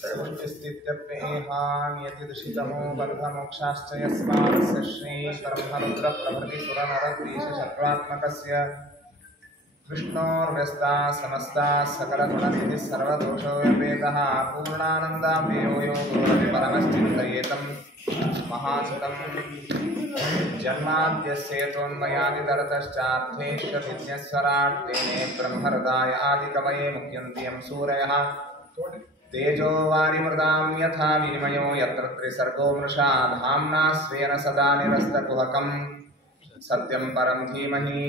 सर्वस्थित्यप्येहान्यतिदुषितमो बन्धमोक्षाश्च यस्मास्य श्रीपरमरुद्रप्रभृतिसुरनरद्वीषशत्रुत्मकस्य विष्णोर्व्यस्ताः समस्ताः सकलगुणनिधिः सर्वदोषोऽयमेतः पूर्णानन्दाव्ययो यो गुरुरपि परमश्चिन्तयेतं महासुतं जन्माद्यस्येतोन्मयादितरतश्चार्थेष्वभिज्ञस्वराट् तेने ब्रह्महृदाय आदिकवये मुह्यन्ति यं सूरयः तेजो वारिमृदां यथा विनिमयो यत्र त्रिसर्गो मृषा धाम्ना स्वेन सदा निरस्तकुहकं सत्यं परं धीमहि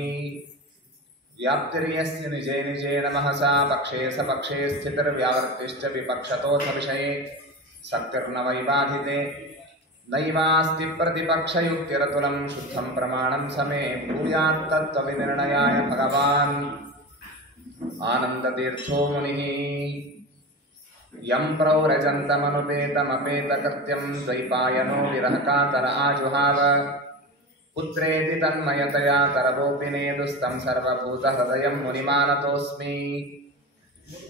व्याप्तिर्यस्य निजे निजेन महसा पक्षे सपक्षे स्थितिर्व्यावर्तिश्च विपक्षतोऽथ विषये शक्तिर्न वैबाधिते नैवास्ति प्रतिपक्षयुक्तिरतुलं शुद्धं प्रमाणं समे भूयात् तत्त्वविनिर्णयाय भगवान् आनन्दतीर्थो मुनिः यं प्रौरजन्तमनुपेतमपेतकृत्यं द्वैपायनो विरहकातर आजुहाव पुत्रेति तन्मयतया तरवोऽपि नेदुस्तं सर्वभूतहृदयं मुनिमानतोऽस्मि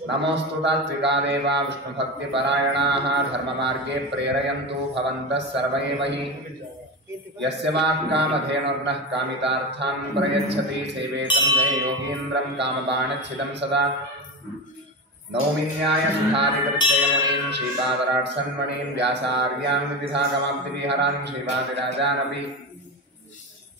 नमोऽस्तु तात्विका देवा विष्णुभक्तिपरायणाः धर्ममार्गे प्रेरयन्तु भवन्तः सर्व एव हि यस्य वाक्कामधेनुर्नः कामितार्थान् प्रयच्छति सेवेतं जययोगीन्द्रं कामबाणच्छिदं सदा नौमिन्याय सुधारिकृत्ययमुनीन् श्रीपादराट्सन्मणीन् व्यासार्यान् विविधागमाब्धिविहरान् श्रीवादिराजानपि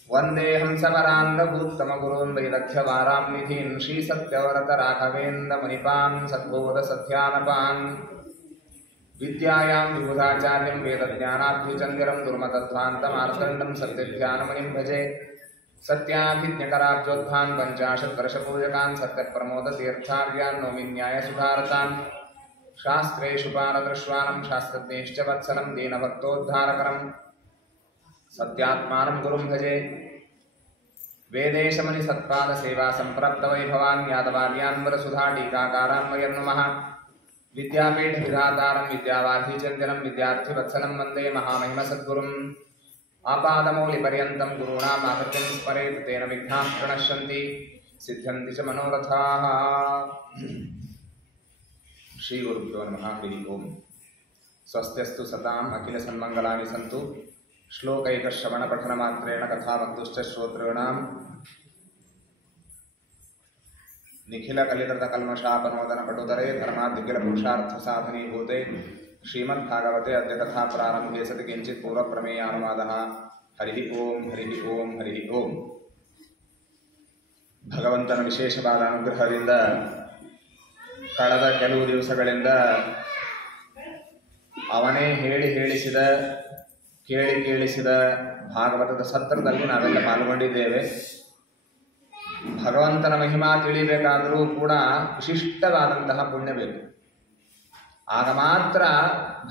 वन्देऽहं समरान्धभूत्तमगुरून् वैदग्ध्यवारां निधीन् श्रीसत्यव्रतराघवेन्द्रमुनिपान् सद्बोधसध्यानपान् विद्यायां विबुधाचार्यं वेदज्ञानाभ्युचन्द्रं दुर्मतध्वान्तमार्तण्डं सत्यध्यानमुनिं भजे सत्याभिज्ञकराब्जोद्धान् पञ्चाशद्वर्षपूजकान् सत्यप्रमोदतीर्थार्यान् नौमिन्यायसुधारतान् शास्त्रेषु पारदृश्वानं शास्त्रज्ञैश्च वत्सलं दीनभक्तोद्धारकरं सत्यात्मानं गुरुं भजे वेदेशमुनिसत्पादसेवासम्प्राप्तवैभवान् यादवार्यान् वरसुधा टीकाकारान् नुमः विद्यापीठविधातारं विद्यावाधीचन्द्रं विद्यार्थिवत्सलं वन्दे महामहिमसद्गुरुम् आपादमौलिपर्यन्तं गुरूणाम् आहृत्यं स्मरेत् तेन विघ्नाः प्रणश्यन्ति सिद्ध्यन्ति च मनोरथाः। श्रीगुरुभ्यो नमः। हरिः ओम्। स्वस्त्यस्तु सताम् अखिलसन्मङ्गलानि सन्तु श्लोकैकश्रवणपठनमात्रेण कथावक्तुश्च श्रोतॄणां निखिलकलिकृतकल्मषापनोदनपटुतरे धर्माद्यखिलपुरुषार्थसाधनीभूते श्रीमद्भागवते अद्य कथा प्रारंभे सति किंचित् पूर्वप्रमेयानुवादः। हरिः ओम् हरिः ओम् हरिः ओम्। ಭಗವಂತನ ವಿಶೇಷವಾದ ಅನುಗ್ರಹದಿಂದ ಕಳೆದ ಕೆಲವು ದಿವಸಗಳಿಂದ ಅವನೇ ಹೇಳಿಸಿದ ಕೇಳಿಸಿದ ಭಾಗವತದ ಸತ್ರದಲ್ಲಿ ನಾವೆಲ್ಲ ಪಾಲ್ಗೊಂಡಿದ್ದೇವೆ. ಭಗವಂತನ ಮಹಿಮಾ ತಿಳಿಬೇಕಾದರೂ ಕೂಡ ವಿಶಿಷ್ಟವಾದಂತಹ ಪುಣ್ಯ ಬೇಕು. ಆಗ ಮಾತ್ರ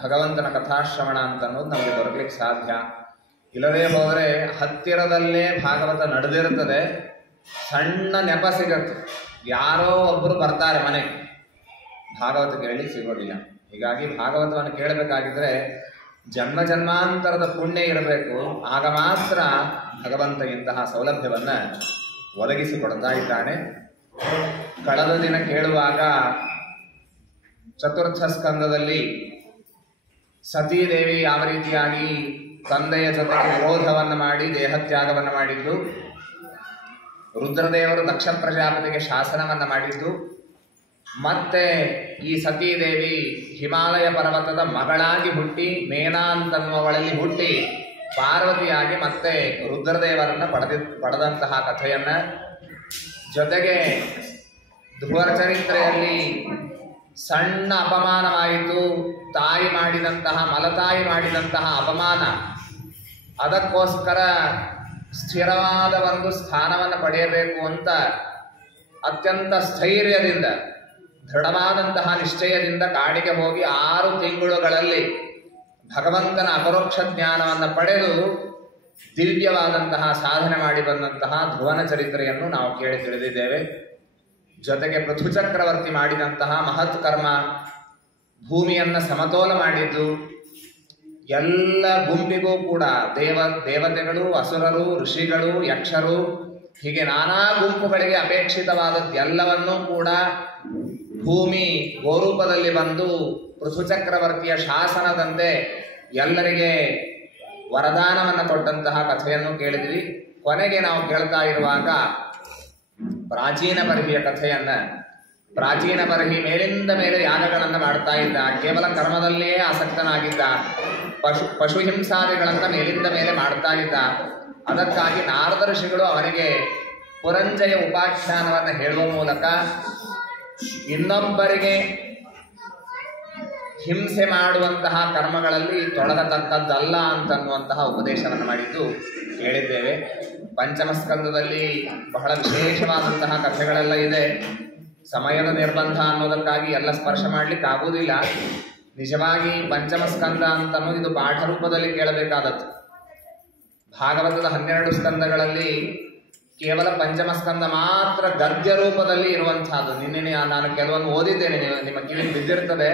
ಭಗವಂತನ ಕಥಾಶ್ರವಣ ಅಂತ ಅನ್ನೋದು ನಮಗೆ ದೊರಕಲಿಕ್ಕೆ ಸಾಧ್ಯ. ಇಲ್ಲದೇ ಹೋದರೆ ಹತ್ತಿರದಲ್ಲೇ ಭಾಗವತ ನಡೆದಿರುತ್ತದೆ, ಸಣ್ಣ ನೆಪ ಸಿಗತ್ತೆ, ಯಾರೋ ಒಬ್ಬರು ಬರ್ತಾರೆ ಮನೆಗೆ, ಭಾಗವತ ಕೇಳಿ ಸಿಗೋದಿಲ್ಲ. ಹೀಗಾಗಿ ಭಾಗವತವನ್ನು ಕೇಳಬೇಕಾಗಿದ್ರೆ ಜನ್ಮ ಜನ್ಮಾಂತರದ ಪುಣ್ಯ ಇರಬೇಕು. ಆಗ ಮಾತ್ರ ಭಗವಂತ ಇಂತಹ ಸೌಲಭ್ಯವನ್ನು ಒದಗಿಸಿಕೊಡ್ತಾ ಇದ್ದಾನೆ. ಕಳೆದ ದಿನ ಕೇಳುವಾಗ ಚತುರ್ಥ ಸ್ಕಂದದಲ್ಲಿ ಸತೀದೇವಿ ಯಾವ ರೀತಿಯಾಗಿ ತಂದೆಯ ಜೊತೆಗೆ ವಿರೋಧವನ್ನು ಮಾಡಿ ದೇಹತ್ಯಾಗವನ್ನು ಮಾಡಿದ್ದು, ರುದ್ರದೇವರು ದಕ್ಷ ಪ್ರಜಾಪತಿಗೆ ಶಾಸನವನ್ನು ಮಾಡಿದ್ದು, ಮತ್ತೆ ಈ ಸತೀದೇವಿ ಹಿಮಾಲಯ ಪರ್ವತದ ಮಗಳಾಗಿ ಹುಟ್ಟಿ ಮೇನಾ ಅಂತನ್ನುವಳಲ್ಲಿ ಹುಟ್ಟಿ ಪಾರ್ವತಿಯಾಗಿ ಮತ್ತೆ ರುದ್ರದೇವರನ್ನು ಪಡೆದಂತಹ ಕಥೆಯನ್ನ, ಜೊತೆಗೆ ಧ್ರುವರ ಚರಿತ್ರೆಯಲ್ಲಿ ಸಣ್ಣ ಅಪಮಾನವಾಯಿತು, ತಾಯಿ ಮಾಡಿದಂತಹ ಮಲತಾಯಿ ಮಾಡಿದಂತಹ ಅಪಮಾನ, ಅದಕ್ಕೋಸ್ಕರ ಸ್ಥಿರವಾದ ಒಂದು ಸ್ಥಾನವನ್ನು ಪಡೆಯಬೇಕು ಅಂತ ಅತ್ಯಂತ ಸ್ಥೈರ್ಯದಿಂದ ದೃಢವಾದಂತಹ ನಿಶ್ಚಯದಿಂದ ಕಾಡಿಗೆ ಹೋಗಿ 6 ತಿಂಗಳುಗಳಲ್ಲಿ ಭಗವಂತನ ಅಪರೋಕ್ಷ ಜ್ಞಾನವನ್ನು ಪಡೆದು ದಿವ್ಯವಾದಂತಹ ಸಾಧನೆ ಮಾಡಿ ಬಂದಂತಹ ಧ್ರುವನ ಚರಿತ್ರೆಯನ್ನು ನಾವು ಕೇಳಿ ತಿಳಿದಿದ್ದೇವೆ. ಜೊತೆಗೆ ಪೃಥು ಚಕ್ರವರ್ತಿ ಮಾಡಿದಂತಹ ಮಹತ್ ಕರ್ಮ, ಭೂಮಿಯನ್ನು ಸಮತೋಲ ಮಾಡಿದ್ದು, ಎಲ್ಲ ಗುಂಪಿಗೂ ಕೂಡ ದೇವತೆಗಳು, ಅಸುರರು, ಋಷಿಗಳು, ಯಕ್ಷರು, ಹೀಗೆ ನಾನಾ ಗುಂಪುಗಳಿಗೆ ಅಪೇಕ್ಷಿತವಾದದ್ದೆಲ್ಲವನ್ನೂ ಕೂಡ ಭೂಮಿ ಗೋರೂಪದಲ್ಲಿ ಬಂದು ಪೃಥು ಚಕ್ರವರ್ತಿಯ ಶಾಸನದಂತೆ ಎಲ್ಲರಿಗೆ ವರದಾನವನ್ನು ಕೊಟ್ಟಂತಹ ಕಥೆಯನ್ನು ಕೇಳಿದ್ವಿ. ಕೊನೆಗೆ ನಾವು ಕೇಳ್ತಾ ಇರುವಾಗ ಪ್ರಾಚೀನ ಬರ್ಹಿಯ ಕಥೆಯನ್ನ, ಪ್ರಾಚೀನ ಬರ್ಹಿ ಮೇಲಿಂದ ಮೇಲೆ ಯಾಗಗಳನ್ನು ಮಾಡ್ತಾ ಇದ್ದ, ಕೇವಲ ಕರ್ಮದಲ್ಲೇ ಆಸಕ್ತನಾಗಿದ್ದ, ಪಶು ಹಿಂಸಾದಿಗಳನ್ನ ಮೇಲಿಂದ ಮೇಲೆ ಮಾಡ್ತಾ ಇದ್ದ. ಅದಕ್ಕಾಗಿ ನಾರದ ಋಷಿಗಳು ಅವನಿಗೆ ಪುರಂಜಯ ಉಪಾಖ್ಯಾನವನ್ನು ಹೇಳುವ ಮೂಲಕ ಇನ್ನೊಬ್ಬರಿಗೆ ಹಿಂಸೆ ಮಾಡುವಂತಹ ಕರ್ಮಗಳಲ್ಲಿ ತೊಡಗತಕ್ಕದ್ದಲ್ಲ ಅಂತನ್ನುವಂತಹ ಉಪದೇಶವನ್ನು ಮಾಡಿದ್ದು ಕೇಳಿದ್ದೇವೆ. ಪಂಚಮಸ್ಕಂದದಲ್ಲಿ ಬಹಳ ವಿಶೇಷವಾದಂತಹ ಕಥೆಗಳೆಲ್ಲ ಇದೆ. ಸಮಯದ ನಿರ್ಬಂಧ ಅನ್ನೋದಕ್ಕಾಗಿ ಎಲ್ಲ ಸ್ಪರ್ಶ ಮಾಡಲಿಕ್ಕೆ ಆಗುವುದಿಲ್ಲ. ನಿಜವಾಗಿ ಪಂಚಮಸ್ಕಂದ ಅಂತನ್ನೋದು ಇದು ಪಾಠ ರೂಪದಲ್ಲಿ ಕೇಳಬೇಕಾದದ್ದು. ಭಾಗವತದ 12 ಸ್ಕಂದಗಳಲ್ಲಿ ಕೇವಲ ಪಂಚಮಸ್ಕಂದ ಮಾತ್ರ ಗದ್ಯ ರೂಪದಲ್ಲಿ ಇರುವಂತಹದ್ದು. ನಿನ್ನೆ ನಾನು ಕೆಲವೊಂದು ಓದಿದ್ದೇನೆ, ನಿಮ್ಮ ಕಿವಿಗೆ ಬಿದ್ದಿರ್ತದೆ.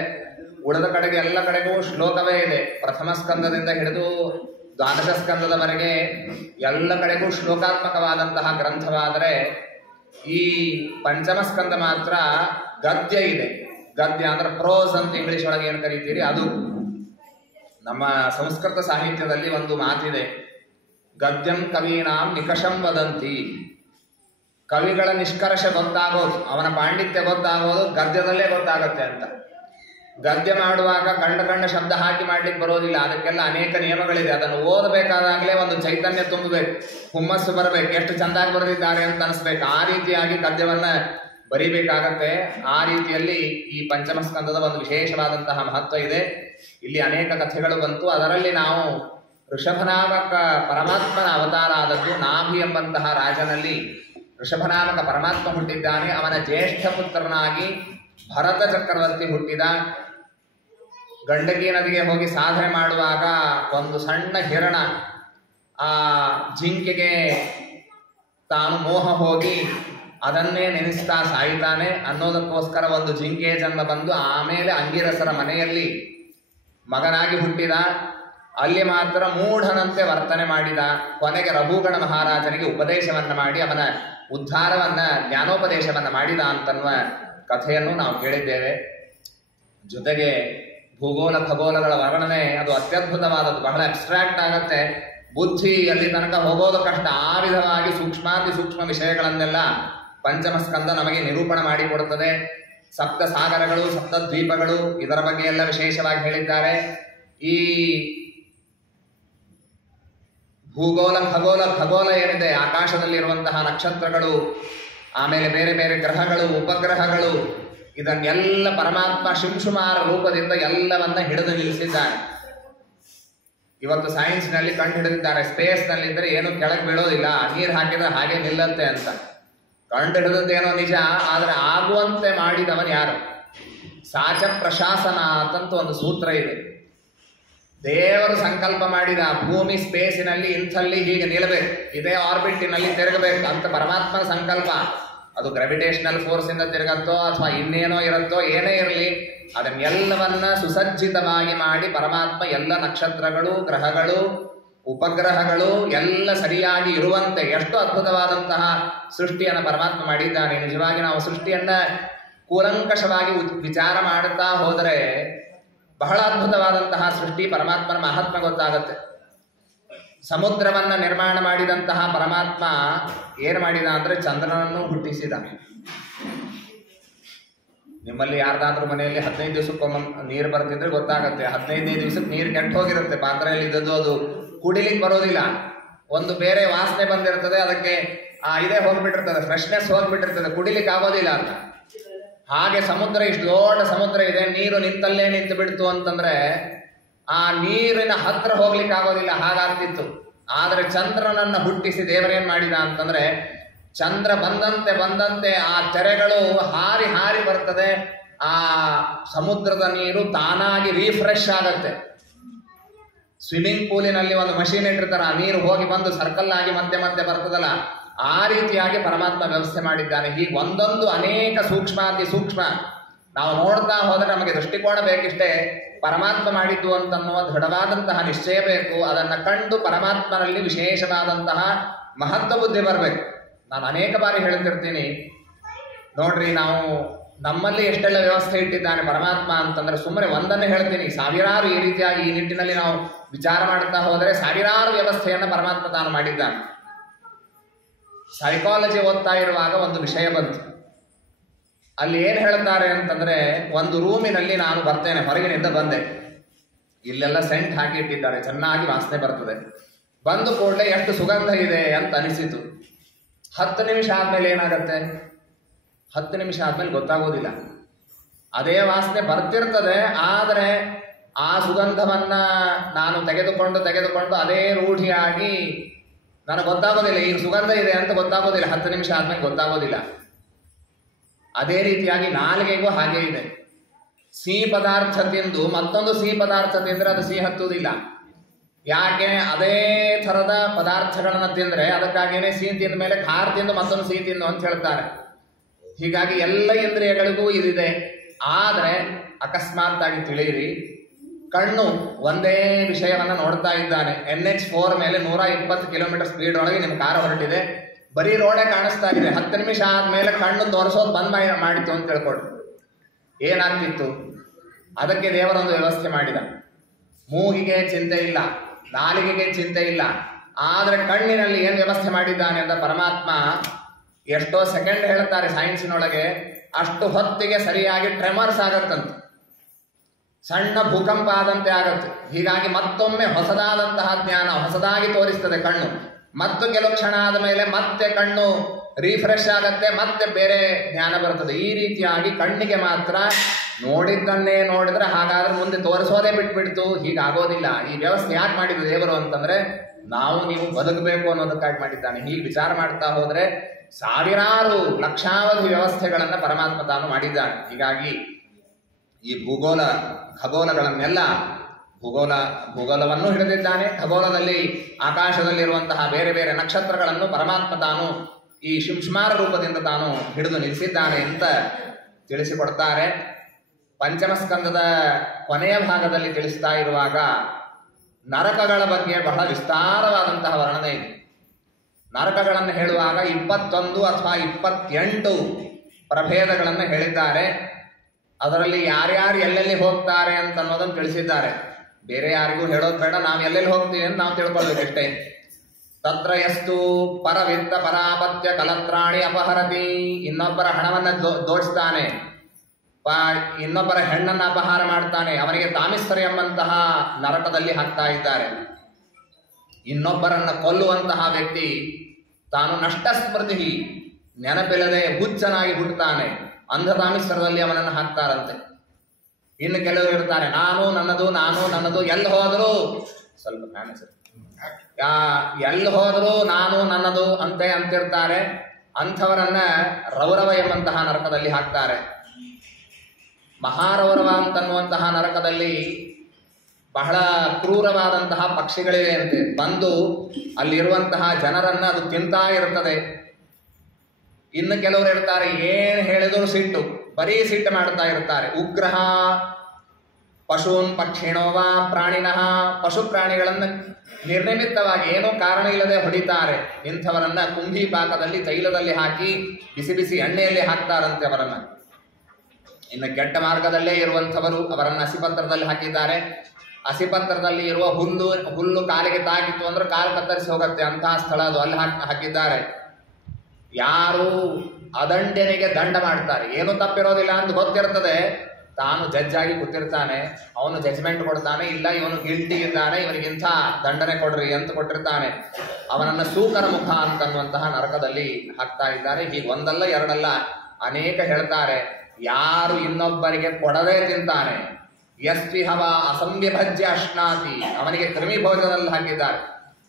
ಉಳಿದ ಕಡೆಗೆ ಎಲ್ಲ ಕಡೆಗೂ ಶ್ಲೋಕವೇ ಇದೆ. ಪ್ರಥಮ ಸ್ಕಂದದಿಂದ ಹಿಡಿದು ದ್ವಾದಶ ಸ್ಕಂದದವರೆಗೆ ಎಲ್ಲ ಕಡೆಗೂ ಶ್ಲೋಕಾತ್ಮಕವಾದಂತಹ ಗ್ರಂಥವಾದರೆ ಈ ಪಂಚಮಸ್ಕಂದ ಮಾತ್ರ ಗದ್ಯ ಇದೆ. ಗದ್ಯ ಅಂದ್ರೆ ಪ್ರೋಸ್ ಅಂತ ಇಂಗ್ಲಿಷ್ ಒಳಗೆ ಏನು ಕರೀತೀರಿ ಅದು. ನಮ್ಮ ಸಂಸ್ಕೃತ ಸಾಹಿತ್ಯದಲ್ಲಿ ಒಂದು ಮಾತಿದೆ, ಗದ್ಯಂ ಕವೀನಾಂ ನಿಕಷಂ ವದಂತಿ. ಕವಿಗಳ ನಿಷ್ಕರ್ಷ ಗೊತ್ತಾಗೋದು, ಅವನ ಪಾಂಡಿತ್ಯ ಗೊತ್ತಾಗೋದು ಗದ್ಯದಲ್ಲೇ ಗೊತ್ತಾಗತ್ತೆ ಅಂತ. ಗದ್ಯ ಮಾಡುವಾಗ ಕಂಡ ಶಬ್ದ ಹಾಕಿ ಮಾಡ್ಲಿಕ್ಕೆ ಬರೋದಿಲ್ಲ. ಅದಕ್ಕೆಲ್ಲ ಅನೇಕ ನಿಯಮಗಳಿದೆ. ಅದನ್ನು ಓದಬೇಕಾದಾಗಲೇ ಒಂದು ಚೈತನ್ಯ ತುಂಬಬೇಕು, ಹುಮ್ಮಸ್ಸು ಬರಬೇಕು, ಎಷ್ಟು ಚಂದಾಗಿ ಬರೆದಿದ್ದಾರೆ ಅಂತ ಅನಿಸ್ಬೇಕು. ಆ ರೀತಿಯಾಗಿ ಗದ್ಯವನ್ನ ಬರಿಬೇಕಾಗತ್ತೆ. ಆ ರೀತಿಯಲ್ಲಿ ಈ ಪಂಚಮಸ್ಕಂದದ ಒಂದು ವಿಶೇಷವಾದಂತಹ ಮಹತ್ವ ಇದೆ. ಇಲ್ಲಿ ಅನೇಕ ಕಥೆಗಳು ಬಂತು. ಅದರಲ್ಲಿ ನಾವು ಋಷಭನಾಮಕ ಪರಮಾತ್ಮನ ಅವತಾರ ಆದದ್ದು. ನಾಭಿ ಎಂಬಂತಹ ರಾಜನಲ್ಲಿ ಋಷಭನಾಮಕ ಪರಮಾತ್ಮ ಹುಟ್ಟಿದ್ದಾನೆ. ಅವನ ಜ್ಯೇಷ್ಠ ಪುತ್ರನಾಗಿ ಭರತ ಚಕ್ರವರ್ತಿ ಹುಟ್ಟಿದ. ಗಂಡಕಿ ನದಿಗೆ ಹೋಗಿ ಸಾಧನೆ ಮಾಡುವಾಗ ಒಂದು ಸಣ್ಣ ಹಿರಣ ಆ ಜಿಂಕೆಗೆ ತಾನು ಮೋಹ ಹೋಗಿ ಅದನ್ನೇ ನೆನೆಸ್ತಾ ಸಾಯ್ತಾನೆ ಅನ್ನೋದಕ್ಕೋಸ್ಕರ ಒಂದು ಜಿಂಕೆಯ ಜನ್ಮ ಬಂದು ಆಮೇಲೆ ಅಂಗಿರಸರ ಮನೆಯಲ್ಲಿ ಮಗನಾಗಿ ಹುಟ್ಟಿದ. ಅಲ್ಲಿ ಮಾತ್ರ ಮೂಢನಂತೆ ವರ್ತನೆ ಮಾಡಿದ. ಕೊನೆಗೆ ರಘುಗಣ ಮಹಾರಾಜನಿಗೆ ಉಪದೇಶವನ್ನ ಮಾಡಿ ಅವನ ಉದ್ಧಾರವನ್ನ, ಜ್ಞಾನೋಪದೇಶವನ್ನ ಮಾಡಿದ ಅಂತನ್ನುವ ಕಥೆಯನ್ನು ನಾವು ಕೇಳಿದ್ದೇವೆ. ಜೊತೆಗೆ ಭೂಗೋಳ ಖಗೋಳಗಳ ವರ್ಣನೆ ಅದು ಅತ್ಯದ್ಭುತವಾದದ್ದು. ಬಹಳ ಅಬ್ಸ್ಟ್ರಾಕ್ಟ್ ಆಗತ್ತೆ, ಬುದ್ಧಿ ಅಲ್ಲಿ ತನಕ ಹೋಗೋದು ಕಷ್ಟ. ಆ ವಿಧವಾಗಿ ಸೂಕ್ಷ್ಮಾತಿ ಸೂಕ್ಷ್ಮ ವಿಷಯಗಳನ್ನೆಲ್ಲ ಪಂಚಮಸ್ಕಂದ ನಮಗೆ ನಿರೂಪಣೆ ಮಾಡಿಕೊಡುತ್ತದೆ. ಸಪ್ತ ಸಾಗರಗಳು, ಸಪ್ತ ದ್ವೀಪಗಳು, ಇದರ ಬಗ್ಗೆ ಎಲ್ಲ ವಿಶೇಷವಾಗಿ ಹೇಳಿದ್ದಾರೆ. ಈ ಭೂಗೋಳ ಖಗೋಳ ಏನಿದೆ, ಆಕಾಶದಲ್ಲಿರುವಂತಹ ನಕ್ಷತ್ರಗಳು, ಆಮೇಲೆ ಬೇರೆ ಬೇರೆ ಗ್ರಹಗಳು, ಉಪಗ್ರಹಗಳು, ಇದನ್ನೆಲ್ಲ ಪರಮಾತ್ಮ ಶಿಂಶುಮಾರ ರೂಪದಿಂದ ಎಲ್ಲವನ್ನ ಹಿಡಿದು ನಿಲ್ಲಿಸಿದ್ದಾನೆ. ಇವತ್ತು ಸೈನ್ಸ್ನಲ್ಲಿ ಕಂಡು ಹಿಡಿದಿದ್ದಾರೆ, ಸ್ಪೇಸ್ನಲ್ಲಿದ್ದರೆ ಏನು ಕೆಳಗೆ ಬೀಳೋದಿಲ್ಲ, ನೀರು ಹಾಕಿದ್ರೆ ಹಾಗೆ ನಿಲ್ಲತ್ತೆ ಅಂತ. ಕಂಡು ಹಿಡಿದದ್ದೇನೋ ನಿಜ, ಆದರೆ ಆಗುವಂತೆ ಮಾಡಿದವನು ಯಾರು? ಸಾಚ ಪ್ರಶಾಸನ ಅಂತಂತ ಒಂದು ಸೂತ್ರ ಇದೆ. ದೇವರು ಸಂಕಲ್ಪ ಮಾಡಿದ ಭೂಮಿ ಸ್ಪೇಸಿನಲ್ಲಿ ಇಂಥಲ್ಲಿ ಹೀಗೆ ನಿಲ್ಲಬೇಕು, ಇದೇ ಆರ್ಬಿಟಿನಲ್ಲಿ ತಿರುಗಬೇಕು ಅಂತ ಪರಮಾತ್ಮನ ಸಂಕಲ್ಪ. ಅದು ಗ್ರಾವಿಟೇಷನಲ್ ಫೋರ್ಸ್ ಇಂದ ತಿರುಗತ್ತೋ ಅಥವಾ ಇನ್ನೇನೋ ಇರುತ್ತೋ, ಏನೇ ಇರಲಿ, ಅದನ್ನೆಲ್ಲವನ್ನ ಸುಸಜ್ಜಿತವಾಗಿ ಮಾಡಿ ಪರಮಾತ್ಮ ಎಲ್ಲ ನಕ್ಷತ್ರಗಳು, ಗ್ರಹಗಳು, ಉಪಗ್ರಹಗಳು ಎಲ್ಲ ಸರಿಯಾಗಿ ಇರುವಂತೆ ಎಷ್ಟು ಅದ್ಭುತವಾದಂತಹ ಸೃಷ್ಟಿಯನ್ನು ಪರಮಾತ್ಮ ಮಾಡಿದ್ದಾನೆ. ನಿಜವಾಗಿ ನಾವು ಸೃಷ್ಟಿಯನ್ನ ಕೂಲಂಕಷವಾಗಿ ವಿಚಾರ ಮಾಡುತ್ತಾ ಹೋದರೆ ಬಹಳ ಅದ್ಭುತವಾದಂತಹ ಸೃಷ್ಟಿ, ಪರಮಾತ್ಮನ ಮಹಾತ್ಮ ಗೊತ್ತಾಗುತ್ತೆ. ಸಮುದ್ರವನ್ನ ನಿರ್ಮಾಣ ಮಾಡಿದಂತಹ ಪರಮಾತ್ಮ ಏನು ಮಾಡಿದ ಅಂದ್ರೆ ಚಂದ್ರನನ್ನು ಹುಟ್ಟಿಸಿದ. ನಿಮ್ಮಲ್ಲಿ ಯಾರ್ದಾದ್ರೂ ಮನೆಯಲ್ಲಿ 15 ದಿವಸಕ್ಕೊಮ್ಮೆ ನೀರು ಬರ್ತಿದ್ರೆ ಗೊತ್ತಾಗತ್ತೆ. 15 ದಿವಸಕ್ಕೆ ನೀರು ಕೆಟ್ಟು ಹೋಗಿರುತ್ತೆ, ಪಾತ್ರೆಯಲ್ಲಿ ಇದ್ದದ್ದು ಅದು ಕುಡಿಲಿಕ್ಕೆ ಬರೋದಿಲ್ಲ. ಒಂದು ಬೇರೆ ವಾಸನೆ ಬಂದಿರ್ತದೆ, ಅದಕ್ಕೆ ಇದೇ ಹೋಗ್ಬಿಟ್ಟಿರ್ತದೆ, ಫ್ರೆಶ್ನೆಸ್ ಹೋಗ್ಬಿಟ್ಟಿರ್ತದೆ, ಕುಡಿಲಿಕ್ಕೆ ಆಗೋದಿಲ್ಲ ಅಂತ. ಹಾಗೆ ಸಮುದ್ರ, ಇಷ್ಟು ದೊಡ್ಡ ಸಮುದ್ರ ಇದೆ, ನೀರು ನಿಂತಲ್ಲೇ ನಿಂತು ಬಿಡ್ತು ಅಂತಂದ್ರೆ ಆ ನೀರಿನ ಹತ್ರ ಹೋಗ್ಲಿಕ್ಕೆ ಆಗೋದಿಲ್ಲ, ಹಾಗಾಗ್ತಿತ್ತು. ಆದರೆ ಚಂದ್ರನನ್ನ ಹುಟ್ಟಿಸಿ ದೇವರೇನ್ ಮಾಡಿದ ಅಂತಂದ್ರೆ, ಚಂದ್ರ ಬಂದಂತೆ ಆ ತೆರೆಗಳು ಹಾರಿ ಹಾರಿ ಬರ್ತದೆ. ಆ ಸಮುದ್ರದ ನೀರು ತಾನಾಗಿ ರೀಫ್ರೆಶ್ ಆಗತ್ತೆ. ಸ್ವಿಮ್ಮಿಂಗ್ ಪೂಲಿನಲ್ಲಿ ಒಂದು ಮಷೀನ್ ಇಟ್ಟಿರ್ತಾರೆ, ಆ ನೀರು ಹೋಗಿ ಬಂದು ಸರ್ಕಲ್ ಆಗಿ ಮತ್ತೆ ಮತ್ತೆ ಬರ್ತದಲ್ಲ, ಆ ರೀತಿಯಾಗಿ ಪರಮಾತ್ಮ ವ್ಯವಸ್ಥೆ ಮಾಡಿದ್ದಾನೆ. ಹೀಗೆ ಒಂದೊಂದು ಅನೇಕ ಸೂಕ್ಷ್ಮಾತಿ ಸೂಕ್ಷ್ಮ ನಾವು ನೋಡ್ತಾ ಹೋದರೆ ನಮಗೆ ದೃಷ್ಟಿಕೋನ ಬೇಕಿಷ್ಟೇ. ಪರಮಾತ್ಮ ಮಾಡಿದ್ದು ಅಂತನ್ನುವ ದೃಢವಾದಂತಹ ನಿಶ್ಚಯ ಬೇಕು. ಅದನ್ನು ಕಂಡು ಪರಮಾತ್ಮನಲ್ಲಿ ವಿಶೇಷವಾದಂತಹ ಮಹತ್ವ ಬುದ್ಧಿ ಬರಬೇಕು. ನಾನು ಅನೇಕ ಬಾರಿ ಹೇಳ್ತಿರ್ತೀನಿ, ನೋಡ್ರಿ, ನಾವು ನಮ್ಮಲ್ಲಿ ಎಷ್ಟೆಲ್ಲ ವ್ಯವಸ್ಥೆ ಇಟ್ಟಿದ್ದಾನೆ ಪರಮಾತ್ಮ ಅಂತಂದ್ರೆ ಸುಮ್ಮನೆ ಒಂದನ್ನು ಹೇಳ್ತೀನಿ, ಸಾವಿರಾರು ಈ ರೀತಿಯಾಗಿ ಈ ನಿಟ್ಟಿನಲ್ಲಿ ನಾವು ವಿಚಾರ ಮಾಡ್ತಾ ಹೋದರೆ ಸಾವಿರಾರು ವ್ಯವಸ್ಥೆಯನ್ನು ಪರಮಾತ್ಮ ತಾನು ಮಾಡಿದ್ದಾನೆ. ಸೈಕಾಲಜಿ ಓದ್ತಾ ಇರುವಾಗ ಒಂದು ವಿಷಯ ಬಂತು. ಅಲ್ಲಿ ಏನು ಹೇಳ್ತಾರೆ ಅಂತಂದ್ರೆ, ಒಂದು ರೂಮಿನಲ್ಲಿ ನಾನು ಬರ್ತೇನೆ, ಹೊರಗಿನಿಂದ ಬಂದೆ, ಇಲ್ಲೆಲ್ಲ ಸೆಂಟ್ ಹಾಕಿ ಇಟ್ಟಿದ್ದಾರೆ, ಚೆನ್ನಾಗಿ ವಾಸನೆ ಬರ್ತದೆ. ಬಂದು ಕೂಡಲೇ ಎಷ್ಟು ಸುಗಂಧ ಇದೆ ಅಂತ ಅನಿಸಿತು. 10 ನಿಮಿಷ ಆದ್ಮೇಲೆ ಏನಾಗತ್ತೆ? 10 ನಿಮಿಷ ಆದ್ಮೇಲೆ ಗೊತ್ತಾಗೋದಿಲ್ಲ. ಅದೇ ವಾಸನೆ ಬರ್ತಿರ್ತದೆ, ಆದರೆ ಆ ಸುಗಂಧವನ್ನ ನಾನು ತೆಗೆದುಕೊಂಡು ಅದೇ ರೂಢಿಯಾಗಿ ನನಗೆ ಗೊತ್ತಾಗೋದಿಲ್ಲ, ಈಗ ಸುಗಂಧ ಇದೆ ಅಂತ ಗೊತ್ತಾಗೋದಿಲ್ಲ. 10 ನಿಮಿಷ ಆದ್ಮೇಲೆ ಗೊತ್ತಾಗೋದಿಲ್ಲ. ಅದೇ ರೀತಿಯಾಗಿ ನಾಲಿಗೆಗೂ ಹಾಗೆ ಇದೆ. ಸಿಹಿ ಪದಾರ್ಥ ತಿಂದು ಮತ್ತೊಂದು ಸಿಹಿ ಪದಾರ್ಥ ತಿಂದ್ರೆ ಅದು ಸಿಹಿ ಹತ್ತುವುದಿಲ್ಲ. ಯಾಕೆ? ಅದೇ ಥರದ ಪದಾರ್ಥಗಳನ್ನು ತಿಂದ್ರೆ ಅದಕ್ಕಾಗೇನೆ ಸಿಹಿ ತಿಂದ ಮೇಲೆ ಖಾರ ತಿಂದು ಮತ್ತೊಂದು ಸಿಹಿ ತಿಂದು ಅಂತ ಹೇಳ್ತಾರೆ. ಹೀಗಾಗಿ ಎಲ್ಲ ಇಂದ್ರಿಯಗಳಿಗೂ ಇದಿದೆ. ಆದರೆ ಅಕಸ್ಮಾತ್ ಆಗಿ ತಿಳಿಯಿರಿ, ಕಣ್ಣು ಒಂದೇ ವಿಷಯವನ್ನು ನೋಡ್ತಾ ಇದ್ದಾನೆ. NH4 ಮೇಲೆ 120 ಕಿಲೋಮೀಟರ್ ಸ್ಪೀಡ್ ಒಳಗೆ ನಿಮ್ಮ ಕಾರ್ ಹೊರಟಿದೆ, ಬರೀ ರೋಡೇ ಕಾಣಿಸ್ತಾ ಇದೆ. 10 ನಿಮಿಷ ಆದ್ಮೇಲೆ ಕಣ್ಣು ತೋರಿಸೋದು ಬಂದ್ ಮಾಡಿತ್ತು ಅಂತ ತಿಳ್ಕೊಡು. ಏನಾಗ್ತಿತ್ತು? ಅದಕ್ಕೆ ದೇವರೊಂದು ವ್ಯವಸ್ಥೆ ಮಾಡಿದ. ಮೂಗಿಗೆ ಚಿಂತೆ ಇಲ್ಲ, ನಾಲಿಗೆಗೆ ಚಿಂತೆ ಇಲ್ಲ, ಆದರೆ ಕಣ್ಣಿನಲ್ಲಿ ಏನು ವ್ಯವಸ್ಥೆ ಮಾಡಿದ್ದಾನೆ ಅಂತ ಪರಮಾತ್ಮ ಎಷ್ಟೋ ಸೆಕೆಂಡ್ ಹೇಳ್ತಾರೆ ಸೈನ್ಸಿನೊಳಗೆ, ಅಷ್ಟು ಹೊತ್ತಿಗೆ ಸರಿಯಾಗಿ ಟ್ರೆಮರ್ಸ್ ಆಗತ್ತಂತೆ, ಸಣ್ಣ ಭೂಕಂಪ ಆದಂತೆ ಆಗತ್ತೆ. ಹೀಗಾಗಿ ಮತ್ತೊಮ್ಮೆ ಹೊಸದಾದಂತಹ ಜ್ಞಾನ ಹೊಸದಾಗಿ ತೋರಿಸ್ತದೆ ಕಣ್ಣು. ಮತ್ತು ಕೆಲವು ಕ್ಷಣ ಆದ ಮೇಲೆ ಮತ್ತೆ ಕಣ್ಣು ರಿಫ್ರೆಶ್ ಆಗತ್ತೆ, ಮತ್ತೆ ಬೇರೆ ಜ್ಞಾನ ಬರ್ತದೆ. ಈ ರೀತಿಯಾಗಿ ಕಣ್ಣಿಗೆ ಮಾತ್ರ ನೋಡಿದ್ದನ್ನೇ ನೋಡಿದ್ರೆ ಹಾಗಾದ್ರೆ ಮುಂದೆ ತೋರಿಸೋದೇ ಬಿಟ್ಬಿಡ್ತು, ಹೀಗಾಗೋದಿಲ್ಲ. ಈ ವ್ಯವಸ್ಥೆ ಯಾಕೆ ಮಾಡಿದ್ದು ದೇವರು ಅಂತಂದ್ರೆ, ನಾವು ನೀವು ಬದುಕಬೇಕು ಅನ್ನೋದಕ್ಕಾಗಿ ಮಾಡಿದ್ದಾನೆ. ಹೀಗೆ ವಿಚಾರ ಮಾಡ್ತಾ ಹೋದ್ರೆ ಸಾವಿರಾರು ಲಕ್ಷಾವಧಿ ವ್ಯವಸ್ಥೆಗಳನ್ನ ಪರಮಾತ್ಮ ತಾನು ಮಾಡಿದ್ದಾನೆ. ಹೀಗಾಗಿ ಈ ಖಗೋಲಗಳನ್ನೆಲ್ಲ ಭೂಗೋಳವನ್ನು ಹಿಡಿದಿದ್ದಾನೆ. ಖಗೋಳದಲ್ಲಿ ಆಕಾಶದಲ್ಲಿರುವಂತಹ ಬೇರೆ ಬೇರೆ ನಕ್ಷತ್ರಗಳನ್ನು ಪರಮಾತ್ಮ ತಾನು ಈ ಶಿಂಶುಮಾರ ರೂಪದಿಂದ ತಾನು ಹಿಡಿದು ನಿಲ್ಲಿಸಿದ್ದಾನೆ ಅಂತ ತಿಳಿಸಿಕೊಡ್ತಾರೆ. ಪಂಚಮ ಸ್ಕಂದದ ಕೊನೆಯ ಭಾಗದಲ್ಲಿ ತಿಳಿಸ್ತಾ ಇರುವಾಗ ನರಕಗಳ ಬಗ್ಗೆ ಬಹಳ ವಿಸ್ತಾರವಾದಂತಹ ವರ್ಣನೆ ಇದೆ. ನರಕಗಳನ್ನು ಹೇಳುವಾಗ 21 ಅಥವಾ 28 ಪ್ರಭೇದಗಳನ್ನು ಹೇಳಿದ್ದಾರೆ. ಅದರಲ್ಲಿ ಯಾರ್ಯಾರು ಎಲ್ಲೆಲ್ಲಿ ಹೋಗ್ತಾರೆ ಅಂತ ಅನ್ನೋದನ್ನು ತಿಳಿಸಿದ್ದಾರೆ. ಬೇರೆ ಯಾರಿಗೂ ಹೇಳೋದು ಬೇಡ, ನಾವು ಎಲ್ಲೆಲ್ಲಿ ಹೋಗ್ತೀವಿ ಅಂತ ನಾವು ತಿಳ್ಕೊಳ್ಬೇಕಷ್ಟೇ. ತತ್ರ ಯಸ್ತು ಪರವಿತ್ತ ಪರಾಪತ್ಯ ಕಲತ್ರಾಣಿ ಅಪಹರತಿ, ಇನ್ನೊಬ್ಬರ ಹಣವನ್ನು ದೋಚಿಸ್ತಾನೆ, ಇನ್ನೊಬ್ಬರ ಹೆಣ್ಣನ್ನು ಅಪಹಾರ ಮಾಡ್ತಾನೆ, ಅವನಿಗೆ ತಾಮಿಸ್ತರಿ ಎಂಬಂತಹ ನರಕದಲ್ಲಿ ಹಾಕ್ತಾ ಇದ್ದಾರೆ. ಇನ್ನೊಬ್ಬರನ್ನ ಕೊಲ್ಲುವಂತಹ ವ್ಯಕ್ತಿ ತಾನು ನಷ್ಟ ಸ್ಮೃತಿ, ನೆನಪಿಲ್ಲದೆ ಹುಚ್ಚನಾಗಿ ಹುಟ್ಟುತ್ತಾನೆ, ಅಂಧತಾಮಿಸ್ತರದಲ್ಲಿ ಅವನನ್ನು ಹಾಕ್ತಾರಂತೆ. ಇನ್ನು ಕೆಲವರು ಇರ್ತಾರೆ, ನಾನು ನನ್ನದು ಎಲ್ಲಿ ಹೋದರೂ ಸ್ವಲ್ಪ ಎಲ್ಲಿ ಹೋದರೂ ನಾನು ನನ್ನದು ಅಂತಿರ್ತಾರೆ. ಅಂಥವರನ್ನ ರೌರವ ಎಂಬಂತಹ ನರಕದಲ್ಲಿ ಹಾಕ್ತಾರೆ. ಮಹಾರೌರವ ಅಂತನ್ನುವಂತಹ ನರಕದಲ್ಲಿ ಬಹಳ ಕ್ರೂರವಾದಂತಹ ಪಕ್ಷಿಗಳಿವೆ ಅಂತೆ. ಬಂದು ಅಲ್ಲಿರುವಂತಹ ಜನರನ್ನ ಅದು ತಿಂತಾ ಇರ್ತದೆ. ಇನ್ನು ಕೆಲವರು ಇರ್ತಾರೆ, ಏನು ಹೇಳಿದ್ರು ಸಿಟ್ಟು, ಬರೀ ಸಿಟ್ಟು ಮಾಡ್ತಾ ಇರ್ತಾರೆ. ಉಗ್ರಹ ಪಶೂನ್ ಪಕ್ಷಿಣೋವ ಪ್ರಾಣಿನಃ, ಪಶು ಪ್ರಾಣಿಗಳನ್ನು ನಿರ್ನಿಮಿತ್ತವಾಗಿ ಏನೋ ಕಾರಣ ಇಲ್ಲದೆ ಹೊಡಿತಾರೆ. ಇಂಥವರನ್ನ ಕುಂಭಿ ಪಾಕದಲ್ಲಿ ತೈಲದಲ್ಲಿ ಹಾಕಿ ಬಿಸಿ ಬಿಸಿ ಎಣ್ಣೆಯಲ್ಲಿ ಹಾಕ್ತಾರಂತೆ ಅವರನ್ನ. ಇನ್ನು ಕೆಟ್ಟ ಮಾರ್ಗದಲ್ಲೇ ಇರುವಂಥವರು ಅವರನ್ನು ಹಸಿಪತ್ರದಲ್ಲಿ ಹಾಕಿದ್ದಾರೆ. ಹಸಿಪತ್ರದಲ್ಲಿ ಇರುವ ಹುಲ್ಲು ಕಾಲಿಗೆ ತಾಗಿತ್ತು ಅಂದ್ರೆ ಕಾಲು ಕತ್ತರಿಸಿ ಹೋಗುತ್ತೆ, ಅಂತಹ ಸ್ಥಳ ಅದು, ಅಲ್ಲಿ ಹಾಕಿದ್ದಾರೆ. ಯಾರು ಅದಂಡ್ಯನಿಗೆ ದಂಡ ಮಾಡ್ತಾರೆ, ಏನು ತಪ್ಪಿರೋದಿಲ್ಲ ಅಂತ ಗೊತ್ತಿರ್ತದೆ, ತಾನು ಜಡ್ಜ್ ಆಗಿ ಕೂತಿರ್ತಾನೆ, ಅವನು ಜಡ್ಜ್ಮೆಂಟ್ ಕೊಡ್ತಾನೆ, ಇಲ್ಲ ಇವನು ಗಿಲ್ಟಿ ಇದ್ದಾನೆ, ಇವನಿಗಿಂತ ದಂಡನೆ ಕೊಡ್ರಿ ಅಂತ ಕೊಟ್ಟಿರ್ತಾನೆ. ಅವನನ್ನು ಸೂಕರ ಮುಖ ಅಂತನ್ನುವಂತಹ ನರಕದಲ್ಲಿ ಹಾಕ್ತಾ ಇದ್ದಾರೆ. ಹೀಗೆ ಒಂದಲ್ಲ ಎರಡಲ್ಲ ಅನೇಕ ಹೇಳ್ತಾರೆ. ಯಾರು ಇನ್ನೊಬ್ಬರಿಗೆ ಕೊಡದೇ ತಿಂತಾನೆ, ಯಸ್ವಿಹವ ಅಸಂವಿಭಜ್ಯ ಅಶ್ನಾತಿ, ಅವನಿಗೆ ಕ್ರಿಮಿ ಭೋಜನದಲ್ಲಿ ಹಾಕಿದ್ದಾರೆ.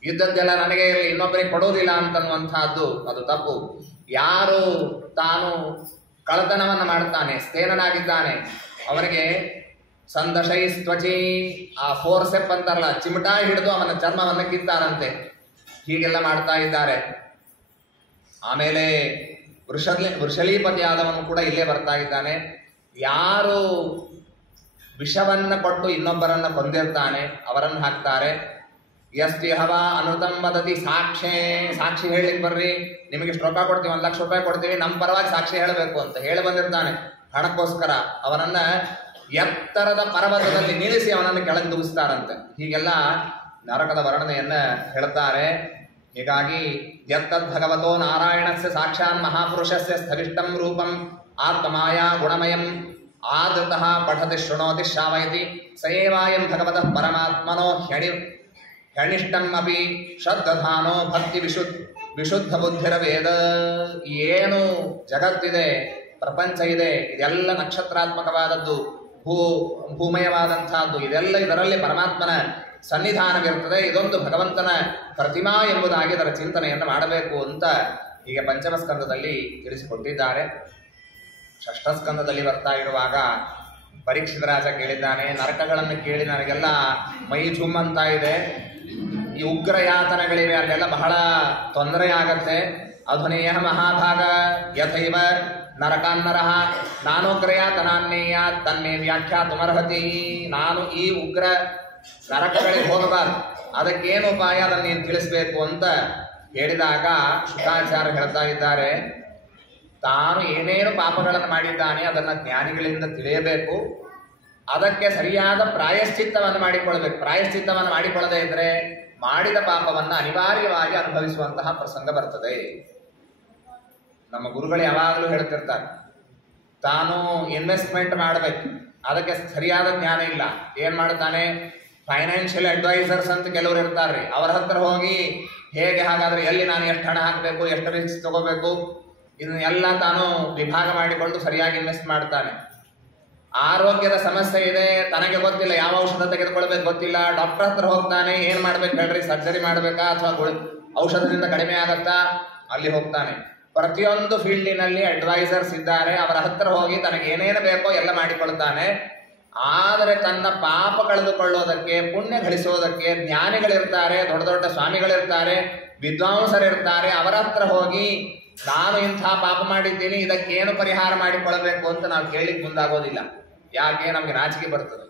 ಇದ್ದದ್ದೆಲ್ಲ ನನಗೆ ಇರಲಿ, ಇನ್ನೊಬ್ಬರಿಗೆ ಕೊಡೋದಿಲ್ಲ ಅಂತನ್ನುವಂತಹದ್ದು ಅದು ತಪ್ಪು. ಯಾರು ತಾನು ಕಳತನವನ್ನು ಮಾಡ್ತಾನೆ, ಸ್ಥೇನನಾಗಿದ್ದಾನೆ, ಅವನಿಗೆ ಸಂದಶೈ ತ್ವಚಿ, ಆ ಫೋರ್ಸೆಪ್ ಅಂತಾರಲ್ಲ, ಚಿಮಟಾ ಹಿಡಿದು ಅವನ ಚರ್ಮವನ್ನು ಕಿತ್ತಾರಂತೆ. ಹೀಗೆಲ್ಲ ಮಾಡ್ತಾ ಇದ್ದಾರೆ. ಆಮೇಲೆ ವೃಷಲೀಪತಿ ಆದವನು ಕೂಡ ಇಲ್ಲೇ ಬರ್ತಾ ಇದ್ದಾನೆ. ಯಾರು ವಿಷವನ್ನ ಕೊಟ್ಟು ಇನ್ನೊಬ್ಬರನ್ನ ಕೊಂದಿರ್ತಾನೆ ಅವರನ್ನು ಹಾಕ್ತಾರೆ. ಯಸ್ತಿಹವ ಅನೃತಂ ವದತಿ ಸಾಕ್ಷಿ ಹೇಳಿಕ್ ಬರ್ರಿ, ನಿಮಗೆ ಇಷ್ಟು ರೊಕ್ಕ ಕೊಡ್ತೀವಿ, 1 ಲಕ್ಷ ರೂಪಾಯಿ ಕೊಡ್ತೀವಿ, ನಮ್ಮ ಪರವಾಗಿ ಸಾಕ್ಷಿ ಹೇಳಬೇಕು ಅಂತ ಹೇಳಿ ಬಂದಿರ್ತಾನೆ. ಹಣಕ್ಕೋಸ್ಕರ ಅವನನ್ನ ಎತ್ತರದ ಪರ್ವತದಲ್ಲಿ ನಿಲ್ಲಿಸಿ ಅವನನ್ನು ಕೆಳಗೆ ದೂಗಿಸ್ತಾರಂತೆ. ಹೀಗೆಲ್ಲ ನರಕದ ವರ್ಣನೆಯನ್ನ ಹೇಳ್ತಾರೆ. ಹೀಗಾಗಿ ಯತ್ತದ್ ಭಗವತೋ ನಾರಾಯಣಸ್ಯ ಸಾಕ್ಷಾನ್ ಮಹಾಪುರುಷಸ್ಯ ಸ್ಥವಿಷ್ಟಂ ರೂಪಂ ಆತ್ಮಮಾಯಾ ಗುಣಮಯಂ ಆದೃತಃ ಪಠತಿ ಶೃಣೋತಿ ಶ್ರಾವಯತಿ ಸಯೇವಾಯಂ ಭಗವತಃ ಪರಮಾತ್ಮನೋ ಹ್ಯಣಿಷ್ಟಂ ಅಪಿ ಶ್ರದ್ಧಾನೋ ಭಕ್ತಿ ವಿಶುದ್ಧ ಬುದ್ಧಿರ ವೇದ. ಏನು ಜಗತ್ತಿದೆ, ಪ್ರಪಂಚ ಇದೆ, ಇದೆಲ್ಲ ನಕ್ಷತ್ರಾತ್ಮಕವಾದದ್ದು, ಭೂಮಯವಾದಂತಹದ್ದು, ಇದೆಲ್ಲ ಇದರಲ್ಲಿ ಪರಮಾತ್ಮನ ಸನ್ನಿಧಾನವಿರುತ್ತದೆ. ಇದೊಂದು ಭಗವಂತನ ಪ್ರತಿಮಾ ಎಂಬುದಾಗಿ ಅದರ ಚಿಂತನೆಯನ್ನು ಮಾಡಬೇಕು ಅಂತ ಹೀಗೆ ಪಂಚಮ ಸ್ಕಂದದಲ್ಲಿ ತಿಳಿಸಿಕೊಟ್ಟಿದ್ದಾರೆ. ಷಷ್ಠ ಸ್ಕಂದದಲ್ಲಿ ಬರ್ತಾ ಇರುವಾಗ ಪರೀಕ್ಷಿತ ರಾಜ ಕೇಳಿದ್ದಾನೆ, ನರಕಗಳನ್ನು ಕೇಳಿ ನನಗೆಲ್ಲ ಮೈ ಜುಮ್ಮಂತ ಇದೆ, ಈ ಉಗ್ರ ಯಾತನೆಗಳಿವೆ, ಅಲ್ಲೆಲ್ಲ ಬಹಳ ತೊಂದರೆ ಆಗತ್ತೆ. ಅಧುನೇಯ ಮಹಾಭಾಗ ಯಥೈವ ನರಕಾನ್ನರಹ ನಾನೋಗ್ರಯಾತನಾನ್ನೇಯ ತನ್ನೇ ವ್ಯಾಖ್ಯಾತುಮರ್ಹತಿ. ನಾನು ಈ ಉಗ್ರ ನರಕಗಳಿಗೆ ಹೋಗಬಾರ್ದು, ಅದಕ್ಕೇನು ಉಪಾಯ, ಅದನ್ನು ನೀನು ತಿಳಿಸ್ಬೇಕು ಅಂತ ಹೇಳಿದಾಗ ಶುಕಾಚಾರ್ಯ ಹೇಳ್ತಾ ಇದ್ದಾರೆ, ತಾನು ಏನೇನು ಪಾಪಗಳನ್ನು ಮಾಡಿದ್ದಾನೆ ಅದನ್ನು ಜ್ಞಾನಿಗಳಿಂದ ತಿಳಿಯಬೇಕು, ಅದಕ್ಕೆ ಸರಿಯಾದ ಪ್ರಾಯಶ್ಚಿತ್ತವನ್ನು ಮಾಡಿಕೊಳ್ಳಬೇಕು. ಪ್ರಾಯಶ್ಚಿತ್ತವನ್ನು ಮಾಡಿಕೊಳ್ಳದೇ ಇದ್ರೆ ಮಾಡಿದ ಪಾಪವನ್ನು ಅನಿವಾರ್ಯವಾಗಿ ಅನುಭವಿಸುವಂತಹ ಪ್ರಸಂಗ ಬರ್ತದೆ. ನಮ್ಮ ಗುರುಗಳು ಯಾವಾಗಲೂ ಹೇಳ್ತಿರ್ತಾರೆ, ತಾನು ಇನ್ವೆಸ್ಟ್ಮೆಂಟ್ ಮಾಡಬೇಕು, ಅದಕ್ಕೆ ಸರಿಯಾದ ಜ್ಞಾನ ಇಲ್ಲ, ಏನ್ ಮಾಡ್ತಾನೆ, ಫೈನಾನ್ಷಿಯಲ್ ಅಡ್ವೈಸರ್ಸ್ ಅಂತ ಕೆಲವರು ಇರ್ತಾರೆ, ಅವರ ಹತ್ರ ಹೋಗಿ ಹೇಗೆ ಹಾಗಾದ್ರೆ ಎಲ್ಲಿ ನಾನು ಎಷ್ಟು ಹಣ ಹಾಕಬೇಕು, ಎಷ್ಟು ರಿಸ್ಕ್ ತಗೋಬೇಕು, ಇದನ್ನೆಲ್ಲ ತಾನು ವಿಭಾಗ ಮಾಡಿಕೊಂಡು ಸರಿಯಾಗಿ ಇನ್ವೆಸ್ಟ್ ಮಾಡ್ತಾನೆ. ಆರೋಗ್ಯದ ಸಮಸ್ಯೆ ಇದೆ, ತನಗೆ ಗೊತ್ತಿಲ್ಲ, ಯಾವ ಔಷಧ ತೆಗೆದುಕೊಳ್ಬೇಕು ಗೊತ್ತಿಲ್ಲ, ಡಾಕ್ಟರ್ ಹತ್ರ ಹೋಗ್ತಾನೆ, ಏನ್ ಮಾಡ್ಬೇಕು ಹೇಳ್ರಿ, ಸರ್ಜರಿ ಮಾಡ್ಬೇಕಾ ಅಥವಾ ಔಷಧದಿಂದ ಕಡಿಮೆ ಆಗತ್ತಾ, ಅಲ್ಲಿ ಹೋಗ್ತಾನೆ. ಪ್ರತಿಯೊಂದು ಫೀಲ್ಡಿನಲ್ಲಿ ಅಡ್ವೈಸರ್ಸ್ ಇದ್ದಾರೆ, ಅವರ ಹತ್ರ ಹೋಗಿ ತನಗೆ ಏನೇನು ಬೇಕೋ ಎಲ್ಲ ಮಾಡಿಕೊಳ್ತಾನೆ. ಆದರೆ ತನ್ನ ಪಾಪ ಕಳೆದುಕೊಳ್ಳೋದಕ್ಕೆ, ಪುಣ್ಯ ಗಳಿಸೋದಕ್ಕೆ ಜ್ಞಾನಿಗಳಿರ್ತಾರೆ, ದೊಡ್ಡ ದೊಡ್ಡ ಸ್ವಾಮಿಗಳಿರ್ತಾರೆ, ವಿದ್ವಾಂಸರಿರ್ತಾರೆ, ಅವರ ಹತ್ರ ಹೋಗಿ ನಾನು ಇಂಥ ಪಾಪ ಮಾಡಿದ್ದೀನಿ, ಇದಕ್ಕೇನು ಪರಿಹಾರ ಮಾಡಿಕೊಳ್ಳಬೇಕು ಅಂತ ನಾವು ಕೇಳಿಕ್ ಮುಂದಾಗೋದಿಲ್ಲ. ಯಾಕೆ, ನಮ್ಗೆ ನಾಚಿಕೆ ಬರ್ತದೆ,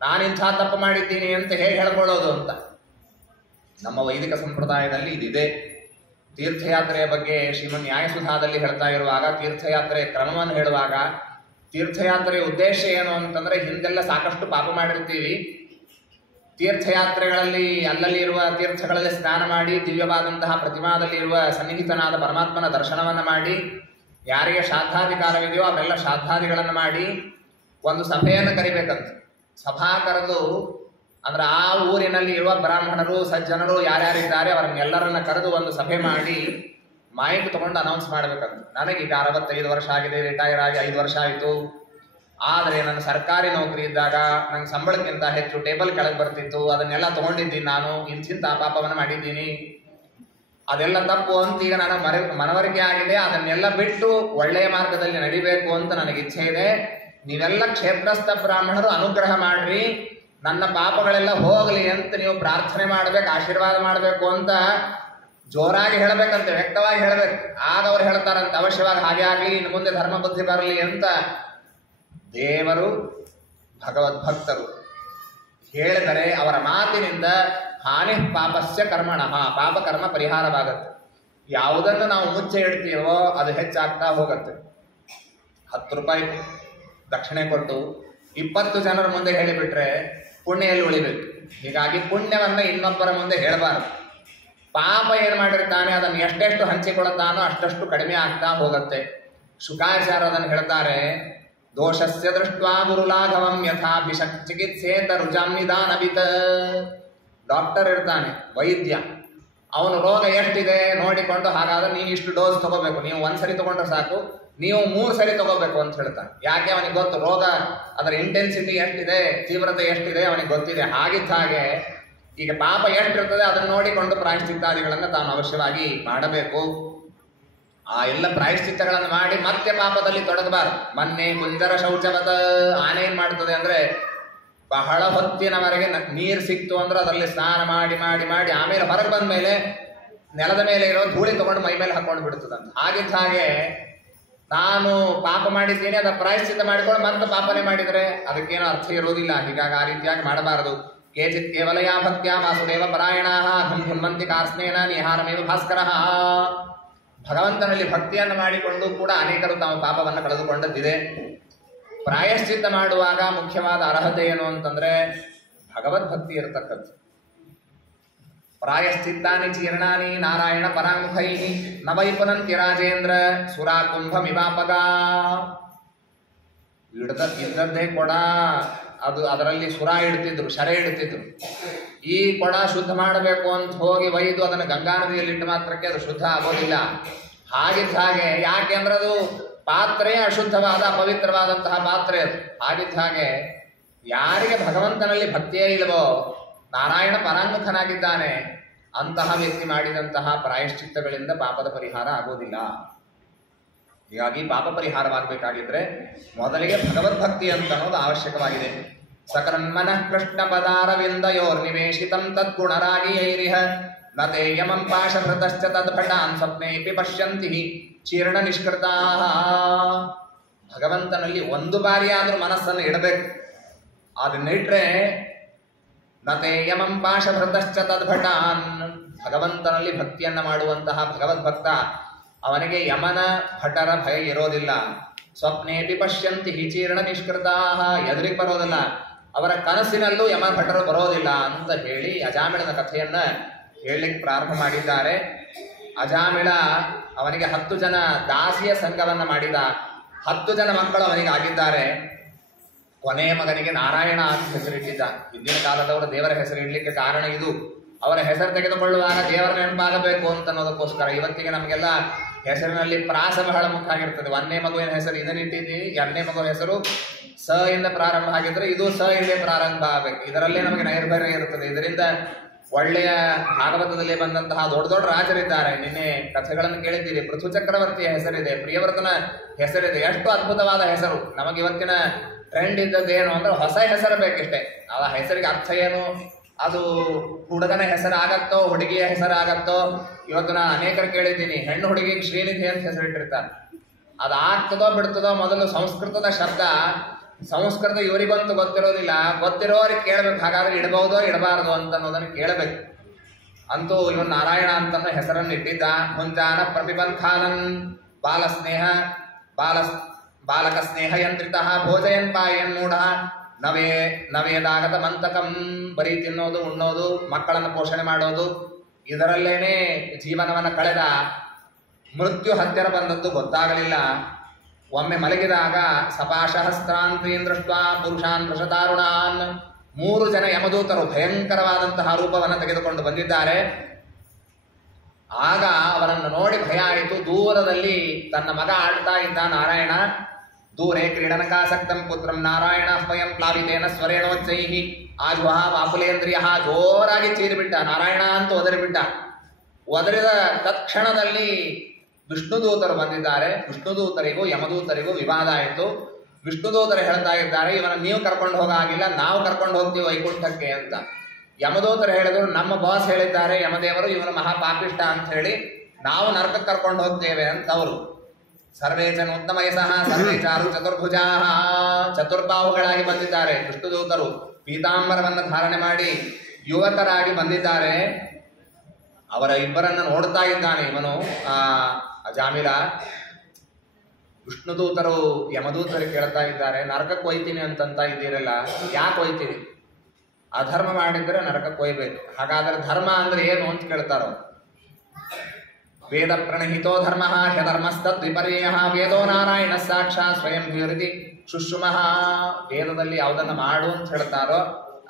ನಾನು ಇಂಥ ತಪ್ಪು ಮಾಡಿದ್ದೀನಿ ಅಂತ ಹೇಗೆ ಹೇಳ್ಕೊಳ್ಳೋದು ಅಂತ. ನಮ್ಮ ವೈದಿಕ ಸಂಪ್ರದಾಯದಲ್ಲಿ ಇದಿದೆ. ತೀರ್ಥಯಾತ್ರೆಯ ಬಗ್ಗೆ ಶ್ರೀಮನ್ ನ್ಯಾಯಸುಧಾದಲ್ಲಿ ಹೇಳ್ತಾ ಇರುವಾಗ, ತೀರ್ಥಯಾತ್ರೆಯ ಕ್ರಮವನ್ನು ಹೇಳುವಾಗ, ತೀರ್ಥಯಾತ್ರೆಯ ಉದ್ದೇಶ ಏನು ಅಂತಂದ್ರೆ, ಹಿಂದೆಲ್ಲ ಸಾಕಷ್ಟು ಪಾಪ ಮಾಡಿರ್ತೀವಿ, ತೀರ್ಥಯಾತ್ರೆಗಳಲ್ಲಿ ಅಲ್ಲಲ್ಲಿ ಇರುವ ತೀರ್ಥಗಳಲ್ಲಿ ಸ್ನಾನ ಮಾಡಿ ದಿವ್ಯವಾದಂತಹ ಪ್ರತಿಮಾದಲ್ಲಿ ಇರುವ ಸನ್ನಿಹಿತನಾದ ಪರಮಾತ್ಮನ ದರ್ಶನವನ್ನು ಮಾಡಿ, ಯಾರಿಗೆ ಶ್ರಾದ್ದಾಧಿಕಾರವಿದೆಯೋ ಅವರೆಲ್ಲ ಶ್ರಾದ್ದಾದಿಗಳನ್ನು ಮಾಡಿ ಒಂದು ಸಭೆಯನ್ನು ಕರಿಬೇಕಂತ. ಸಭಾ ಕರೆದು ಅಂದ್ರೆ ಆ ಊರಿನಲ್ಲಿ ಇರುವ ಬ್ರಾಹ್ಮಣರು ಸಜ್ಜನರು ಯಾರ್ಯಾರಿದ್ದಾರೆ ಅವರನ್ನೆಲ್ಲರನ್ನ ಕರೆದು ಒಂದು ಸಭೆ ಮಾಡಿ ಮೈಕ್ ತಗೊಂಡು ಅನೌನ್ಸ್ ಮಾಡ್ಬೇಕಂತ. ನನಗೀಗ 65 ವರ್ಷ ಆಗಿದೆ, ರಿಟೈರ್ ಆಗಿ 5 ವರ್ಷ ಆಯಿತು, ಆದರೆ ನನ್ನ ಸರ್ಕಾರಿ ನೌಕರಿ ಇದ್ದಾಗ ನಂಗೆ ಸಂಬಳಕ್ಕಿಂತ ಹೆಚ್ಚು ಟೇಬಲ್ ಕೆಳಗೆ ಬರ್ತಿತ್ತು, ಅದನ್ನೆಲ್ಲ ತಗೊಂಡಿದ್ದೀನಿ, ನಾನು ಇಂಥ ಪಾಪವನ್ನು ಮಾಡಿದ್ದೀನಿ, ಅದೆಲ್ಲ ತಪ್ಪು ಅಂತ ಈಗ ನಾನು ಮನವರಿಕೆ ಆಗಿದೆ, ಅದನ್ನೆಲ್ಲ ಬಿಟ್ಟು ಒಳ್ಳೆಯ ಮಾರ್ಗದಲ್ಲಿ ನಡಿಬೇಕು ಅಂತ ನನಗೆ ಇಚ್ಛೆ ಇದೆ. ನೀವೆಲ್ಲ ಕ್ಷೇತ್ರಸ್ಥ ಬ್ರಾಹ್ಮಣರು ಅನುಗ್ರಹ ಮಾಡ್ರಿ, ನನ್ನ ಪಾಪಗಳೆಲ್ಲ ಹೋಗಲಿ ಅಂತ ನೀವು ಪ್ರಾರ್ಥನೆ ಮಾಡ್ಬೇಕು, ಆಶೀರ್ವಾದ ಮಾಡಬೇಕು ಅಂತ ಜೋರಾಗಿ ಹೇಳಬೇಕಂತೆ, ವ್ಯಕ್ತವಾಗಿ ಹೇಳಬೇಕು. ಆಗ ಅವ್ರು ಹೇಳ್ತಾರಂತೆ, ಅವಶ್ಯವಾಗಿ ಹಾಗೆ ಆಗಲಿ, ಇನ್ನು ಮುಂದೆ ಧರ್ಮ ಬುದ್ಧಿ ಬರಲಿ ಅಂತ. ದೇವರು ಭಗವದ್ಭಕ್ತರು ಹೇಳಿದರೆ ಅವರ ಮಾತಿನಿಂದ ಹಾನಿ ಪಾಪಸ್ಯ ಕರ್ಮಣಃ, ಪಾಪ ಕರ್ಮ ಪರಿಹಾರವಾಗತ್ತೆ. ಯಾವುದನ್ನು ನಾವು ಮುಚ್ಚೆ ಇಡ್ತೀವೋ ಅದು ಹೆಚ್ಚಾಗ್ತಾ ಹೋಗುತ್ತೆ. 10 ರೂಪಾಯಿ ದಕ್ಷಿಣೆ ಕೊಟ್ಟು 20 ಜನರ ಮುಂದೆ ಹೇಳಿಬಿಟ್ರೆ ಪುಣ್ಯಲ್ಲಿ ಉಳಿಬೇಕು. ಹೀಗಾಗಿ ಪುಣ್ಯವನ್ನ ಇನ್ನೊಬ್ಬರ ಮುಂದೆ ಹೇಳಬಾರದು. ಪಾಪ ಏನು ಮಾಡಿರ್ತಾನೆ ಅದನ್ನು ಎಷ್ಟೆಷ್ಟು ಹಂಚಿಕೊಳ್ಳುತ್ತಾನೋ ಅಷ್ಟಷ್ಟು ಕಡಿಮೆ ಆಗ್ತಾ ಹೋಗುತ್ತೆ. ಶುಕಾಚಾರ್ಯ ಅದನ್ನು ಹೇಳ್ತಾರೆ, ದೋಷಸ್ಯ ದೃಷ್ಟ್ವಾ ಗುರುಲಾಘವಂ ಯಥಾಭಿಷಕ್ ಚಿಕಿತ್ಸೇತ ರುಜಾಂ ನಿಧಾನವಿತ. ಡಾಕ್ಟರ್ ಇರ್ತಾನೆ, ವೈದ್ಯ, ಅವನು ರೋಗ ಎಷ್ಟಿದೆ ನೋಡಿಕೊಂಡು, ಹಾಗಾದ್ರೆ ನೀವು ಇಷ್ಟು ಡೋಸ್ ತಗೋಬೇಕು, ನೀವು 1 ಸರಿ ತಗೊಂಡ್ರೆ ಸಾಕು, ನೀವು 3 ಸರಿ ತಗೋಬೇಕು ಅಂತ ಹೇಳ್ತಾನೆ. ಯಾಕೆ, ಅವನಿಗೆ ಗೊತ್ತು ರೋಗ ಅದರ ಇಂಟೆನ್ಸಿಟಿ ಎಷ್ಟಿದೆ, ತೀವ್ರತೆ ಎಷ್ಟಿದೆ ಅವನಿಗೆ ಗೊತ್ತಿದೆ. ಹಾಗಿದ್ದ ಹಾಗೆ ಈಗ ಪಾಪ ಎಷ್ಟಿರ್ತದೆ ಅದನ್ನು ನೋಡಿಕೊಂಡು ಪ್ರಾಯಶ್ಚಿತ್ತಾದಿಗಳನ್ನು ತಾನು ಅವಶ್ಯವಾಗಿ ಮಾಡಬೇಕು. ಆ ಎಲ್ಲ ಪ್ರಾಯಶ್ಚಿತ್ತಗಳನ್ನು ಮಾಡಿ ಮತ್ತೆ ಪಾಪದಲ್ಲಿ ತೊಡಗಬಾರದು. ಮೊನ್ನೆ ಕುಂಜರ ಶೌಚವತ ಆನೆ ಏನ್ ಮಾಡ್ತದೆ ಅಂದ್ರೆ, ಬಹಳ ಹೊತ್ತಿನವರೆಗೆ ನೀರು ಸಿಕ್ತು ಅಂದ್ರೆ ಅದರಲ್ಲಿ ಸ್ನಾನ ಮಾಡಿ ಮಾಡಿ ಮಾಡಿ ಆಮೇಲೆ ಹೊರಗೆ ಬಂದ ಮೇಲೆ ನೆಲದ ಮೇಲೆ ಇರೋ ಧೂಳಿ ತಗೊಂಡು ಮೈ ಮೇಲೆ ಹಾಕೊಂಡು ಬಿಡ್ತದಂತ. ಹಾಗಿದ್ದ ಹಾಗೆ ನಾನು ಪಾಪ ಮಾಡಿದ್ದೀನಿ, ಅದರ ಪ್ರಾಯಶ್ಚಿತ್ತ ಮಾಡಿಕೊಂಡು ಮತ್ತೆ ಪಾಪನೆ ಮಾಡಿದರೆ ಅದಕ್ಕೇನೋ ಅರ್ಥ ಇರೋದಿಲ್ಲ. ಹೀಗಾಗಿ ಆ ರೀತಿಯಾಗಿ ಮಾಡಬಾರದು. ಕೇಚಿತ್ ಕೇವಲಯಾ ಭಕ್ತ್ಯಾ ವಾಸುದೇವ ಪರಾಯಣಾಃ ಧುಂ ಧುನ್ವಂತಿ ಕಾರ್ಸ್ನೇನ ನಿಹಾರಮೇವ ಭಾಸ್ಕರಃ. ಭಗವಂತನಲ್ಲಿ ಭಕ್ತಿಯನ್ನು ಮಾಡಿಕೊಂಡು ಕೂಡ ಅನೇಕರು ತಾವು ಪಾಪವನ್ನು ಕಳೆದುಕೊಂಡದ್ದಿದೆ. ಪ್ರಾಯಶ್ಚಿತ್ತ ಮಾಡುವಾಗ ಮುಖ್ಯವಾದ ಅರ್ಹತೆ ಏನು ಅಂತಂದ್ರೆ ಭಗವದ್ಭಕ್ತಿ ಇರತಕ್ಕದ್ದು. ಪ್ರಾಯಶ್ಚಿತ್ತಾನಿ ಚೀರ್ಣಾನಿ ನಾರಾಯಣ ಪರಾಂಗುಖೈ ನವೈಪುನಂತಿ ರಾಜೇಂದ್ರ ಸುರಾ ಕುಂಭಮಿವಾಪಗ. ಇದ್ದದ್ದೇ ಕೊಡ, ಅದು ಅದರಲ್ಲಿ ಸುರ ಇಡ್ತಿದ್ರು, ಶರೆ ಇಡ್ತಿದ್ರು. ಈ ಕೊಡ ಶುದ್ಧ ಮಾಡಬೇಕು ಅಂತ ಹೋಗಿ ಒಯ್ದು ಅದನ್ನು ಗಂಗಾ ನದಿಯಲ್ಲಿ ಇಟ್ಟು ಮಾತ್ರಕ್ಕೆ ಅದು ಶುದ್ಧ ಆಗೋದಿಲ್ಲ. ಹಾಗಿದ್ದ ಹಾಗೆ, ಯಾಕೆಂದ್ರೆ ಅದು ಪಾತ್ರೆ ಅಶುದ್ಧವಾದ ಅಪವಿತ್ರವಾದಂತಹ ಪಾತ್ರೆ ಅದು. ಹಾಗಿದ್ದ ಹಾಗೆ ಯಾರಿಗೆ ಭಗವಂತನಲ್ಲಿ ಭಕ್ತಿಯೇ ಇಲ್ಲವೋ, ನಾರಾಯಣ ಪರಾಂಗುಖನಾಗಿದ್ದಾನೆ, ಅಂತಹ ವ್ಯಕ್ತಿ ಮಾಡಿದಂತಹ ಪ್ರಾಯಶ್ಚಿತ್ತಗಳಿಂದ ಪಾಪದ ಪರಿಹಾರ ಆಗೋದಿಲ್ಲ. ಹೀಗಾಗಿ ಪಾಪ ಪರಿಹಾರವಾಗಬೇಕಾಗಿದ್ರೆ ಮೊದಲಿಗೆ ಭಗವದ್ಭಕ್ತಿ ಅಂತ ಅನ್ನೋದು ಅವಶ್ಯಕವಾಗಿದೆ. ಸಕರನ್ಮನಃ ಕೃಷ್ಣ ಪದಾರವಿಂದಯೋರ್ನಿವೇಶಿತಂ ತದ್ಗುಣರಾಗಿಯೈರಿಹ ನತೆ ಯಮಂ ಪಾಶಭೃತಶ್ಚ ತದ್ಭಟಾನ್ ಸ್ವಪ್ನೇಪಿ ಪಶ್ಯಂತಿ ಚೀರ್ಣ ನಿಷ್ಕೃತಾಃ. ಭಗವಂತನಲ್ಲಿ ಒಂದು ಬಾರಿ ಆದರೂ ಮನಸ್ಸನ್ನು ಇಡಬೇಕು. ಅದನ್ನಿಟ್ರೆ ನತೆ ಯಮಂ ಪಾಶಭೃತಶ್ಚ ತದ್ಭಟಾನ್, ಭಗವಂತನಲ್ಲಿ ಭಕ್ತಿಯನ್ನ ಮಾಡುವಂತಹ ಭಗವದ್ಭಕ್ತ ಅವನಿಗೆ ಯಮನ ಭಟರ ಭಯ ಇರೋದಿಲ್ಲ. ಸ್ವಪ್ನೇಪಿ ಪಶ್ಯಂತಿ ಚೀರ್ಣ ನಿಷ್ಕೃತಾಃ, ಎದುರಿಗೆ ಬರೋದಿಲ್ಲ, ಅವರ ಕನಸಿನಲ್ಲೂ ಯಮ ಭಟರು ಬರೋದಿಲ್ಲ ಅಂತ ಹೇಳಿ ಅಜಾಮಿಳನ ಕಥೆಯನ್ನ ಹೇಳಲಿಕ್ಕೆ ಪ್ರಾರಂಭ ಮಾಡಿದ್ದಾರೆ. ಅಜಾಮಿಳ ಅವನಿಗೆ 10 ಜನ ದಾಸಿಯ ಸಂಘವನ್ನ ಮಾಡಿದ. 10 ಜನ ಮಕ್ಕಳು ಅವನಿಗೆ ಆಗಿದ್ದಾರೆ. ಕೊನೆಯ ಮಗನಿಗೆ ನಾರಾಯಣ ಅಂತ ಹೆಸರಿಟ್ಟಿದ್ದ. ಹಿಂದಿನ ಕಾಲದವರು ದೇವರ ಹೆಸರು ಇಡ್ಲಿಕ್ಕೆ ಕಾರಣ ಇದು. ಅವರ ಹೆಸರು ತೆಗೆದುಕೊಳ್ಳುವಾಗ ದೇವರ ನೆನಪಾಗಬೇಕು ಅಂತ ಅನ್ನೋದಕ್ಕೋಸ್ಕರ. ಇವತ್ತಿಗೆ ನಮಗೆಲ್ಲ ಹೆಸರಿನಲ್ಲಿ ಪ್ರಾಸ ಬಹಳ ಮುಖ್ಯ ಆಗಿರ್ತದೆ. 1ನೇ ಮಗುವಿನ ಹೆಸರು ಇದನ್ನಿಟ್ಟಿದ್ದೀವಿ, 2ನೇ ಮಗುವಿನ ಹೆಸರು ಸ ಇಂದ ಪ್ರಾರಂಭ ಆಗಿದ್ರೆ ಇದು ಸ ಇಂದೇ ಪ್ರಾರಂಭ ಆಗಬೇಕು. ಇದರಲ್ಲೇ ನಮಗೆ ನೈರ್ಭರ್ಯ ಇರುತ್ತದೆ. ಇದರಿಂದ ಒಳ್ಳೆಯ ಭಾಗವತದಲ್ಲಿ ಬಂದಂತಹ ದೊಡ್ಡ ದೊಡ್ಡ ರಾಜರಿದ್ದಾರೆ. ನಿನ್ನೆ ಕಥೆಗಳನ್ನು ಕೇಳಿದ್ದೀರಿ. ಪೃಥು ಚಕ್ರವರ್ತಿಯ ಹೆಸರಿದೆ, ಪ್ರಿಯವರ್ತನ ಹೆಸರಿದೆ. ಎಷ್ಟು ಅದ್ಭುತವಾದ ಹೆಸರು. ನಮಗೆ ಇವತ್ತಿನ ಟ್ರೆಂಡ್ ಇದ್ದದ್ದೇನು ಅಂದ್ರೆ ಹೊಸ ಹೆಸರು ಬೇಕಿಷ್ಟೇ. ಆ ಹೆಸರಿಗೆ ಅರ್ಥ ಏನು, ಅದು ಹುಡುಗನ ಹೆಸರಾಗತ್ತೋ ಹುಡುಗಿಯ ಹೆಸರಾಗತ್ತೋ. ಇವತ್ತು ನಾನು ಅನೇಕರು ಕೇಳಿದ್ದೀನಿ, ಹೆಣ್ಣು ಹುಡುಗಿಗೆ ಶ್ರೀನಿಧಿ ಅಂತ ಹೆಸರಿಟ್ಟಿರ್ತಾರೆ. ಅದು ಆಗ್ತದೋ ಬಿಡ್ತದೋ, ಮೊದಲು ಸಂಸ್ಕೃತದ ಶಬ್ದ, ಸಂಸ್ಕೃತ ಇವರಿಗಂತೂ ಗೊತ್ತಿರೋದಿಲ್ಲ. ಗೊತ್ತಿರೋರಿಗೆ ಕೇಳಬೇಕು, ಹಾಗಾದ್ರೆ ಇಡಬಹುದೋ ಇಡಬಾರದು ಅಂತ ಅನ್ನೋದನ್ನು ಕೇಳಬೇಕು. ಅಂತೂ ಇವನು ನಾರಾಯಣ ಅಂತ ಹೆಸರನ್ನು ಇಟ್ಟಿದ್ದ. ಮುಂಜಾನ ಪ್ರತಿಬಂಧಾನನ್ ಬಾಲಸ್ನೇಹ ಬಾಲಕ ಸ್ನೇಹ ಯಂತ್ರಿತಃ ಭೋಜಯನ್ ಪಾಯನ್ ಮೂಢ ನವೇದಾಗತ ಮಂತಕಂ. ಬರೀ ತಿನ್ನೋದು, ಉಣ್ಣೋದು, ಮಕ್ಕಳನ್ನು ಪೋಷಣೆ ಮಾಡೋದು, ಇದರಲ್ಲೇನೆ ಜೀವನವನ್ನು ಕಳೆದ. ಮೃತ್ಯು ಹತ್ತಿರ ಬಂದದ್ದು ಗೊತ್ತಾಗಲಿಲ್ಲ. ಒಮ್ಮೆ ಮಲಗಿದಾಗ ಸಪಾಶಹಸ್ತ್ರಾಂತೀನ್ ದೃಷ್ಟ ಪುರುಷಾನ್ ವೃಷದಾರುಣಾನ್, 3 ಜನ ಯಮದೂತರು ಭಯಂಕರವಾದಂತಹ ರೂಪವನ್ನು ತೆಗೆದುಕೊಂಡು ಬಂದಿದ್ದಾರೆ. ಆಗ ಅವರನ್ನು ನೋಡಿ ಭಯ ಆಯಿತು. ದೂರದಲ್ಲಿ ತನ್ನ ಮಗ ಆಡ್ತಾ ಇದ್ದ ನಾರಾಯಣ. ದೂರೇ ಕ್ರೀಡನಕಾಸಕ್ತಂ ಪುತ್ರಂ ನಾರಾಯಣ ಸ್ವಯಂ ಪ್ಲಾವಿತೇನ ಸ್ವರೇಣೋಚ್ಚೈಹಿ ಆಜುಹಾ ವಾಪುಲೇಂದ್ರಿಯ, ಜೋರಾಗಿ ಚೀರಿಬಿಟ್ಟ. ನಾರಾಯಣ ಅಂತ ಒದರಿಬಿಟ್ಟ. ಒದರಿದ ತತ್ಕ್ಷಣದಲ್ಲಿ ವಿಷ್ಣುದೂತರು ಬಂದಿದ್ದಾರೆ. ವಿಷ್ಣುದೂತರಿಗೂ ಯಮದೂತರಿಗೂ ವಿವಾದ ಆಯಿತು. ವಿಷ್ಣುದೂತರು ಹೇಳ್ತಾ ಇದ್ದಾರೆ, ಇವನ ನೀವು ಕರ್ಕೊಂಡು ಹೋಗಾಗಿಲ್ಲ, ನಾವು ಕರ್ಕೊಂಡು ಹೋಗ್ತೀವಿ ವೈಕುಂಠಕ್ಕೆ ಅಂತ. ಯಮದೂತರು ಹೇಳಿದ್ರು, ನಮ್ಮ ಬಾಸ್ ಹೇಳಿದ್ದಾರೆ ಯಮದೇವರು ಇವನು ಮಹಾಪಾಪಿಷ್ಟ ಅಂತ ಹೇಳಿ, ನಾವು ನರಕಕ್ಕೆ ಕರ್ಕೊಂಡು ಹೋಗ್ತೇವೆ ಅಂತ ಅವರು. ಸರ್ವೇ ಜನ ಉತ್ತಮಯಸಃ ಸರ್ವೇ ಚಾರು ಚತುರ್ಭುಜಾ, ಚತುರ್ಬಾಹುಗಳಾಗಿ ಬಂದಿದ್ದಾರೆ ವಿಷ್ಣುದೂತರು. ಪೀತಾಂಬರವನ್ನು ಧಾರಣೆ ಮಾಡಿ ಯುವಕರಾಗಿ ಬಂದಿದ್ದಾರೆ. ಅವರ ಇಬ್ಬರನ್ನು ನೋಡ್ತಾ ಇದ್ದಾನೆ ಇವನು ಅಜಾಮಿಲ. ವಿಷ್ಣುದೂತರು ಯಮದೂತರಿಗೆ ಕೇಳ್ತಾ ಇದ್ದಾರೆ, ನರಕಕ್ಕೆ ಒಯ್ತೀನಿ ಅಂತಂತ ಇದ್ದೀರಲ್ಲ, ಯಾಕೆ ಒಯ್ತೀರಿ? ಅಧರ್ಮ ಮಾಡಿದ್ರೆ ನರಕಕ್ಕೆ ಒಯ್ಬೇಕು. ಹಾಗಾದ್ರೆ ಧರ್ಮ ಅಂದ್ರೆ ಏನು ಅಂತ ಕೇಳ್ತಾರೋ. ವೇದ ಪ್ರಣಹಿತೋ ಧರ್ಮ ಹ್ಯಧರ್ಮಸ್ತದ್ ವಿಪರ್ಯಯ ವೇದೋ ನಾರಾಯಣ ಸಾಕ್ಷಾತ್ ಸ್ವಯಂ ವಿವೃತಿ ಶುಶ್ರುಮಃ. ವೇದದಲ್ಲಿ ಯಾವುದನ್ನು ಮಾಡು ಅಂತ ಹೇಳ್ತಾರೋ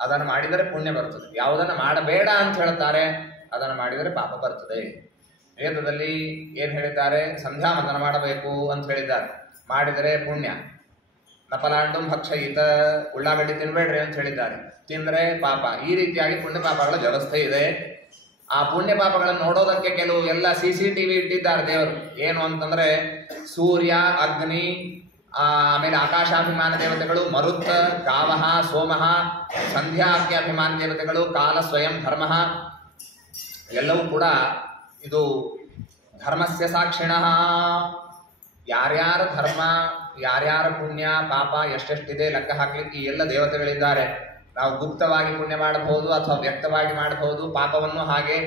ಅದನ್ನು ಮಾಡಿದರೆ ಪುಣ್ಯ ಬರ್ತದೆ. ಯಾವುದನ್ನು ಮಾಡಬೇಡ ಅಂತ ಹೇಳ್ತಾರೆ ಅದನ್ನು ಮಾಡಿದರೆ ಪಾಪ ಬರ್ತದೆ. ವೇದದಲ್ಲಿ ಏನು ಹೇಳಿದ್ದಾರೆ? ಸಂಧ್ಯಾ ವಂದನ ಮಾಡಬೇಕು ಅಂತ ಹೇಳಿದ್ದಾರೆ, ಮಾಡಿದರೆ ಪುಣ್ಯ. ನಪಲಾಂಡು ಭಕ್ಷಯಿತ, ಉಳ್ಳಾಗಡ್ಡಿ ತಿನ್ಬೇಡ್ರಿ ಅಂತ ಹೇಳಿದ್ದಾರೆ, ತಿಂದರೆ ಪಾಪ. ಈ ರೀತಿಯಾಗಿ ಪುಣ್ಯ ಪಾಪಗಳ ವ್ಯವಸ್ಥೆ ಇದೆ. ಆ ಪುಣ್ಯ ಪಾಪಗಳನ್ನು ನೋಡೋದಕ್ಕೆ ಕೆಲವು ಎಲ್ಲ CCTV ಇಟ್ಟಿದ್ದಾರೆ ದೇವರು. ಏನು ಅಂತಂದ್ರೆ ಸೂರ್ಯ, ಅಗ್ನಿ, ಆಮೇಲೆ ಆಕಾಶಾಭಿಮಾನ ದೇವತೆಗಳು, ಮರುತ್, ಗಾವಃ, ಸೋಮಃ, ಸಂಧ್ಯಾಖ್ಯಾಭಿಮಾನ ದೇವತೆಗಳು, ಕಾಲ, ಸ್ವಯಂ, ಧರ್ಮ, ಎಲ್ಲವೂ ಕೂಡ ಇದು ಧರ್ಮಸ್ಯ ಸಾಕ್ಷಿಣಃ. ಯಾರ್ಯಾರ ಧರ್ಮ, ಯಾರ್ಯಾರ ಪುಣ್ಯ ಪಾಪ ಎಷ್ಟೆಷ್ಟಿದೆ ಲೆಕ್ಕ ಹಾಕ್ಲಿಕ್ಕೆ ಈ ಎಲ್ಲ ದೇವತೆಗಳಿದ್ದಾರೆ. ನಾವು ಗುಪ್ತವಾಗಿ ಪುಣ್ಯ ಮಾಡಬಹುದು ಅಥವಾ ವ್ಯಕ್ತವಾಗಿ ಮಾಡಬಹುದು. ಪಾಪವನ್ನು ಹಾಗೆ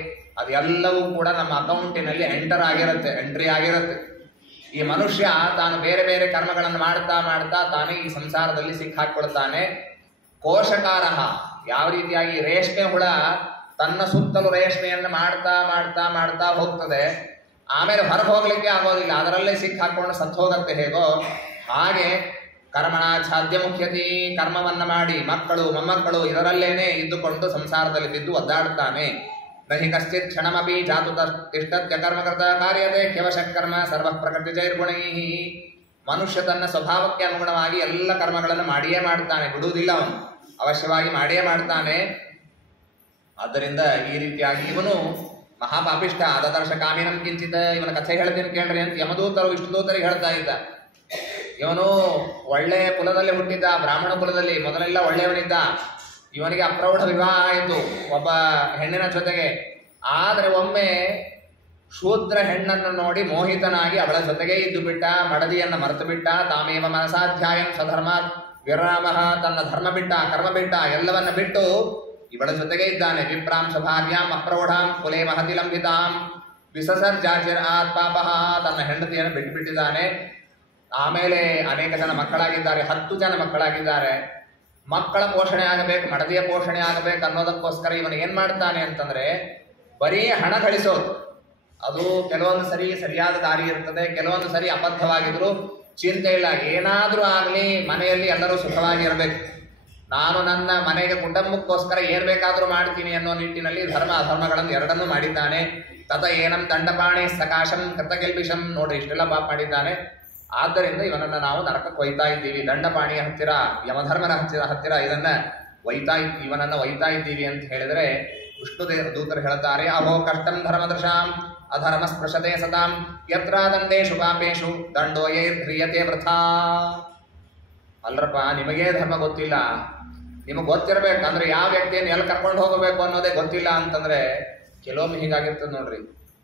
ಅದೆಲ್ಲವೂ ಕೂಡ ನಮ್ಮ ಅಕೌಂಟಿನಲ್ಲಿ ಎಂಟ್ರಿ ಆಗಿರುತ್ತೆ. ಈ ಮನುಷ್ಯ ತಾನು ಬೇರೆ ಬೇರೆ ಕರ್ಮಗಳನ್ನು ಮಾಡ್ತಾ ಮಾಡ್ತಾ ತಾನೇ ಈ ಸಂಸಾರದಲ್ಲಿ ಸಿಕ್ಕಾಕೊಳ್ತಾನೆ. ಕೋಶಕಾರ, ಯಾವ ರೀತಿಯಾಗಿ ರೇಷ್ಮೆ ಹುಳ ತನ್ನ ಸುತ್ತಲೂ ರೇಷ್ಮೆಯನ್ನು ಮಾಡ್ತಾ ಮಾಡ್ತಾ ಮಾಡ್ತಾ ಹೋಗ್ತದೆ, ಆಮೇಲೆ ಹೊರಗೆ ಹೋಗ್ಲಿಕ್ಕೆ ಆಗೋದಿಲ್ಲ, ಅದರಲ್ಲೇ ಸಿಕ್ಕಾಕೊಂಡು ಸತ್ತು ಹೋಗುತ್ತೆ ಹೇಗೋ ಹಾಗೆ ಕರ್ಮಣ ಛಾದ್ಯ ಮುಖ್ಯತಿ, ಕರ್ಮವನ್ನ ಮಾಡಿ ಮಕ್ಕಳು ಮೊಮ್ಮಕ್ಕಳು ಇದರಲ್ಲೇನೆ ಇದ್ದುಕೊಂಡು ಸಂಸಾರದಲ್ಲಿ ಬಿದ್ದು ಒದ್ದಾಡುತ್ತಾನೆ. ನಹಿ ಕಶ್ಚಿತ್ ಕ್ಷಣಮಪಿ ಜಾತು ತಿಷ್ಠತ್ಯ ಕರ್ಮಕೃತ ಕಾರ್ಯತೆ ಖ್ಯವಶಃ ಕರ್ಮ ಸರ್ವ ಪ್ರಕೃತಿ ಜೈರ್ಗುಣೈ. ಮನುಷ್ಯ ತನ್ನ ಸ್ವಭಾವಕ್ಕೆ ಅನುಗುಣವಾಗಿ ಎಲ್ಲ ಕರ್ಮಗಳನ್ನು ಮಾಡಿಯೇ ಮಾಡ್ತಾನೆ, ಬಿಡುವುದಿಲ್ಲ, ಅವನು ಅವಶ್ಯವಾಗಿ ಮಾಡಿಯೇ ಮಾಡ್ತಾನೆ. ಆದ್ದರಿಂದ ಈ ರೀತಿಯಾಗಿ ಇವನು ಮಹಾಪಾಪಿಷ್ಠ ಆದರ್ಶ ಕಾಮಿನಂ ಕಿಂಚಿತ. ಇವನ ಕಥೆ ಹೇಳ್ತೀನಿ ಕೇಳ್ರಿ ಅಂತ ಯಮದೂತರು ವಿಷ್ಣುದೂತರಿಗೆ ಹೇಳ್ತಾ ಇದ್ದ. ಇವನು ಒಳ್ಳೆ ಕುಲದಲ್ಲಿ ಹುಟ್ಟಿದ್ದ, ಬ್ರಾಹ್ಮಣ ಕುಲದಲ್ಲಿ ಮೊದಲೆಲ್ಲ ಒಳ್ಳೆಯವನಿದ್ದ. ಇವನಿಗೆ ಅಪ್ರೌಢ ವಿವಾಹ ಆಯಿತು ಒಬ್ಬ ಹೆಣ್ಣಿನ ಜೊತೆಗೆ. ಆದರೆ ಒಮ್ಮೆ ಶೂದ್ರ ಹೆಣ್ಣನ್ನು ನೋಡಿ ಮೋಹಿತನಾಗಿ ಅವಳ ಜೊತೆಗೆ ಇದ್ದು ಬಿಟ್ಟ, ಮಡದಿಯನ್ನು ಮರೆತು ಬಿಟ್ಟ. ತಾಮೇವ ಮನಸಾಧ್ಯಾಯಂ ಸ್ವಧರ್ಮ ವಿರಾಮ, ತನ್ನ ಧರ್ಮ ಬಿಟ್ಟ, ಕರ್ಮ ಬಿಟ್ಟ, ಎಲ್ಲವನ್ನ ಬಿಟ್ಟು ಇವಳ ಜೊತೆಗೆ ಇದ್ದಾನೆ. ವಿಪ್ರಾಂ ಸ್ವಭಾರ್ಯಾಂ ಅಪ್ರೌಢಾಂ ಕುಲೇ ಮಹತಿ ಲಂಬಿತಾಂ ವಿಸಸರ್ಜಾಚಿರಾತ್ ಪಾಪಃ, ತನ್ನ ಹೆಂಡತಿಯನ್ನು ಬಿಟ್ಟುಬಿಟ್ಟಿದ್ದಾನೆ. ಆಮೇಲೆ ಅನೇಕ ಜನ ಮಕ್ಕಳಾಗಿದ್ದಾರೆ, 10 ಜನ ಮಕ್ಕಳಾಗಿದ್ದಾರೆ. ಮಕ್ಕಳ ಪೋಷಣೆ ಆಗಬೇಕು, ಮಡದಿಯ ಪೋಷಣೆ ಆಗಬೇಕು ಅನ್ನೋದಕ್ಕೋಸ್ಕರ ಇವನು ಏನ್ ಮಾಡ್ತಾನೆ ಅಂತಂದ್ರೆ ಬರೀ ಹಣ ಗಳಿಸೋದು. ಅದು ಕೆಲವೊಂದು ಸರಿ ಸರಿಯಾದ ದಾರಿ ಇರ್ತದೆ, ಕೆಲವೊಂದು ಸರಿ ಅಬದ್ಧವಾಗಿದ್ರು ಚಿಂತೆ ಇಲ್ಲ, ಏನಾದ್ರೂ ಆಗಲಿ ಮನೆಯಲ್ಲಿ ಎಲ್ಲರೂ ಸುಖವಾಗಿ ಇರಬೇಕು, ನಾನು ನನ್ನ ಮನೆಗೆ ಕುಟುಂಬಕ್ಕೋಸ್ಕರ ಏನ್ ಬೇಕಾದ್ರೂ ಮಾಡ್ತೀನಿ ಅನ್ನೋ ನಿಟ್ಟಿನಲ್ಲಿ ಧರ್ಮ ಅಧರ್ಮಗಳನ್ನು ಎರಡನ್ನೂ ಮಾಡಿದ್ದಾನೆ. ತತ ಏನಂ ದಂಡಪಾಣಿ ಸಕಾಶಂ ಕೃತಗೆಲ್ಬಿಷಂ, ನೋಡ್ರಿ ಇಷ್ಟೆಲ್ಲ ಪಾಪ ಮಾಡಿದ್ದಾನೆ. ಆದ್ದರಿಂದ ಇವನನ್ನ ನಾವು ನರಕಕ್ಕೆ ಒಯ್ತಾ ಇದ್ದೀವಿ, ದಂಡಪಾಣಿಯ ಹತ್ತಿರ ಯಮಧರ್ಮನ ಹತ್ತಿರ ಇವನನ್ನ ಒಯ್ತಾ ಇದ್ದೀವಿ ಅಂತ ಹೇಳಿದ್ರೆ ವಿಷ್ಣು ದೂತರು ಹೇಳ್ತಾರೆ, ಅಹೋ ಕಷ್ಟಂ ಧರ್ಮದೃಶಾಂ ಅಧರ್ಮ ಸ್ಪೃಶತೆ ಸದಾಂ ಯತ್ರ ದಂಡೇಶು ಪಾಪೇಶು ದಂಡೋಯೈರ್ಧ್ರಿಯತೆ ವೃಥಾ. ಅಲ್ರಪ್ಪ, ನಿಮಗೇ ಧರ್ಮ ಗೊತ್ತಿಲ್ಲ, ನಿಮಗೆ ಗೊತ್ತಿರಬೇಕಂದ್ರೆ ಯಾವ ವ್ಯಕ್ತಿಯನ್ನು ಎಲ್ಲಿ ಕರ್ಕೊಂಡು ಹೋಗಬೇಕು ಅನ್ನೋದೇ ಗೊತ್ತಿಲ್ಲ ಅಂತಂದ್ರೆ ಕೆಲವೊಮ್ಮೆ ಹೀಗಾಗಿರ್ತದೆ ನೋಡ್ರಿ.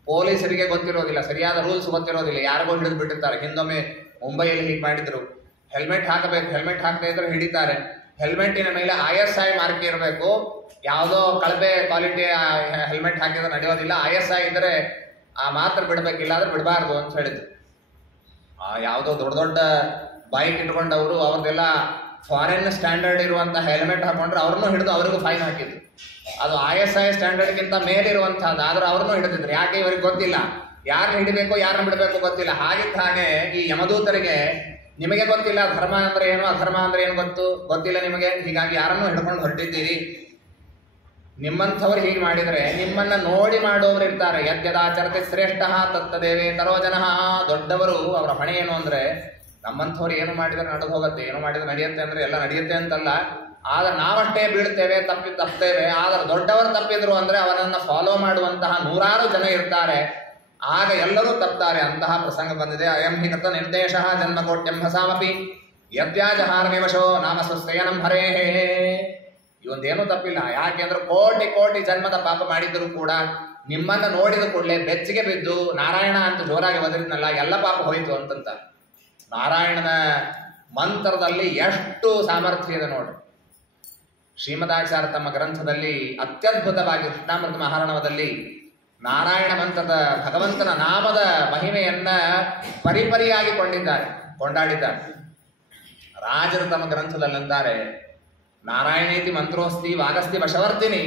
ಪೊಲೀಸರಿಗೆ ಗೊತ್ತಿರೋದಿಲ್ಲ, ಸರಿಯಾದ ರೂಲ್ಸ್ ಗೊತ್ತಿರೋದಿಲ್ಲ, ಯಾರಿಗೋ ಹಿಡಿದು ಬಿಟ್ಟಿರ್ತಾರೆ. ಹಿಂದೊಮ್ಮೆ ಮುಂಬೈಯಲ್ಲಿ ಹೀಗೆ ಮಾಡಿದ್ರು, ಹೆಲ್ಮೆಟ್ ಹಾಕಬೇಕು, ಹೆಲ್ಮೆಟ್ ಹಾಕದೇ ಇದ್ರೆ ಹಿಡಿತಾರೆ. ಹೆಲ್ಮೆಟ್ಟಿನ ಮೇಲೆ ISI ಮಾರ್ಕ್ ಇರಬೇಕು, ಯಾವುದೋ ಕಳಪೆ ಕ್ವಾಲಿಟಿ ಹೆಲ್ಮೆಟ್ ಹಾಕಿದ್ರೆ ನಡೆಯೋದಿಲ್ಲ, ISI ಇದ್ರೆ ಮಾತ್ರ ಬಿಡಬೇಕಿಲ್ಲ, ಆದ್ರೆ ಬಿಡಬಾರ್ದು ಅಂತ ಹೇಳಿದ್ರು. ಯಾವುದೋ ದೊಡ್ಡ ದೊಡ್ಡ ಬೈಕ್ ಇಟ್ಕೊಂಡವರು ಅವ್ರದ್ದೆಲ್ಲ ಫಾರಿನ್ ಸ್ಟ್ಯಾಂಡರ್ಡ್ ಇರುವಂತ ಹೆಲ್ಮೆಟ್ ಹಾಕೊಂಡ್ರೆ ಅವ್ರನ್ನೂ ಹಿಡಿದು ಅವರಿಗೂ ಫೈನ್ ಹಾಕಿದ್ರು. ಅದು ISI ಸ್ಟ್ಯಾಂಡರ್ಡ್ಗಿಂತ ಮೇಲಿರುವಂತಹದ್ದು, ಆದ್ರೆ ಅವ್ರನ್ನೂ ಹಿಡಿದಿದ್ರು. ಯಾಕೆ ಇವರಿಗೆ ಗೊತ್ತಿಲ್ಲ, ಯಾರನ್ನ ಹಿಡಿಬೇಕು ಯಾರನ್ನ ಬಿಡಬೇಕು ಗೊತ್ತಿಲ್ಲ. ಹಾಗಿದ್ದ ಹಾಗೆ ಈ ಯಮದೂತರಿಗೆ ನಿಮಗೆ ಗೊತ್ತಿಲ್ಲ ಧರ್ಮ ಅಂದ್ರೆ ಏನು ಅಧರ್ಮ ಅಂದ್ರೆ ಏನು ಗೊತ್ತಿಲ್ಲ ನಿಮಗೆ, ಹೀಗಾಗಿ ಯಾರನ್ನೂ ಹಿಡ್ಕೊಂಡು ಹೊರಟಿದ್ದೀರಿ. ನಿಮ್ಮಂಥವ್ರು ಹೀಗೆ ಮಾಡಿದರೆ ನಿಮ್ಮನ್ನ ನೋಡಿ ಮಾಡೋರು ಇರ್ತಾರೆ. ಯದ್ಯದಾಚರತೆ ಶ್ರೇಷ್ಠ ತತ್ತದೇವೇ ತರೋ ಜನಃ. ದೊಡ್ಡವರು ಅವರ ಹೊಣೆ ಏನು ಅಂದ್ರೆ ನಮ್ಮಂಥವ್ರು ಏನು ಮಾಡಿದ್ರೆ ನಡೆದು ಹೋಗುತ್ತೆ, ಏನು ಮಾಡಿದ್ರೆ ನಡೆಯುತ್ತೆ ಅಂದ್ರೆ ಎಲ್ಲ ನಡೆಯುತ್ತೆ ಅಂತಲ್ಲ, ಆದ್ರೆ ನಾವಷ್ಟೇ ಬೀಳ್ತೇವೆ, ತಪ್ಪೇವೆ. ಆದ್ರೆ ದೊಡ್ಡವರು ತಪ್ಪಿದ್ರು ಅಂದ್ರೆ ಅವನನ್ನ ಫಾಲೋ ಮಾಡುವಂತಹ ನೂರಾರು ಜನ ಇರ್ತಾರೆ, ಆಗ ಎಲ್ಲರೂ ತಪ್ತಾರೆ. ಅಂತಹ ಪ್ರಸಂಗ ಬಂದಿದೆ. ಅಯಂ ಹಿ ಕೃತ ನಿರ್ದೇಶ ಜನ್ಮಕೋಟ್ಯಂಭಸಾಮಪಿ ಯದ್ವ್ಯಾಜಹಾರವಿವಶೋ ನಾಮ ಸ್ವಸ್ಥಯನಂ ಹರೇಹೇ. ಇವೊಂದೇನೂ ತಪ್ಪಿಲ್ಲ, ಯಾಕೆಂದ್ರೆ ಕೋಟಿ ಕೋಟಿ ಜನ್ಮದ ಪಾಪ ಮಾಡಿದ್ರು ಕೂಡ ನಿಮ್ಮನ್ನ ನೋಡಿದ ಕೂಡಲೇ ಬೆಚ್ಚಿಗೆ ಬಿದ್ದು ನಾರಾಯಣ ಅಂತ ಜೋರಾಗಿ ಒದರಿದ್ನಲ್ಲ, ಎಲ್ಲ ಪಾಪ ಹೋಯಿತು ಅಂತಂತ. ನಾರಾಯಣನ ಮಂತ್ರದಲ್ಲಿ ಎಷ್ಟು ಸಾಮರ್ಥ್ಯ ಇದೆ ನೋಡ್ರಿ. ಶ್ರೀಮದಾಚಾರ್ಯ ತಮ್ಮ ಗ್ರಂಥದಲ್ಲಿ ಅತ್ಯದ್ಭುತವಾಗಿ ಕೃಷ್ಣಾಮೃತ ಮಹಾರಣವದಲ್ಲಿ ನಾರಾಯಣ ಮಂತ್ರದ ಭಗವಂತನ ನಾಮದ ಮಹಿಮೆಯನ್ನ ಪರಿಪರಿಯಾಗಿ ಕೊಂಡಾಡಿದ್ದಾರೆ. ರಾಜರು ತಮ್ಮ ಗ್ರಂಥದಲ್ಲಂತಾರೆ, ನಾರಾಯಣೇತಿ ಮಂತ್ರೋಸ್ತಿ ವಾಗಸ್ತಿ ವಶವರ್ತಿನಿ.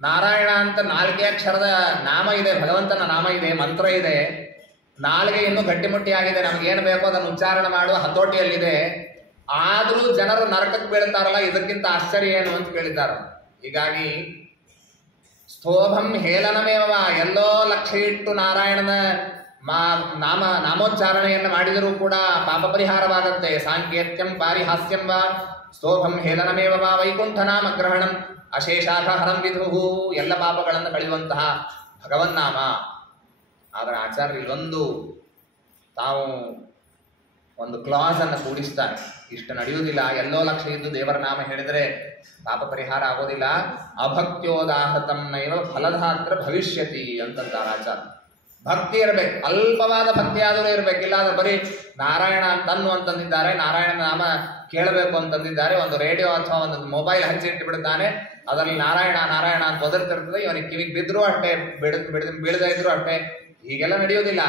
ನಾರಾಯಣ ಅಂತ 4 ಅಕ್ಷರದ ನಾಮ ಇದೆ, ಭಗವಂತನ ನಾಮ ಇದೆ, ಮಂತ್ರ ಇದೆ. ನಾಲ್ಗೆ ಇನ್ನೂ ಗಟ್ಟಿಮುಟ್ಟಿಯಾಗಿದೆ, ನಮಗೇನು ಬೇಕೋ ಅದನ್ನು ಉಚ್ಚಾರಣೆ ಮಾಡುವ ಹತೋಟಿಯಲ್ಲಿದೆ. ಆದರೂ ಜನರು ನರಕಕ್ಕೆ ಬೀಳ್ತಾರಲ್ಲ, ಇದಕ್ಕಿಂತ ಆಶ್ಚರ್ಯ ಏನು ಅಂತ ಕೇಳಿದ್ದಾರೆ. ಹೀಗಾಗಿ ಸ್ತೋಭಂ ಹೇಳನಮೇವ, ಎಲ್ಲೋ ಲಕ್ಷ್ಯ ಇಟ್ಟು ನಾರಾಯಣನ ನಾಮೋಚ್ಚಾರಣೆಯನ್ನು ಮಾಡಿದರೂ ಕೂಡ ಪಾಪ ಪರಿಹಾರವಾಗುತ್ತೆ. ಸಾಂಕೇತ್ಯಂ ಪಾರಿಹಾಸ್ಯಂ ವಾ ಸ್ತೋಭಂ ಹೇಳನಮೇವ ವಾ ವೈಕುಂಠ ನಾಮ ಗ್ರಹಣಂ ಅಶೇಷಾಥ ಹರಂ ವಿಧು. ಎಲ್ಲ ಪಾಪಗಳನ್ನು ಕಳೆಯುವಂತಹ ಭಗವನ್ನಾಮ. ಆದರೆ ಆಚಾರ್ಯ ಇಲ್ಲೊಂದು ತಾವು ಒಂದು ಕ್ಲಾಸ್ ಅನ್ನು ಕೂಡಿಸ್ತಾರೆ. ಇಷ್ಟು ನಡೆಯುವುದಿಲ್ಲ, ಎಲ್ಲೋ ಲಕ್ಷ್ಯ ಇದ್ದು ದೇವರ ನಾಮ ಹೇಳಿದರೆ ಪಾಪ ಪರಿಹಾರ ಆಗೋದಿಲ್ಲ. ಅಭಕ್ತ್ಯೋದಾಹೃತಂ ನೈವ ಫಲಧಾತ್ರ ಭವಿಷ್ಯತಿ ಅಂತಂತಾರೆ ಆಚಾರ್ಯ. ಭಕ್ತಿ ಇರಬೇಕು, ಅಲ್ಪವಾದ ಭಕ್ತಿ ಆದರೂ ಇರಬೇಕಿಲ್ಲ. ಆದರೆ ಬರೀ ನಾರಾಯಣ ಅಂತನ್ನು ಅಂತಂದಿದ್ದಾರೆ, ನಾರಾಯಣ ನಾಮ ಕೇಳಬೇಕು ಅಂತಂದಿದ್ದಾರೆ. ಒಂದು ರೇಡಿಯೋ ಅಥವಾ ಒಂದು ಮೊಬೈಲ್ ಹಂಚಿಟ್ಟು ಬಿಡುತ್ತಾನೆ, ಅದರಲ್ಲಿ ನಾರಾಯಣ ನಾರಾಯಣ ಅಂತ ಒದರ್ತಿರ್ತದೆ. ಇವನಿಗೆ ಕಿವಿಗೆ ಬಿದ್ದರೂ ಅಷ್ಟೇ, ಬೀಳದೇ ಇದ್ರು ಅಷ್ಟೇ. ಹೀಗೆಲ್ಲ ನಡೆಯುವುದಿಲ್ಲ.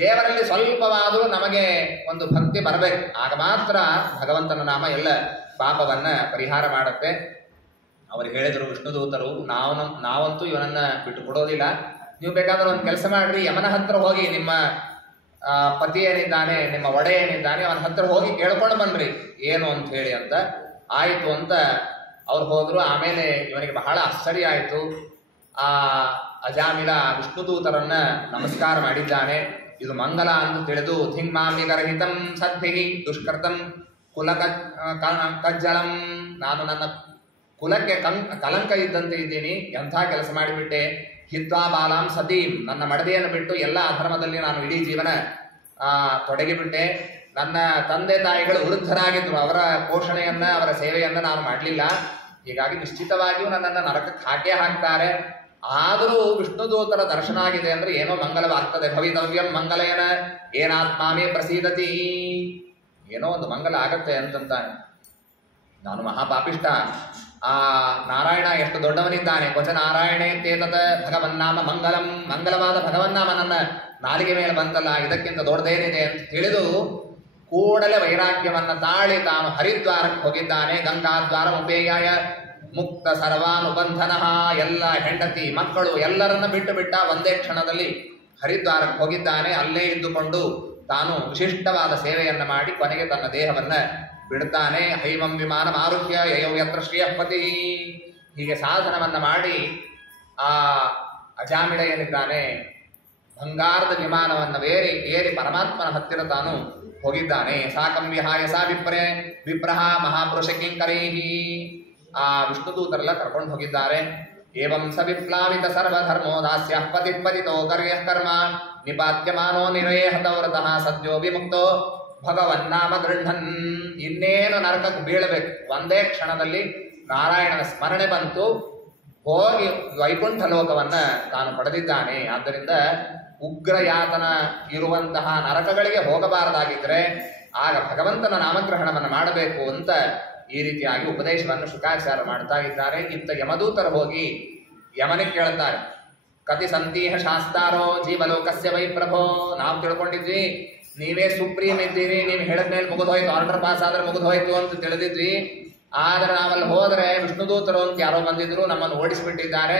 ದೇವರಲ್ಲಿ ಸ್ವಲ್ಪವಾದರೂ ನಮಗೆ ಒಂದು ಭಕ್ತಿ ಬರಬೇಕು, ಆಗ ಮಾತ್ರ ಭಗವಂತನ ನಾಮ ಎಲ್ಲ ಪಾಪವನ್ನ ಪರಿಹಾರ ಮಾಡುತ್ತೆ. ಅವರು ಹೇಳಿದರು ವಿಷ್ಣುದೂತರು, ನಾವಂತೂ ಇವನನ್ನ ಬಿಟ್ಟು ಕೊಡೋದಿಲ್ಲ, ನೀವು ಬೇಕಾದ್ರೆ ಒಂದು ಕೆಲಸ ಮಾಡ್ರಿ, ಯಮನ ಹತ್ರ ಹೋಗಿ ನಿಮ್ಮ ಪತಿ ಏನಿದ್ದಾನೆ, ನಿಮ್ಮ ಒಡೆ ಏನಿದ್ದಾನೆ, ಅವನ ಹತ್ರ ಹೋಗಿ ಕೇಳ್ಕೊಂಡು ಬನ್ರಿ ಏನು ಅಂತ ಹೇಳಿ ಅಂತ. ಆಯಿತು ಅಂತ ಅವ್ರು ಹೋದ್ರು. ಆಮೇಲೆ ಇವನಿಗೆ ಬಹಳ ಆಶ್ಚರ್ಯ ಆಯಿತು. ಆ ಅಜಾಮಿಲ ವಿಷ್ಣುದೂತರನ್ನ ನಮಸ್ಕಾರ ಮಾಡಿದ್ದಾನೆ. ಇದು ಮಂಗಲ ಅಂತ ತಿಳಿದು ಧಿಂಗ್ಮಾಮಿಗರಹಿತಂ ಸದ್ಭಿಹಿ ದುಷ್ಕೃತಂ ಕುಲ ಕಜ್ಜಳಂ, ನಾನು ನನ್ನ ಕುಲಕ್ಕೆ ಕಲಂಕ ಇದ್ದಂತೆ ಇದ್ದೀನಿ, ಎಂಥ ಕೆಲಸ ಮಾಡಿಬಿಟ್ಟೆ. ಹಿತ್ವಾ ಬಾಲಾಂ ಸತೀಂ, ನನ್ನ ಮಡದಿಯನ್ನು ಬಿಟ್ಟು ಎಲ್ಲ ಅಧರ್ಮದಲ್ಲಿ ನಾನು ಇಡೀ ಜೀವನ ತೊಡಗಿಬಿಟ್ಟೆ. ನನ್ನ ತಂದೆ ತಾಯಿಗಳು ವೃದ್ಧರಾಗಿದ್ದರು, ಅವರ ಪೋಷಣೆಯನ್ನ ಅವರ ಸೇವೆಯನ್ನ ನಾನು ಮಾಡಲಿಲ್ಲ. ಹೀಗಾಗಿ ನಿಶ್ಚಿತವಾಗಿಯೂ ನನ್ನನ್ನು ನರಕಕ್ಕೆ ಹಾಕೇ ಹಾಕ್ತಾರೆ. ಆದರೂ ವಿಷ್ಣುದೂತರ ದರ್ಶನ ಆಗಿದೆ ಅಂದ್ರೆ ಏನೋ ಮಂಗಲವಾಗ್ತದೆ. ಭವಿತವ್ಯಂ ಮಂಗಲೇನ ಏನಾತ್ಮಾಮೇ ಪ್ರಸೀದತಿ, ಏನೋ ಒಂದು ಮಂಗಲ ಆಗತ್ತೆ ಅಂತಂತಾನೆ. ನಾನು ಮಹಾಪಾಪಿಷ್ಟ, ಆ ನಾರಾಯಣ ಎಷ್ಟು ದೊಡ್ಡವನಿದ್ದಾನೆ. ಕ್ವಚ ನಾರಾಯಣೇ ತೇತತ ಭಗವನ್ನಾಮ ಮಂಗಲಂ, ಮಂಗಲವಾದ ಭಗವನ್ನಾಮ ನನ್ನ ನಾಲಿಗೆ ಮೇಲೆ ಬಂತಲ್ಲ, ಇದಕ್ಕಿಂತ ದೊಡ್ಡದೇನಿದೆ ಅಂತ ತಿಳಿದು ಕೂಡಲೇ ವೈರಾಗ್ಯವನ್ನ ತಾಳಿ ತಾನು ಹರಿದ್ವಾರಕ್ಕೆ ಹೋಗಿದ್ದಾನೆ. ಗಂಗಾದ್ವಾರ ಉಪೇಯಾಯ ಮುಕ್ತ ಸರ್ವಾನುಬಂಧನ, ಎಲ್ಲ ಹೆಂಡತಿ ಮಕ್ಕಳು ಎಲ್ಲರನ್ನ ಬಿಟ್ಟು ಬಿಟ್ಟ ಒಂದೇ ಕ್ಷಣದಲ್ಲಿ ಹರಿದ್ವಾರಕ್ಕೆ ಹೋಗಿದ್ದಾನೆ. ಅಲ್ಲೇ ಇದ್ದುಕೊಂಡು ತಾನು ವಿಶಿಷ್ಟವಾದ ಸೇವೆಯನ್ನ ಮಾಡಿ ಕೊನೆಗೆ ತನ್ನ ದೇಹವನ್ನ ಬಿಡ್ತಾನೆ. ಹೈಮಂ ವಿಮಾನ ಆರುಹ್ಯ ಯಯೌ ಯತ್ರ ಶ್ರೀಯಪತಿ, ಹೀಗೆ ಸಾಧನವನ್ನ ಮಾಡಿ ಆ ಅಜಾಮಿಳ ಏನಿದ್ದಾನೆ ಬಂಗಾರದ ವಿಮಾನವನ್ನು ಏರಿ ಪರಮಾತ್ಮನ ಹತ್ತಿರ ತಾನು ಹೋಗಿದ್ದಾನೆ. ಸಾಕಂ ವಿಹಾಯ ಸಾ ವಿಪ್ರಹ ಮಹಾಪುರುಷ ಕಿಂಕರೈಹಿ, ಆ ವಿಷ್ಣುದೂತರೆಲ್ಲ ಕರ್ಕೊಂಡು ಹೋಗಿದ್ದಾರೆ. ಏವಂ ಸ ವಿಪ್ಲಾವಿತ ಸರ್ವಧರ್ಮೋ ದಾಸ್ಯ ಪತಿಪತಿತೋ ಕರ್ಯಃ ಕರ್ಮ ನಿಪಾತ್ಯಮಾನೋ ನಿರಯೇ ಹತವ್ರತಃ ಸದ್ಯೋ ವಿಮುಕ್ತೋ ಭಗವನ್ನಾಮ ಗೃಹನ್. ಇನ್ನೇನು ನರಕಕ್ಕೆ ಬೀಳಬೇಕು, ಒಂದೇ ಕ್ಷಣದಲ್ಲಿ ನಾರಾಯಣನ ಸ್ಮರಣೆ ಬಂತು, ಹೋಗಿ ವೈಕುಂಠ ಲೋಕವನ್ನ ತಾನು ಪಡೆದಿದ್ದಾನೆ. ಆದ್ದರಿಂದ ಉಗ್ರಯಾತನ ಇರುವಂತಹ ನರಕಗಳಿಗೆ ಹೋಗಬಾರದಾಗಿದ್ರೆ ಆಗ ಭಗವಂತನ ನಾಮಗ್ರಹಣವನ್ನು ಮಾಡಬೇಕು ಅಂತ ಈ ರೀತಿಯಾಗಿ ಉಪದೇಶವನ್ನು ಶುಕಾಚಾರ್ಯ ಮಾಡ್ತಾ ಇದ್ದಾರೆ. ಇಂಥ ಯಮದೂತರು ಹೋಗಿ ಯಮನಿಗೆ ಕೇಳ್ತಾರೆ, ಕತಿ ಸಂತೀಹ ಶಾಸ್ತಾರೋ ಜೀವಲೋಕಸ್ಯ ವೈ ಪ್ರಭೋ, ನಾವು ತಿಳ್ಕೊಂಡಿದ್ವಿ ನೀವೇ ಸುಪ್ರೀಂ ಇದ್ದೀರಿ, ನೀವು ಹೇಳಿದ್ಮೇಲೆ ಮುಗಿದೋಯ್ತು, ಆರ್ಡರ್ ಪಾಸ್ ಆದ್ರೆ ಮುಗಿದೋಯ್ತು ಅಂತ ತಿಳಿದಿದ್ವಿ. ಆದ್ರೆ ನಾವಲ್ಲಿ ಹೋದ್ರೆ ವಿಷ್ಣುದೂತರು ಅಂತ ಯಾರೋ ಬಂದಿದ್ರು, ನಮ್ಮನ್ನು ಓಡಿಸ್ಬಿಟ್ಟಿದ್ದಾರೆ,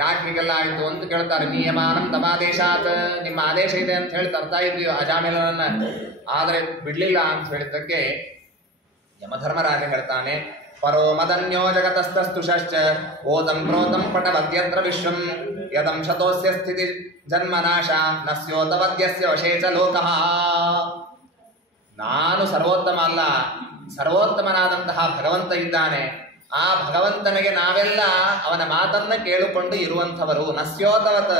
ಯಾಕೆ ಹೀಗೆಲ್ಲ ಆಯ್ತು ಅಂತ ಕೇಳ್ತಾರೆ. ನಿಯಮಾನಂ ತಮಾದೇಶಾತ್, ನಿಮ್ಮ ಆದೇಶ ಇದೆ ಅಂತ ಹೇಳಿ ತರ್ತಾ ಇದ್ವಿ ಅಜಾಮಿಲನನ್ನ, ಆದ್ರೆ ಬಿಡ್ಲಿಲ್ಲ ಅಂತ ಹೇಳಿದ್ದಕ್ಕೆ ಯಮಧರ್ಮರಾಜ ಹೇಳ್ತಾನೆ, ಪರೋ ಮದನ್ಯೋ ಜಗತಸ್ತಸ್ತುಶ್ಚ ಓದಂ ಪ್ರೋತಂ ಪಟವದ್ಯತ್ರ ವಿಶ್ವಂ ಯದಂ ಶತೋಸ್ಯ ಸ್ಥಿತಿ ಜನ್ಮನಾಶ ನಸ್ಯೋತವದ್ಯಸ್ಯ ವಶೇಚ ಲೋಕಃ. ನಾನು ಸರ್ವೋತ್ತಮ ಅಲ್ಲ, ಸರ್ವೋತ್ತಮನಾದಂತಹ ಭಗವಂತ ಇದ್ದಾನೆ. ಆ ಭಗವಂತನಿಗೆ ನಾವೆಲ್ಲ ಅವನ ಮಾತನ್ನ ಕೇಳಿಕೊಂಡು ಇರುವಂಥವರು. ನಸ್ಯೋತವತ್,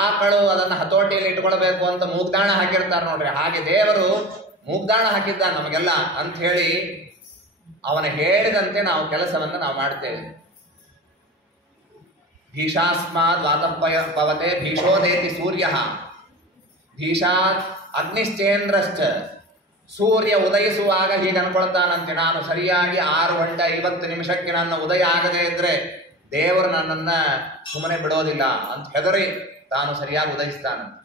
ಆಕಳು ಅದನ್ನು ಹತೋಟಿಯಲ್ಲಿ ಇಟ್ಕೊಳ್ಬೇಕು ಅಂತ ಮೂಗ್ದಾಣ ಹಾಕಿರ್ತಾರೆ ನೋಡ್ರಿ, ಹಾಗೆ ದೇವರು ಮೂಗ್ದಾಣ ಹಾಕಿದ್ದಾನೆ ನಮಗೆಲ್ಲ ಅಂತ ಹೇಳಿ ಅವನ ಹೇಳಿದಂತೆ ನಾವು ಕೆಲಸವನ್ನು ನಾವು ಮಾಡ್ತೇವೆ. ಭೀಷಾಸ್ಮಾದ್ ವಾತಪವತೆ ಭೀಷೋದೇತಿ ಸೂರ್ಯ ಭೀಷಾತ್ ಅಗ್ನಿಶ್ಚೇಂದ್ರಶ್ಚ. ಸೂರ್ಯ ಉದಯಿಸುವಾಗ ಹೀಗೆ ಅನ್ಕೊಳ್ತಾನಂತೆ, ನಾನು ಸರಿಯಾಗಿ 6:50 ನನ್ನ ಉದಯ ಆಗದೇ ಇದ್ರೆ ದೇವರು ನನ್ನನ್ನ ಸುಮ್ಮನೆ ಬಿಡೋದಿಲ್ಲ ಅಂತ ಹೆದರಿ ತಾನು ಸರಿಯಾಗಿ ಉದಯಿಸ್ತಾನಂತೆ.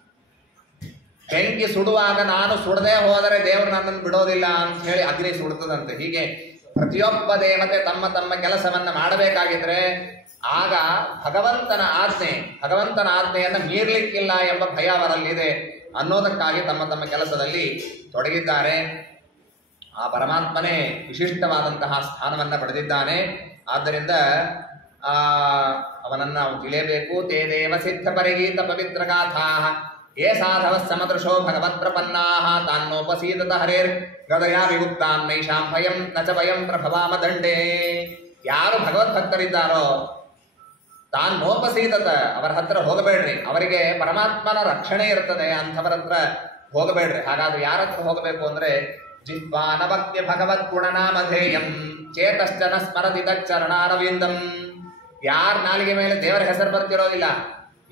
ಬೆಂಕಿ ಸುಡುವಾಗ ನಾನು ಸುಡದೆ ಹೋದರೆ ದೇವರು ನನ್ನನ್ನು ಬಿಡೋದಿಲ್ಲ ಅಂತ ಹೇಳಿ ಅಗ್ನಿ ಸುಡ್ತದಂತೆ. ಹೀಗೆ ಪ್ರತಿಯೊಬ್ಬ ದೇವತೆ ತಮ್ಮ ತಮ್ಮ ಕೆಲಸವನ್ನ ಮಾಡಬೇಕಾಗಿದ್ರೆ ಆಗ ಭಗವಂತನ ಆಜ್ಞೆಯನ್ನು ಮೀರ್ಲಿಕ್ಕಿಲ್ಲ ಎಂಬ ಭಯ ಅವರಲ್ಲಿದೆ ಅನ್ನೋದಕ್ಕಾಗಿ ತಮ್ಮ ತಮ್ಮ ಕೆಲಸದಲ್ಲಿ ತೊಡಗಿದ್ದಾರೆ. ಆ ಪರಮಾತ್ಮನೇ ವಿಶಿಷ್ಟವಾದಂತಹ ಸ್ಥಾನವನ್ನ ಪಡೆದಿದ್ದಾನೆ. ಆದ್ದರಿಂದ ಅವನನ್ನ ನಾವು ತಿಳಿಯಬೇಕು. ತೇ ದೇವ ಸಿದ್ಧ ಪರಿಗೀತ ಪವಿತ್ರ ಗಾಥಾ ಯೇ ಸಾಧವ ಸಮದೃಶೋ ಭಗವತ್ ಪ್ರಪನ್ನಾ ತಾನ್ನೋಪಸೀದತ ಹರೇರ್ ಹೃದಯ ವಿಗುಪ್ತಾನ್ ನೈಷಾಂ ಭಯಂ ನಚ ಭಯಂ ಪ್ರಭವಾಮ ದಂಡೇ. ಯಾರು ಭಗವತ್ ಭಕ್ತರಿದ್ದಾರೋ ತಾನ್ನೋಪಸೀದತ, ಅವರ ಹತ್ರ ಹೋಗಬೇಡ್ರಿ, ಅವರಿಗೆ ಪರಮಾತ್ಮನ ರಕ್ಷಣೆ ಇರ್ತದೆ, ಅಂಥವರ ಹತ್ರ ಹೋಗಬೇಡ್ರಿ. ಹಾಗಾದ್ರೆ ಯಾರ ಹತ್ರ ಹೋಗಬೇಕು ಅಂದ್ರೆ ಜಿಹ್ವಾನ ಭಕ್ತಿ ಭಗವತ್ ಗುಣನಾಮಧೇಯಂ ಚೇತಶ್ಚನ ಸ್ಮರತಿ ತಚ್ಚರಣಾರವಿಂದಂ. ಯಾರ ನಾಲಿಗೆ ಮೇಲೆ ದೇವರ ಹೆಸರು ಬರ್ತಿರೋದಿಲ್ಲ,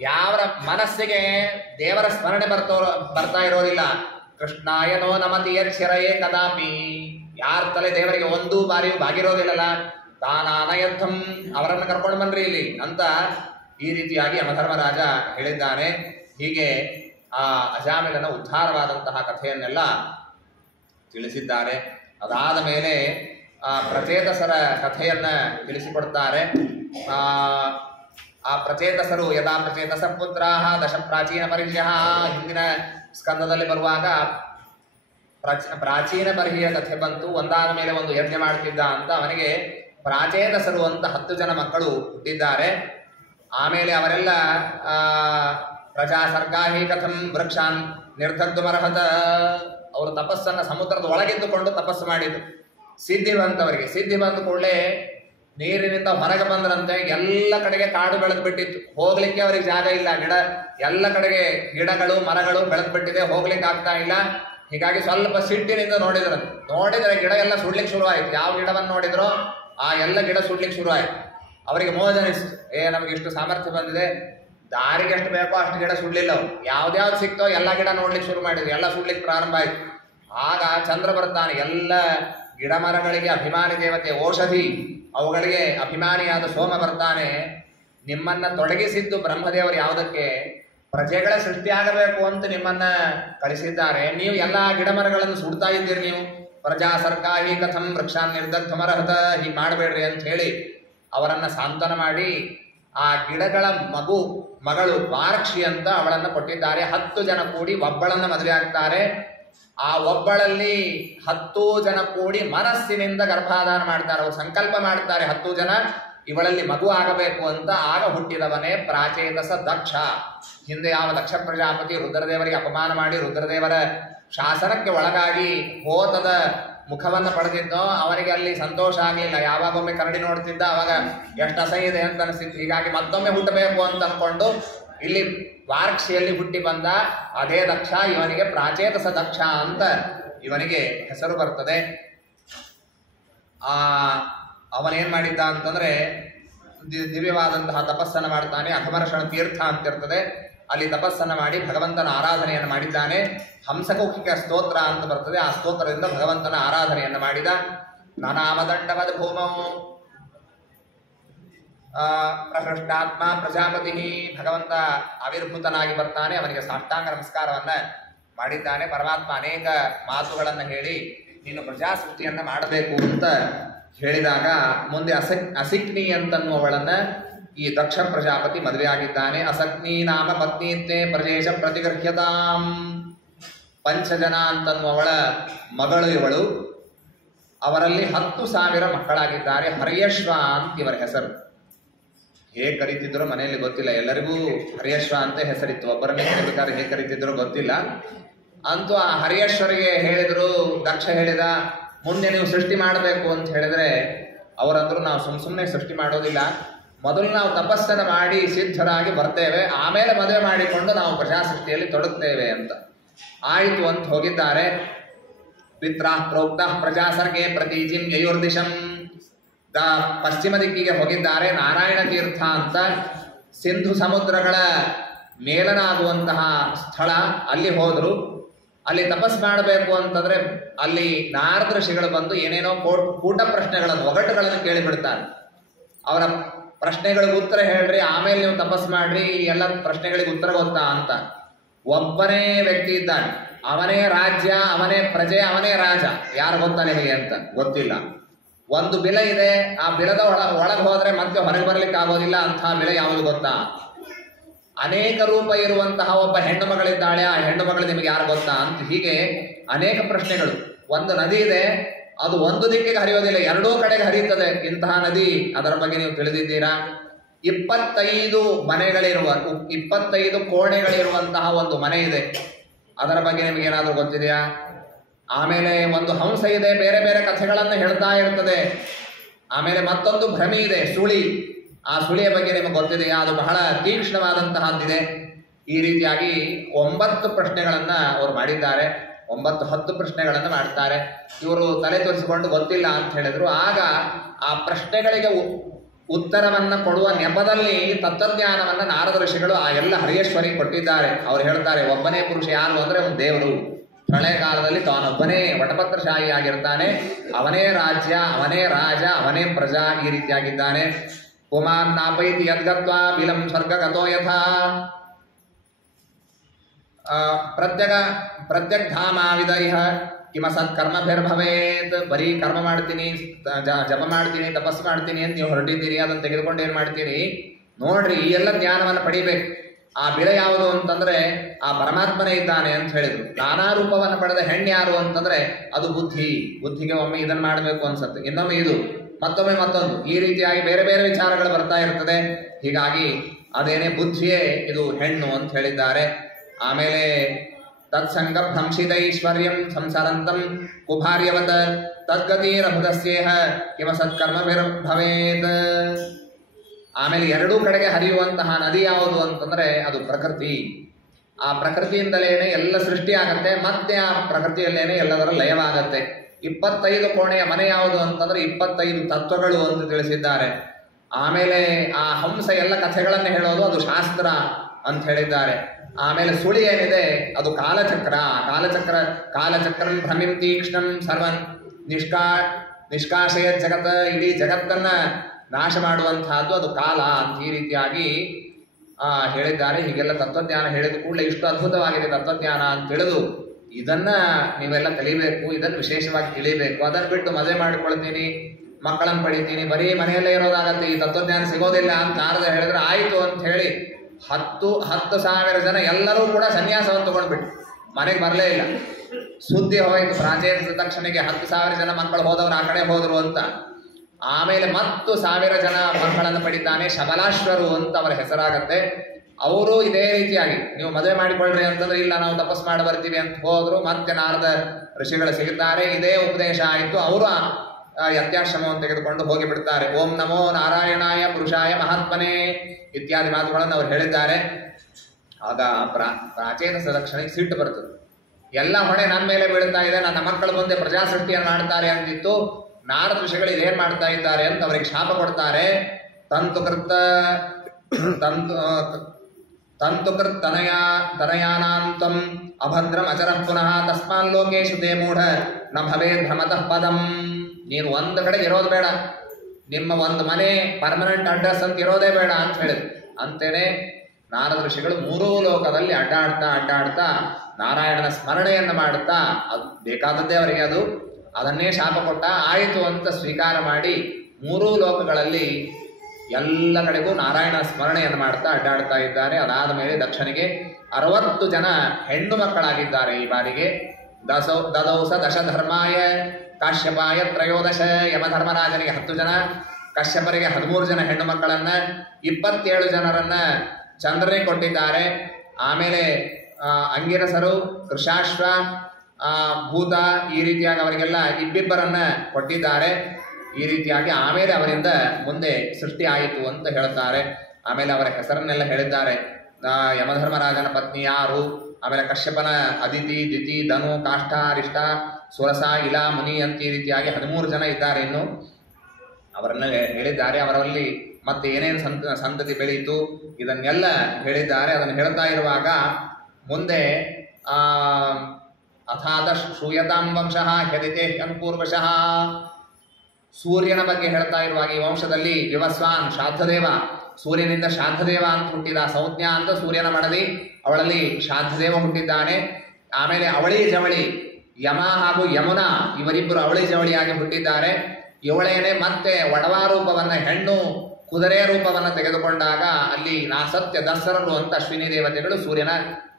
ಯಾವರ ಮನಸ್ಸಿಗೆ ದೇವರ ಸ್ಮರಣೆ ಬರ್ತಾ ಇರೋದಿಲ್ಲ, ಕೃಷ್ಣಾಯನೋ ನಮತಿ ಯಚ್ಚಿರಯೇ ಕದಾಪಿ, ಯಾರ ತಲೆ ದೇವರಿಗೆ ಒಂದೂ ಬಾರಿಯೂ ಬಾಗಿರೋದಿಲ್ಲಲ್ಲ, ತಾನಾನಯರ್ಥಂ ಅವರನ್ನು ಕರ್ಕೊಂಡು ಬನ್ರಿ ಇಲ್ಲಿ ಅಂತ ಈ ರೀತಿಯಾಗಿ ಯಮಧರ್ಮರಾಜ ಹೇಳಿದ್ದಾನೆ. ಹೀಗೆ ಆ ಅಜಾಮಿಲನ ಉದ್ಧಾರವಾದಂತಹ ಕಥೆಯನ್ನೆಲ್ಲ ತಿಳಿಸಿದ್ದಾರೆ. ಅದಾದ ಮೇಲೆ ಪ್ರಚೇತಸರ ಕಥೆಯನ್ನ ತಿಳಿಸಿಕೊಡ್ತಾರೆ. ಆ ಪ್ರಚೇತಸರು ಯದಾ ಪ್ರಚೇತಸ ಪುತ್ರಾಹ ದಶ ಪ್ರಾಚೀನ ಪರಿಹ್ಯಃ, ಹಿಂದಿನ ಸ್ಕಂದದಲ್ಲಿ ಬರುವಾಗ ಪ್ರಾಚೀನ ಪರಿಹ್ಯ ಕಥೆ ಬಂತು. ಒಂದಾದ ಮೇಲೆ ಒಂದು ಯಜ್ಞ ಮಾಡ್ತಿದ್ದ ಅಂತ ಅವನಿಗೆ ಪ್ರಾಚೇತಸರು ಅಂತ 10 ಜನ ಮಕ್ಕಳು ಹುಟ್ಟಿದ್ದಾರೆ. ಆಮೇಲೆ ಅವರೆಲ್ಲ ಪ್ರಜಾ ಸರ್ಗಾಹಿ ಕಥಂ ವೃಕ್ಷಾನ್ ನಿರ್ಧಗ್ಧುಮರ್ಹತ, ಅವರು ತಪಸ್ಸನ್ನ ಸಮುದ್ರದ ಒಳಗಿದ್ದುಕೊಂಡು ತಪಸ್ಸು ಮಾಡಿದ್ರು. ಸಿದ್ಧಿ ಬಂತವರಿಗೆ. ಸಿದ್ಧಿ ಬಂದ ಕೂಡಲೇ ನೀರಿನಿಂದ ಹೊರಗೆ ಬಂದ್ರಂತೆ. ಎಲ್ಲ ಕಡೆಗೆ ಕಾಡು ಬೆಳೆದು ಬಿಟ್ಟಿತ್ತು, ಹೋಗ್ಲಿಕ್ಕೆ ಅವರಿಗೆ ಜಾಗ ಇಲ್ಲ. ಎಲ್ಲ ಕಡೆಗೆ ಗಿಡಗಳು ಮರಗಳು ಬೆಳೆದು ಬಿಟ್ಟಿದೆ, ಹೋಗ್ಲಿಕ್ಕೆ ಆಗ್ತಾ ಇಲ್ಲ. ಹೀಗಾಗಿ ಸ್ವಲ್ಪ ಸಿಟ್ಟಿನಿಂದ ನೋಡಿದ್ರೆ ಗಿಡ ಎಲ್ಲ ಸುಡ್ಲಿಕ್ಕೆ ಶುರುವಾಯಿತು. ಯಾವ ಗಿಡವನ್ನು ನೋಡಿದ್ರೋ ಆ ಎಲ್ಲ ಗಿಡ ಸುಡ್ಲಿಕ್ಕೆ ಶುರುವಾಯಿತು. ಅವರಿಗೆ ಮೋಜನಿಸ್ತು, ನಮಗೆ ಇಷ್ಟು ಸಾಮರ್ಥ್ಯ ಬಂದಿದೆ, ದಾರಿಗೆ ಎಷ್ಟು ಬೇಕೋ ಅಷ್ಟು ಗಿಡ ಸುಡ್ಲಿಲ್ಲ. ಅವ್ರು ಯಾವ್ದ್ಯಾವ್ದು ಸಿಕ್ತೋ ಎಲ್ಲ ಗಿಡ ನೋಡ್ಲಿಕ್ಕೆ ಶುರು ಮಾಡಿದ್ರು, ಎಲ್ಲ ಸುಡ್ಲಿಕ್ಕೆ ಪ್ರಾರಂಭ ಆಯ್ತು. ಆಗ ಚಂದ್ರ ಬರ್ತಾನೆ. ಎಲ್ಲ ಗಿಡ ಮರಗಳಿಗೆ ಅಭಿಮಾನಿ ದೇವತೆ ಔಷಧಿ, ಅವುಗಳಿಗೆ ಅಭಿಮಾನಿಯಾದ ಸೋಮ ಬರ್ತಾನೆ. ನಿಮ್ಮನ್ನ ತೊಡಗಿಸಿದ್ದು ಬ್ರಹ್ಮದೇವರು ಯಾವುದಕ್ಕೆ? ಪ್ರಜೆಗಳ ಸೃಷ್ಟಿಯಾಗಬೇಕು ಅಂತ ನಿಮ್ಮನ್ನ ಕಳಿಸಿದ್ದಾರೆ. ನೀವು ಎಲ್ಲ ಗಿಡ ಮರಗಳನ್ನು ಸುಡ್ತಾ ಇದ್ದೀರಿ. ನೀವು ಪ್ರಜಾ ಸರ್ಕಾರಿ ಕಥಂ ವೃಕ್ಷಾನ್ ನಿರ್ದಗ್ಧಮರ್ಹತ, ಹೀಗೆ ಮಾಡಬೇಡ್ರಿ ಅಂತ ಹೇಳಿ ಅವರನ್ನ ಸಾಂತ್ವನ ಮಾಡಿ ಆ ಗಿಡಗಳ ಮಗಳು ವಾರ್ಕ್ಷಿ ಅಂತ ಅವಳನ್ನು ಕೊಟ್ಟಿದ್ದಾರೆ. 10 ಜನ ಕೂಡಿ ಒಬ್ಬಳನ್ನ ಮದುವೆ ಆಗ್ತಾರೆ. ಆ ಒಬ್ಬಳಲ್ಲಿ 10 ಜನ ಕೂಡಿ ಮನಸ್ಸಿನಿಂದ ಗರ್ಭಾಧಾನ ಮಾಡ್ತಾರೆ. ಅವರು ಸಂಕಲ್ಪ ಮಾಡ್ತಾರೆ 10 ಜನ ಇವಳಲ್ಲಿ ಮಗು ಆಗಬೇಕು ಅಂತ. ಆಗ ಹುಟ್ಟಿದವನೇ ಪ್ರಾಚೇತಸ ದಕ್ಷ. ಹಿಂದೆ ಯಾವ ದಕ್ಷ ಪ್ರಜಾಪತಿ ರುದ್ರದೇವರಿಗೆ ಅಪಮಾನ ಮಾಡಿ ರುದ್ರದೇವರ ಶಾಸನಕ್ಕೆ ಒಳಗಾಗಿ ಹೋತದ ಮುಖವನ್ನು ಪಡೆದಿದ್ದೋ ಅವನಿಗೆ ಅಲ್ಲಿ ಸಂತೋಷ ಆಗಲಿಲ್ಲ. ಯಾವಾಗೊಮ್ಮೆ ಕರಡಿ ನೋಡ್ತಿದ್ದ ಅವಾಗ ಎಷ್ಟು ಅಸಹ್ಯ ಇದೆ ಅಂತ ಅನಿಸ್ತಿತ್ತು. ಹೀಗಾಗಿ ಮತ್ತೊಮ್ಮೆ ಹುಟ್ಟಬೇಕು ಅಂತ ಅಂದ್ಕೊಂಡು ಇಲ್ಲಿ ವಾರ್ಕ್ಷಿಯಲ್ಲಿ ಹುಟ್ಟಿ ಬಂದ ಅದೇ ದಕ್ಷ. ಇವನಿಗೆ ಪ್ರಾಚೇತಸ ದಕ್ಷ ಅಂತ ಇವನಿಗೆ ಹೆಸರು ಬರ್ತದೆ. ಅವನೇನ್ ಮಾಡಿದ್ದ ಅಂತಂದ್ರೆ ದಿವ್ಯವಾದಂತಹ ತಪಸ್ಸನ್ನು ಮಾಡ್ತಾನೆ. ಅಘಮರ್ಷಣ ತೀರ್ಥ ಅಂತಿರ್ತದೆ, ಅಲ್ಲಿ ತಪಸ್ಸನ್ನು ಮಾಡಿ ಭಗವಂತನ ಆರಾಧನೆಯನ್ನು ಮಾಡಿದ್ದಾನೆ. ಹಂಸಕೌಕಿಕ ಸ್ತೋತ್ರ ಅಂತ ಬರ್ತದೆ, ಆ ಸ್ತೋತ್ರದಿಂದ ಭಗವಂತನ ಆರಾಧನೆಯನ್ನು ಮಾಡಿದ. ನಾನಾಮದಂಡವದ ಭೂಮೌ ಪ್ರಹೃಷ್ಟಾತ್ಮ ಪ್ರಜಾಪತಿ, ಭಗವಂತ ಆವಿರ್ಭೂತನಾಗಿ ಬರ್ತಾನೆ. ಅವನಿಗೆ ಸಾಷ್ಟಾಂಗ ನಮಸ್ಕಾರವನ್ನ ಮಾಡಿದ್ದಾನೆ. ಪರಮಾತ್ಮ ಅನೇಕ ಮಾತುಗಳನ್ನು ಹೇಳಿ ನೀನು ಪ್ರಜಾ ಸೃಷ್ಟಿಯನ್ನ ಮಾಡಬೇಕು ಅಂತ ಹೇಳಿದಾಗ ಮುಂದೆ ಅಸಿಕ್ನಿ ಅಂತನ್ನುವಳನ್ನ ಈ ದಕ್ಷ ಪ್ರಜಾಪತಿ ಮದುವೆ ಆಗಿದ್ದಾನೆ. ಅಸಕ್ನಿ ನಾಮ ಪತ್ನಿಯತ್ತೆ ಪ್ರಜೇಶ ಪ್ರತಿಗರ್ಹ್ಯತಾಂ, 5 ಜನ ಅಂತನ್ನುವಳ ಮಗಳು ಇವಳು. ಅವರಲ್ಲಿ 10,000 ಮಕ್ಕಳಾಗಿದ್ದಾರೆ. ಹರ್ಯಶ್ವ ಅಂತ ಇವರ ಹೆಸರು. ಹೇಗೆ ಕರೀತಿದ್ರು ಮನೆಯಲ್ಲಿ ಗೊತ್ತಿಲ್ಲ, ಎಲ್ಲರಿಗೂ ಹರ್ಯಶ್ವ ಅಂತ ಹೆಸರಿತ್ತು. ಒಬ್ಬರನ್ನೇ ಕರೀಬೇಕಾದ್ರೆ ಹೇಗೆ ಕರೀತಿದ್ರು ಗೊತ್ತಿಲ್ಲ. ಅಂತೂ ಆ ಹರ್ಯಶ್ವರಿಗೆ ಹೇಳಿದ್ರು, ದಕ್ಷ ಹೇಳಿದ ಮುಂದೆ ನೀವು ಸೃಷ್ಟಿ ಮಾಡಬೇಕು ಅಂತ ಹೇಳಿದ್ರೆ ಅವರಂದ್ರು ನಾವು ಸುಮ್ಮನೆ ಸೃಷ್ಟಿ ಮಾಡೋದಿಲ್ಲ, ಮೊದಲು ನಾವು ತಪಸ್ಸನ್ನು ಮಾಡಿ ಸಿದ್ಧರಾಗಿ ಬರ್ತೇವೆ, ಆಮೇಲೆ ಮದುವೆ ಮಾಡಿಕೊಂಡು ನಾವು ಪ್ರಜಾಸೃಷ್ಟಿಯಲ್ಲಿ ತೊಡಗ್ತೇವೆ ಅಂತ. ಆಯಿತು ಅಂತ ಹೋಗಿದ್ದಾರೆ. ಪಿತ್ರ ಪ್ರೋಕ್ತ ಪ್ರಜಾಸರ್ಗೆ ಪ್ರತೀಜಿಂ ಯಯುರ್ದಿಶಂ, ಪಶ್ಚಿಮ ದಿಕ್ಕಿಗೆ ಹೋಗಿದ್ದಾರೆ. ನಾರಾಯಣ ತೀರ್ಥ ಅಂತ ಸಿಂಧು ಸಮುದ್ರಗಳ ಮೇಲನಾಗುವಂತಹ ಸ್ಥಳ, ಅಲ್ಲಿ ಹೋದ್ರು. ಅಲ್ಲಿ ತಪಸ್ ಮಾಡಬೇಕು ಅಂತಂದ್ರೆ ಅಲ್ಲಿ ನಾರದ ಋಷಿಗಳು ಬಂದು ಏನೇನೋ ಕೂಟ ಪ್ರಶ್ನೆಗಳನ್ನು ಒಗಟುಗಳನ್ನು ಕೇಳಿಬಿಡ್ತಾರೆ. ಅವರ ಪ್ರಶ್ನೆಗಳಿಗೆ ಉತ್ತರ ಹೇಳ್ರಿ, ಆಮೇಲೆ ನೀವು ತಪಸ್ ಮಾಡ್ರಿ, ಎಲ್ಲ ಪ್ರಶ್ನೆಗಳಿಗೆ ಉತ್ತರ ಗೊತ್ತಾ ಅಂತ. ಒಬ್ಬನೇ ವ್ಯಕ್ತಿ ಇದ್ದಾನೆ, ಅವನೇ ರಾಜ್ಯ, ಅವನೇ ಪ್ರಜೆ, ಅವನೇ ರಾಜ. ಯಾರು ಗೊತ್ತಾ ನಿಮಗೆ ಅಂತ ಗೊತ್ತಿಲ್ಲ. ಒಂದು ಬಿಲ ಇದೆ, ಆ ಬಿಲದ ಒಳಗೆ ಹೋದ್ರೆ ಮತ್ತೆ ಹೊರಗೆ ಬರ್ಲಿಕ್ಕೆ ಆಗೋದಿಲ್ಲ. ಅಂತಹ ಬಿಲ ಯಾವುದು ಗೊತ್ತಾ? ಅನೇಕ ರೂಪ ಇರುವಂತಹ ಒಬ್ಬ ಹೆಣ್ಣು ಮಗಳಿದ್ದಾಳೆ, ಆ ಹೆಣ್ಣು ಮಗಳು ನಿಮಗೆ ಯಾರು ಗೊತ್ತಾ ಅಂತ. ಹೀಗೆ ಅನೇಕ ಪ್ರಶ್ನೆಗಳು. ಒಂದು ನದಿ ಇದೆ, ಅದು ಒಂದು ದಿಕ್ಕಿಗೆ ಹರಿಯೋದಿಲ್ಲ, ಎರಡೂ ಕಡೆಗೆ ಹರಿಯುತ್ತದೆ. ಇಂತಹ ನದಿ, ಅದರ ಬಗ್ಗೆ ನೀವು ತಿಳಿದಿದ್ದೀರಾ? 25 ಮನೆಗಳಿರುವ 25 ಕೋಣೆಗಳಿರುವಂತಹ ಒಂದು ಮನೆ ಇದೆ, ಅದರ ಬಗ್ಗೆ ನಿಮಗೆ ಏನಾದರೂ ಗೊತ್ತಿದೆಯಾ? ಆಮೇಲೆ ಒಂದು ಹಂಸ ಇದೆ, ಬೇರೆ ಬೇರೆ ಕಥೆಗಳನ್ನು ಹೇಳ್ತಾ ಇರ್ತದೆ. ಆಮೇಲೆ ಮತ್ತೊಂದು ಭ್ರಮಿ ಇದೆ, ಸುಳಿ. ಆ ಸುಳಿಯ ಬಗ್ಗೆ ನಿಮಗೆ ಗೊತ್ತಿದೆಯಾ? ಅದು ಬಹಳ ತೀಕ್ಷ್ಣವಾದಂತಹದ್ದಿದೆ. ಈ ರೀತಿಯಾಗಿ 9 ಪ್ರಶ್ನೆಗಳನ್ನ ಅವರು ಮಾಡಿದ್ದಾರೆ. 9-10 ಪ್ರಶ್ನೆಗಳನ್ನು ಮಾಡ್ತಾರೆ. ಇವರು ತಲೆ ತೋರಿಸಿಕೊಂಡು ಗೊತ್ತಿಲ್ಲ ಅಂತ ಹೇಳಿದ್ರು. ಆಗ ಆ ಪ್ರಶ್ನೆಗಳಿಗೆ ಉತ್ತರವನ್ನ ಕೊಡುವ ನೆಪದಲ್ಲಿ ತತ್ವಜ್ಞಾನವನ್ನ ನಾರದ ಋಷಿಗಳು ಆ ಎಲ್ಲ ಹರಿಯೇಶ್ವರಿಗೆ ಕೊಟ್ಟಿದ್ದಾರೆ. ಅವ್ರು ಹೇಳ್ತಾರೆ, ಒಬ್ಬನೇ ಪುರುಷ ಯಾರು ಅಂದ್ರೆ ಒಂದು ದೇವರು. ಪ್ರಳಯಕಾಲದಲ್ಲಿ ತಾನೊಬ್ಬನೇ ವಟಪತ್ರಶಾಹಿ ಆಗಿರ್ತಾನೆ, ಅವನೇ ರಾಜ್ಯ, ಅವನೇ ರಾಜ, ಅವನೇ ಪ್ರಜಾ, ಈ ರೀತಿಯಾಗಿದ್ದಾನೆ. ಪುಮಾನ್ ನಾಪೈತಿ ಯದ್ಗತ್ವಾ ಬಿಲಂ ಸ್ವರ್ಗಗತೋ ಯಥಾ. ಪ್ರತ್ಯಗ್ಧಾಮಾವಿದ ಇಹ ಕಿಮ ಸತ್ಕರ್ಮಭಿರ್ಭವೇತ್. ಬರೀ ಕರ್ಮ ಮಾಡ್ತೀನಿ, ಜಪ ಮಾಡ್ತೀನಿ, ತಪಸ್ಸು ಮಾಡ್ತೀನಿ ಅಂತ ನೀವು ಹೊರಟಿದ್ದೀರಿ. ಅದನ್ನು ತೆಗೆದುಕೊಂಡು ಏನು ಮಾಡ್ತೀರಿ? ನೋಡ್ರಿ, ಈ ಎಲ್ಲ ಜ್ಞಾನವನ್ನು ಪಡಿಬೇಕು. ಆ ಬೆಲೆ ಯಾವುದು ಅಂತಂದ್ರೆ ಆ ಪರಮಾತ್ಮನೇ ಇದ್ದಾನೆ ಅಂತ ಹೇಳಿದ್ರು. ನಾನಾ ರೂಪವನ್ನು ಪಡೆದ ಹೆಣ್ಣು ಯಾರು ಅಂತಂದ್ರೆ ಅದು ಬುದ್ಧಿ. ಬುದ್ಧಿಗೆ ಒಮ್ಮೆ ಇದನ್ನು ಮಾಡಬೇಕು ಅನ್ಸುತ್ತೆ, ಇನ್ನೊಮ್ಮೆ ಇದು, ಮತ್ತೊಮ್ಮೆ ಮತ್ತೊಂದು, ಈ ರೀತಿಯಾಗಿ ಬೇರೆ ಬೇರೆ ವಿಚಾರಗಳು ಬರ್ತಾ ಇರ್ತದೆ. ಹೀಗಾಗಿ ಅದೇನೇ ಬುದ್ಧಿಯೇ ಇದು ಹೆಣ್ಣು ಅಂತ ಹೇಳಿದ್ದಾರೆ. ಆಮೇಲೆ ತತ್ಸಂಗ ಭ್ರಂಶಿತೈಶ್ವರ್ಯಂ ಸಂಸರಂತಂ ಕುಭಾರ್ಯವತ ತದ್ಗತಿರಹುದಸ್ಯೇಹ ಕಿಮ ಸತ್ಕರ್ಮಭಿರ್ಭವೇತ್. ಆಮೇಲೆ ಎರಡೂ ಕಡೆಗೆ ಹರಿಯುವಂತಹ ನದಿ ಯಾವುದು ಅಂತಂದ್ರೆ ಅದು ಪ್ರಕೃತಿ. ಆ ಪ್ರಕೃತಿಯಿಂದಲೇನೆ ಎಲ್ಲ ಸೃಷ್ಟಿ ಆಗತ್ತೆ, ಮತ್ತೆ ಆ ಪ್ರಕೃತಿಯಲ್ಲೇನೆ ಎಲ್ಲದರ ಲಯವಾಗತ್ತೆ. 25 ಕೋಣೆಯ ಮನೆ ಯಾವುದು ಅಂತಂದ್ರೆ 25 ತತ್ವಗಳು ಅಂತ ತಿಳಿಸಿದ್ದಾರೆ. ಆಮೇಲೆ ಆ ಹಂಸ ಎಲ್ಲ ಕಥೆಗಳನ್ನು ಹೇಳೋದು ಅದು ಶಾಸ್ತ್ರ ಅಂತ ಹೇಳಿದ್ದಾರೆ. ಆಮೇಲೆ ಸುಳಿ ಏನಿದೆ ಅದು ಕಾಲಚಕ್ರ. ಕಾಲಚಕ್ರಂ ಭ್ರಮಿಂ ತೀಕ್ಷ್ಣಂ ಸರ್ವನ್ ನಿಷ್ಕಾಶಯ ಜಗತ್. ಇಡೀ ಜಗತ್ತನ್ನ ನಾಶ ಮಾಡುವಂತಹದ್ದು ಅದು ಕಾಲ ಅಂತ ಈ ರೀತಿಯಾಗಿ ಹೇಳಿದ್ದಾರೆ. ಹೀಗೆಲ್ಲ ತತ್ವಜ್ಞಾನ ಹೇಳಿದ ಕೂಡಲೇ ಇಷ್ಟು ಅದ್ಭುತವಾಗಿದೆ ತತ್ವಜ್ಞಾನ ಅಂತ ತಿಳಿದು ಇದನ್ನ ನೀವೆಲ್ಲ ಕಲಿಬೇಕು, ಇದನ್ನು ವಿಶೇಷವಾಗಿ ತಿಳಿಬೇಕು. ಅದನ್ನು ಬಿಟ್ಟು ಮದುವೆ ಮಾಡಿಕೊಳ್ತೀನಿ, ಮಕ್ಕಳನ್ನು ಪಡಿತೀನಿ, ಬರೀ ಮನೆಯಲ್ಲೇ ಇರೋದಾಗತ್ತೆ, ಈ ತತ್ವಜ್ಞಾನ ಸಿಗೋದಿಲ್ಲ ಅಂತ ನಾರದ ಹೇಳಿದ್ರೆ ಆಯಿತು ಅಂತ ಹೇಳಿ 10,000 ಜನ ಎಲ್ಲರೂ ಕೂಡ ಸನ್ಯಾಸವನ್ನು ತಗೊಂಡ್ಬಿಟ್ಟು ಮನೆಗೆ ಬರಲೇ ಇಲ್ಲ. ಸುದ್ದಿ ಹೋಯಿತು ಪ್ರಾಚೀನ ತಕ್ಷಣಿಗೆ 10,000 ಜನ ಮಕ್ಕಳು ಹೋದವರು ಆ ಕಡೆ ಹೋದರು ಅಂತ. ಆಮೇಲೆ ಮತ್ತು 1,000 ಜನ ಮಕ್ಕಳನ್ನು ಪಡಿತಾನೆ. ಶಬಲಾಶ್ವರು ಅಂತ ಅವರ ಹೆಸರಾಗತ್ತೆ. ಅವರು ಇದೇ ರೀತಿಯಾಗಿ ನೀವು ಮದುವೆ ಮಾಡಿಕೊಳ್ಳ್ರಿ ಅಂತಂದ್ರೆ ಇಲ್ಲ ನಾವು ತಪಸ್ ಮಾಡಿ ಬರ್ತೀವಿ ಅಂತ ಹೋದ್ರು. ಮತ್ತೆ ನಾರದ ಋಷಿಗಳು ಸಿಗುತ್ತಾರೆ, ಇದೇ ಉಪದೇಶ ಆಯಿತು. ಅವರು ಯತ್ಯಾಶ್ರಮವನ್ನು ತೆಗೆದುಕೊಂಡು ಹೋಗಿಬಿಡ್ತಾರೆ. ಓಂ ನಮೋ ನಾರಾಯಣಾಯ ಪುರುಷಾಯ ಮಹಾತ್ಮನೇ ಇತ್ಯಾದಿ ಮಾತುಗಳನ್ನು ಅವರು ಹೇಳಿದ್ದಾರೆ. ಆಗ ಪ್ರಾಚೀನ ಸದಕ್ಷಿಣೆಗೆ ಸಿಟ್ಟು ಬರ್ತದೆ. ಎಲ್ಲ ಹೊಣೆ ನನ್ನ ಮೇಲೆ ಬೀಳ್ತಾ ಇದೆ, ನನ್ನ ಮಕ್ಕಳ ಮುಂದೆ ಪ್ರಜಾಸೃಷ್ಟಿಯನ್ನು ಮಾಡ್ತಾರೆ ಅಂತಿತ್ತು. ನಾರದ ಋಷಿಗಳು ಇದೇನ್ ಮಾಡ್ತಾ ಇದ್ದಾರೆ ಅಂತ ಅವರಿಗೆ ಶಾಪ ಕೊಡ್ತಾರೆ. ತಂತುಕೃತ್ ತನಯಾನಾಂತಂ ಅಭದ್ರಂ ಅಚರಂ ಪುನಃ ತಸ್ಮಾನ್ ಲೋಕೇಶು ತೇ ಮೂಢ ನ ಭವೇದ್ ಭ್ರಮತಃ ಪದಂ. ನೀನು ಒಂದು ಕಡೆ ಇರೋದು ಬೇಡ, ನಿಮ್ಮ ಒಂದು ಮನೆ ಪರ್ಮನೆಂಟ್ ಅಡ್ರೆಸ್ ಅಂತ ಇರೋದೇ ಬೇಡ ಅಂತ ಹೇಳಿದ್ರು. ಅಂತೇನೆ ನಾರದ ಋಷಿಗಳು 3 ಲೋಕದಲ್ಲಿ ಅಡ್ಡಾಡ್ತಾ ನಾರಾಯಣನ ಸ್ಮರಣೆಯನ್ನು ಮಾಡುತ್ತಾ, ಅದು ಬೇಕಾದದ್ದೇ ಅವರಿಗೆ, ಅದನ್ನೇ ಶಾಪ ಕೊಟ್ಟ. ಆಯಿತು ಅಂತ ಸ್ವೀಕಾರ ಮಾಡಿ 3 ಲೋಕಗಳಲ್ಲಿ ಎಲ್ಲ ಕಡೆಗೂ ನಾರಾಯಣ ಸ್ಮರಣೆಯನ್ನು ಮಾಡ್ತಾ ಅಡ್ಡಾಡ್ತಾ ಇದ್ದಾರೆ. ಅದಾದ ಮೇಲೆ ದಕ್ಷನಿಗೆ 60 ಜನ ಹೆಣ್ಣು ಮಕ್ಕಳಾಗಿದ್ದಾರೆ. ಈ ಬಾರಿಗೆ ದದೌಸ ದಶಧರ್ಮಾಯ ಕಾಶ್ಯಪಾಯ 13 ಯಮಧರ್ಮರಾಜನಿಗೆ 10 ಜನ, ಕಶ್ಯಪರಿಗೆ 13 ಜನ ಹೆಣ್ಣು ಮಕ್ಕಳನ್ನ, 27 ಜನರನ್ನ ಚಂದ್ರನಿಗೆ ಕೊಟ್ಟಿದ್ದಾರೆ. ಆಮೇಲೆ ಅಂಗಿರಸರು, ಕೃಷಾಶ್ವ, ಭೂತ, ಈ ರೀತಿಯಾಗಿ ಅವರಿಗೆಲ್ಲ ಇಬ್ಬಿಬ್ಬರನ್ನ ಕೊಟ್ಟಿದ್ದಾರೆ. ಈ ರೀತಿಯಾಗಿ ಆಮೇಲೆ ಅವರಿಂದ ಮುಂದೆ ಸೃಷ್ಟಿ ಆಯಿತು ಅಂತ ಹೇಳುತ್ತಾರೆ. ಆಮೇಲೆ ಅವರ ಹೆಸರನ್ನೆಲ್ಲ ಹೇಳಿದ್ದಾರೆ. ಯಮಧರ್ಮರಾಜನ ಪತ್ನಿ ಯಾರು, ಆಮೇಲೆ ಕಶ್ಯಪನ ಅದಿತಿ, ದಿತಿ, ಧನು, ಕಾಷ್ಠ, ಅರಿಷ್ಟ, ಸುರಸ, ಇಲಾ, ಮುನಿ ಅಂತ ಈ ರೀತಿಯಾಗಿ 13 ಜನ ಇದ್ದಾರೆ. ಇನ್ನು ಅವರನ್ನ ಹೇಳಿದ್ದಾರೆ. ಅವರಲ್ಲಿ ಮತ್ತೆ ಏನೇನು ಸಂತತಿ ಬೆಳೀತು ಇದನ್ನೆಲ್ಲ ಹೇಳಿದ್ದಾರೆ. ಅದನ್ನು ಹೇಳ್ತಾ ಇರುವಾಗ ಮುಂದೆ ಅಥಾತ ಶ್ರೂಯತಾಂ ವಂಶಃ ಹ್ಯದಿತೆ ಹ್ಯಂಪೂರ್ವಶಃ, ಸೂರ್ಯನ ಬಗ್ಗೆ ಹೇಳ್ತಾ ಇರುವಾಗ ಈ ವಂಶದಲ್ಲಿ ವಿವಸ್ವಾನ್ ಶ್ರಾದ್ದದೇವ, ಸೂರ್ಯನಿಂದ ಶ್ರಾದ್ದದೇವ ಅಂತ ಹುಟ್ಟಿದ. ಸಂಜ್ಞಾ ಅಂತ ಸೂರ್ಯನ ಮಡದಿ, ಅವಳಲ್ಲಿ ಶ್ರಾದ್ದದೇವ ಹುಟ್ಟಿದ್ದಾನೆ. ಆಮೇಲೆ ಅವಳಿ ಜವಳಿ, ಯಮ ಹಾಗೂ ಯಮುನಾ ಇವರಿಬ್ಬರು ಅವಳಿ ಜವಳಿಯಾಗಿ ಹುಟ್ಟಿದ್ದಾರೆ. ಇವಳೇನೆ ಮತ್ತೆ ಒಡವಾ ರೂಪವನ್ನ, ಹೆಣ್ಣು ಕುದುರೆ ರೂಪವನ್ನು ತೆಗೆದುಕೊಂಡಾಗ ಅಲ್ಲಿ ನಾಸತ್ಯ ದಸರರು ಅಂತ ಅಶ್ವಿನಿ ದೇವತೆಗಳು ಸೂರ್ಯನ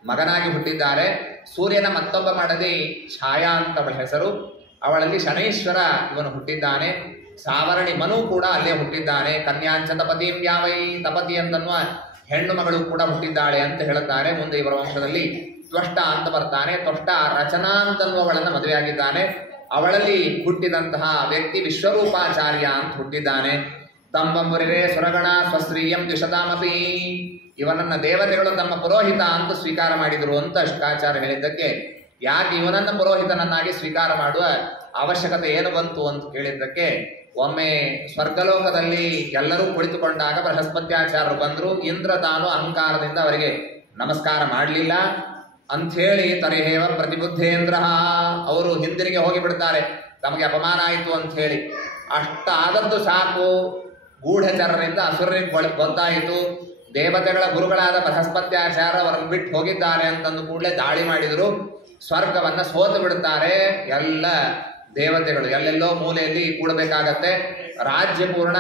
ಮಗನಾಗಿ ಹುಟ್ಟಿದ್ದಾರೆ. ಸೂರ್ಯನ ಮತ್ತೊಬ್ಬ ಮಡದಿ ಛಾಯಾ ಅಂತ ಅವಳ ಹೆಸರು, ಅವಳಲ್ಲಿ ಶನೈಶ್ವರ ಇವನು ಹುಟ್ಟಿದ್ದಾನೆ. ಸಾವರಣಿ ಮನು ಕೂಡ ಅಲ್ಲೇ ಹುಟ್ಟಿದ್ದಾನೆ. ಕನ್ಯಾಂಚ ತಪತಿಂ ಯಾವೈ, ತಪತಿ ಅಂತನ್ನುವ ಹೆಣ್ಣು ಮಗಳು ಕೂಡ ಹುಟ್ಟಿದ್ದಾಳೆ ಅಂತ ಹೇಳುತ್ತಾರೆ. ಮುಂದೆ ಇವರ ವಂಶದಲ್ಲಿ ತ್ವಷ್ಟ ಅಂತ ಬರ್ತಾನೆ. ತ್ವಷ್ಟ ರಚನಾ ಅಂತನ್ನುವಳನ್ನು ಮದುವೆಯಾಗಿದ್ದಾನೆ. ಅವಳಲ್ಲಿ ಹುಟ್ಟಿದಂತಹ ವ್ಯಕ್ತಿ ವಿಶ್ವರೂಪಾಚಾರ್ಯ ಅಂತ ಹುಟ್ಟಿದ್ದಾನೆ. ತಂಬಂಬುರಿರೇ ಸುರಗಣ ಸ್ವಸ್ತ್ರೀಯಂ ದ್ವಿಷತಾಮಪಿ, ಇವನನ್ನ ದೇವತೆಗಳು ತಮ್ಮ ಪುರೋಹಿತ ಅಂತ ಸ್ವೀಕಾರ ಮಾಡಿದರು ಅಂತ ಶುಕಾಚಾರ್ಯ ಹೇಳಿದ್ದಕ್ಕೆ, ಯಾಕೆ ಇವನನ್ನ ಪುರೋಹಿತನನ್ನಾಗಿ ಸ್ವೀಕಾರ ಮಾಡುವ ಅವಶ್ಯಕತೆ ಏನು ಬಂತು ಅಂತ ಕೇಳಿದ್ದಕ್ಕೆ, ಒಮ್ಮೆ ಸ್ವರ್ಗಲೋಕದಲ್ಲಿ ಎಲ್ಲರೂ ಕುಳಿತುಕೊಂಡಾಗ ಬೃಹಸ್ಪತ್ಯಾಚಾರ್ಯರು ಬಂದರು. ಇಂದ್ರ ತಾನು ಅಹಂಕಾರದಿಂದ ಅವರಿಗೆ ನಮಸ್ಕಾರ ಮಾಡಲಿಲ್ಲ ಅಂಥೇಳಿ ತರಿಹೇವ ಪ್ರತಿಬುದ್ಧೇಂದ್ರ, ಅವರು ಹಿಂದಿರುಗಿ ಹೋಗಿಬಿಡ್ತಾರೆ, ತಮಗೆ ಅಪಮಾನ ಆಯಿತು ಅಂತ ಹೇಳಿ. ಅಷ್ಟಾದದ್ದು ಸಾಕು, ಗೂಢಚರರಿಂದ ಅಸುರರಿಗೆ ಗೊತ್ತಾಯಿತು. ದೇವತೆಗಳ ಗುರುಗಳಾದ ಬೃಹಸ್ಪತ್ಯಾಚಾರ್ಯ ಅವರನ್ನು ಬಿಟ್ಟು ಹೋಗಿದ್ದಾರೆ ಅಂತಂದು ಕೂಡಲೇ ದಾಳಿ ಮಾಡಿದರು. ಸ್ವರ್ಗವನ್ನು ಸೋತು ಬಿಡುತ್ತಾರೆ. ಎಲ್ಲ ದೇವತೆಗಳು ಎಲ್ಲೆಲ್ಲೋ ಮೂಲೆಯಲ್ಲಿ ಕೂಡಬೇಕಾಗತ್ತೆ. ರಾಜ್ಯಪೂರ್ಣ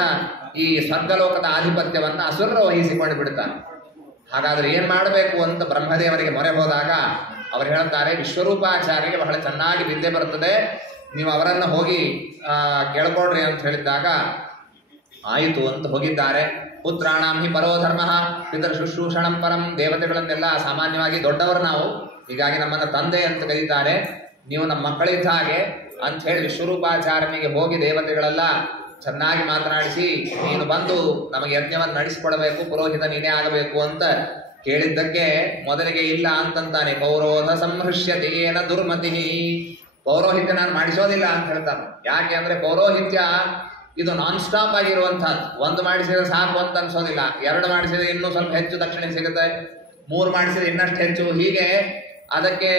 ಈ ಸ್ವರ್ಗಲೋಕದ ಆಧಿಪತ್ಯವನ್ನು ಅಸುರರು ವಹಿಸಿಕೊಂಡು ಬಿಡುತ್ತಾರೆ. ಹಾಗಾದ್ರೆ ಏನು ಮಾಡಬೇಕು ಅಂತ ಬ್ರಹ್ಮದೇವರಿಗೆ ಮೊರೆ ಹೋದಾಗ ಅವರು ಹೇಳ್ತಾರೆ, ವಿಶ್ವರೂಪಾಚಾರ್ಯರಿಗೆ ಬಹಳ ಚೆನ್ನಾಗಿ ವಿದ್ಯೆ ಬರುತ್ತದೆ, ನೀವು ಅವರನ್ನು ಹೋಗಿ ಕೇಳ್ಕೊಡ್ರಿ ಅಂತ ಹೇಳಿದ್ದಾಗ ಆಯಿತು ಅಂತ ಹೋಗಿದ್ದಾರೆ. ಪುತ್ರಾಣಾಂ ಹಿ ಪರೋ ಧರ್ಮ ಪಿತೃ ಶುಶ್ರೂಷಣಂ ಪರಂ. ದೇವತೆಗಳನ್ನೆಲ್ಲ ಸಾಮಾನ್ಯವಾಗಿ ದೊಡ್ಡವರು ನಾವು, ಹೀಗಾಗಿ ನಮ್ಮನ್ನು ತಂದೆ ಅಂತ ಕರೀತಾರೆ, ನೀವು ನಮ್ಮ ಮಕ್ಕಳಿದ್ದ ಹಾಗೆ ಅಂತ ಹೇಳಿ ವಿಶ್ವರೂಪಾಚಾರ್ಯನಿಗೆ ಹೋಗಿ ದೇವತೆಗಳೆಲ್ಲ ಚೆನ್ನಾಗಿ ಮಾತನಾಡಿಸಿ, ನೀನು ಬಂದು ನಮಗೆ ಯಜ್ಞವನ್ನು ನಡೆಸಿಕೊಡಬೇಕು, ಪುರೋಹಿತ ನೀನೇ ಆಗಬೇಕು ಅಂತ ಕೇಳಿದ್ದಕ್ಕೆ ಮೊದಲಿಗೆ ಇಲ್ಲ ಅಂತಂತಾನೆ. ಪೌರೋಧ ಸಂಹೃಷ್ಯತೆ ಏನ ದುರ್ಮತಿ. ಪೌರೋಹಿತ್ಯ ನಾನು ಮಾಡಿಸೋದಿಲ್ಲ ಅಂತ ಹೇಳ್ತಾನೆ. ಯಾಕೆ ಅಂದ್ರೆ ಪೌರೋಹಿತ್ಯ ಇದು ನಾನ್ ಸ್ಟಾಪ್ ಆಗಿರುವಂತಹದ್ದು. ಒಂದು ಮಾಡಿಸಿದ್ರೆ ಸಾಕು ಅಂತ ಅನ್ಸೋದಿಲ್ಲ, ಎರಡು ಮಾಡಿಸಿದ್ರೆ ಇನ್ನೂ ಸ್ವಲ್ಪ ಹೆಚ್ಚು ದಕ್ಷಿಣೆ ಸಿಗುತ್ತೆ, ಮೂರು ಮಾಡಿಸಿದ್ರೆ ಇನ್ನಷ್ಟು ಹೆಚ್ಚು, ಹೀಗೆ ಅದಕ್ಕೆ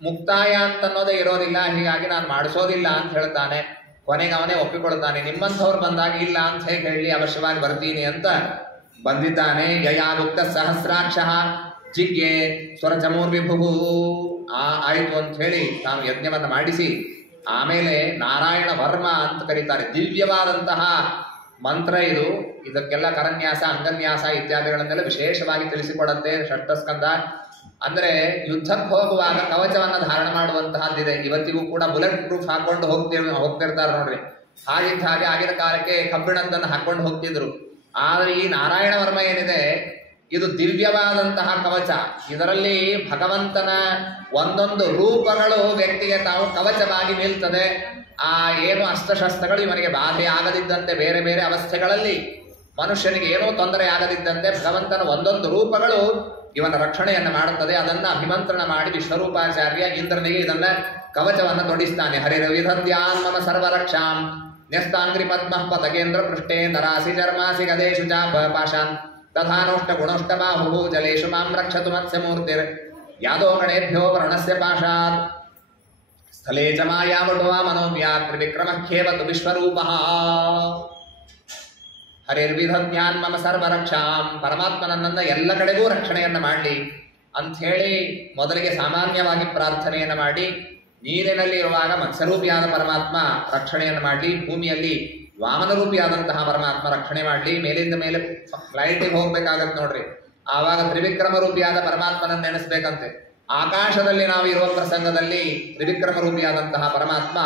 ಮುಕ್ತಾಯ ಅಂತ ಅನ್ನೋದೇ ಇರೋದಿಲ್ಲ. ಹೀಗಾಗಿ ನಾನು ಮಾಡಿಸೋದಿಲ್ಲ ಅಂತ ಹೇಳ್ತಾನೆ. ಕೊನೆಗೆ ಅವನೇ ಒಪ್ಪಿಕೊಳ್ತಾನೆ. ನಿಮ್ಮಂಥವ್ರು ಬಂದಾಗ ಇಲ್ಲ ಅಂತ ಹೇಗೆ ಹೇಳಿ, ಅವಶ್ಯವಾಗಿ ಬರ್ತೀನಿ ಅಂತ ಬಂದಿದ್ದಾನೆ. ಯಯಾಗುಕ್ತ ಸಹಸ್ರಾಕ್ಷ ಜಿಜ್ಞೆ ಸ್ವರಚಮೂರ್ವಿಭು. ಆಯಿತು ಅಂತ ಹೇಳಿ ತಾನು ಯಜ್ಞವನ್ನು ಮಾಡಿಸಿ ಆಮೇಲೆ ನಾರಾಯಣ ವರ್ಮ ಅಂತ ಕರೀತಾರೆ. ದಿವ್ಯವಾದಂತಹ ಮಂತ್ರ ಇದು. ಇದಕ್ಕೆಲ್ಲ ಕರನ್ಯಾಸ ಅಂಗನ್ಯಾಸ ಇತ್ಯಾದಿಗಳನ್ನೆಲ್ಲ ವಿಶೇಷವಾಗಿ ತಿಳಿಸಿಕೊಡಂತೆ ಷಷ್ಠಸ್ಕಂದ. ಅಂದ್ರೆ ಯುದ್ಧಕ್ಕೆ ಹೋಗುವಾಗ ಕವಚವನ್ನು ಧಾರಣ ಮಾಡುವಂತಹದ್ದಿದೆ. ಇವತ್ತಿಗೂ ಕೂಡ ಬುಲೆಟ್ ಪ್ರೂಫ್ ಹಾಕೊಂಡು ಹೋಗ್ತಿರ್ತಾರೆ ನೋಡ್ರಿ. ಹಾಗಿದ್ದ ಹಾಗೆ ಆಗಿನ ಕಾಲಕ್ಕೆ ಕಬ್ಬಿಣದ್ದನ್ನು ಹಾಕೊಂಡು ಹೋಗ್ತಿದ್ರು. ಆದ್ರೆ ಈ ನಾರಾಯಣ ವರ್ಮ ಏನಿದೆ ಇದು ದಿವ್ಯವಾದಂತಹ ಕವಚ. ಇದರಲ್ಲಿ ಭಗವಂತನ ಒಂದೊಂದು ರೂಪಗಳು ವ್ಯಕ್ತಿಗೆ ತಾವು ಕವಚವಾಗಿ ನಿಲ್ತದೆ. ಆ ಏನು ಅಸ್ತ್ರಶಸ್ತ್ರಗಳು ಇವನಿಗೆ ಬಾಧೆ ಆಗದಿದ್ದಂತೆ, ಬೇರೆ ಬೇರೆ ಅವಸ್ಥೆಗಳಲ್ಲಿ ಮನುಷ್ಯನಿಗೆ ಏನೂ ತೊಂದರೆ ಆಗದಿದ್ದಂತೆ ಭಗವಂತನ ಒಂದೊಂದು ರೂಪಗಳು ಇವನ ರಕ್ಷಣೆಯನ್ನು ಮಾಡುತ್ತದೆ. ಅದನ್ನ ಅಭಿಮಂತ್ರಣ ಮಾಡಿ ವಿಶ್ವರೂಪಾಚಾರ್ಯ ಇಂದ್ರನಿಗೆ ಇದನ್ನ ಕವಚವನ್ನು ತೊಡಿಸ್ತಾನೆ. ಹರಿರವಿಧದ್ಯಾನ್ ಮಮ ಸರ್ವರಕ್ಷಾಂ ನ್ಯಸ್ತಾಂಗ್ರಿ ಪದ್ಮ ಪತಗೇಂದ್ರ ಪೃಷ್ಠೆ ನರಾಸಿ ಚರ್ಮಾಸಿ ಗದೇಶು ಚಾಪ ಪಾಶಾನ್ ತಥಾನೋಷ್ಟ ಗುಣೋಷ್ಟ ಬಾಹು ಜಲೇಶು ಮಾಂ ರಕ್ಷತು ಮತ್ಸ್ಯಮೂರ್ತಿರ್ ಯಾದೋ ಗಣೇಭ್ಯೋ ವರ್ಣಸ್ಯ ಪಾಶಾತ್ ಸ್ಥಳೇ ಚ ಮಾಯಾವಟುವಾ ಮನೋವ್ಯಾತ್ ತ್ರಿವಿಕ್ರಮಖ್ಯೇವತು ವಿಶ್ವರೂಪಃ. ಹರಿರ್ವಿಧಜ್ಞಾನ್ ಮಮ ಸರ್ವರಕ್ಷಾಂ. ಪರಮಾತ್ಮನನ್ನ ಎಲ್ಲ ಕಡೆಗೂ ರಕ್ಷಣೆಯನ್ನು ಮಾಡಲಿ ಅಂಥೇಳಿ ಮೊದಲಿಗೆ ಸಾಮಾನ್ಯವಾಗಿ ಪ್ರಾರ್ಥನೆಯನ್ನು ಮಾಡಿ, ನೀರಿನಲ್ಲಿ ಇರುವಾಗ ಮತ್ಸ್ಯರೂಪಿಯಾದ ಪರಮಾತ್ಮ ರಕ್ಷಣೆಯನ್ನು ಮಾಡಲಿ, ಭೂಮಿಯಲ್ಲಿ ವಾಮನ ರೂಪಿಯಾದಂತಹ ಪರಮಾತ್ಮ ರಕ್ಷಣೆ ಮಾಡಲಿ, ಮೇಲಿಂದ ಮೇಲೆ ಫ್ಲೈಟಿಗೆ ಹೋಗ್ಬೇಕಾಗತ್ತೆ ನೋಡ್ರಿ, ಆವಾಗ ತ್ರಿವಿಕ್ರಮ ರೂಪಿಯಾದ ಪರಮಾತ್ಮನನ್ನು ನೆನೆಸ್ಬೇಕಂತೆ. ಆಕಾಶದಲ್ಲಿ ನಾವು ಇರುವ ಪ್ರಸಂಗದಲ್ಲಿ ತ್ರಿವಿಕ್ರಮ ರೂಪಿಯಾದಂತಹ ಪರಮಾತ್ಮ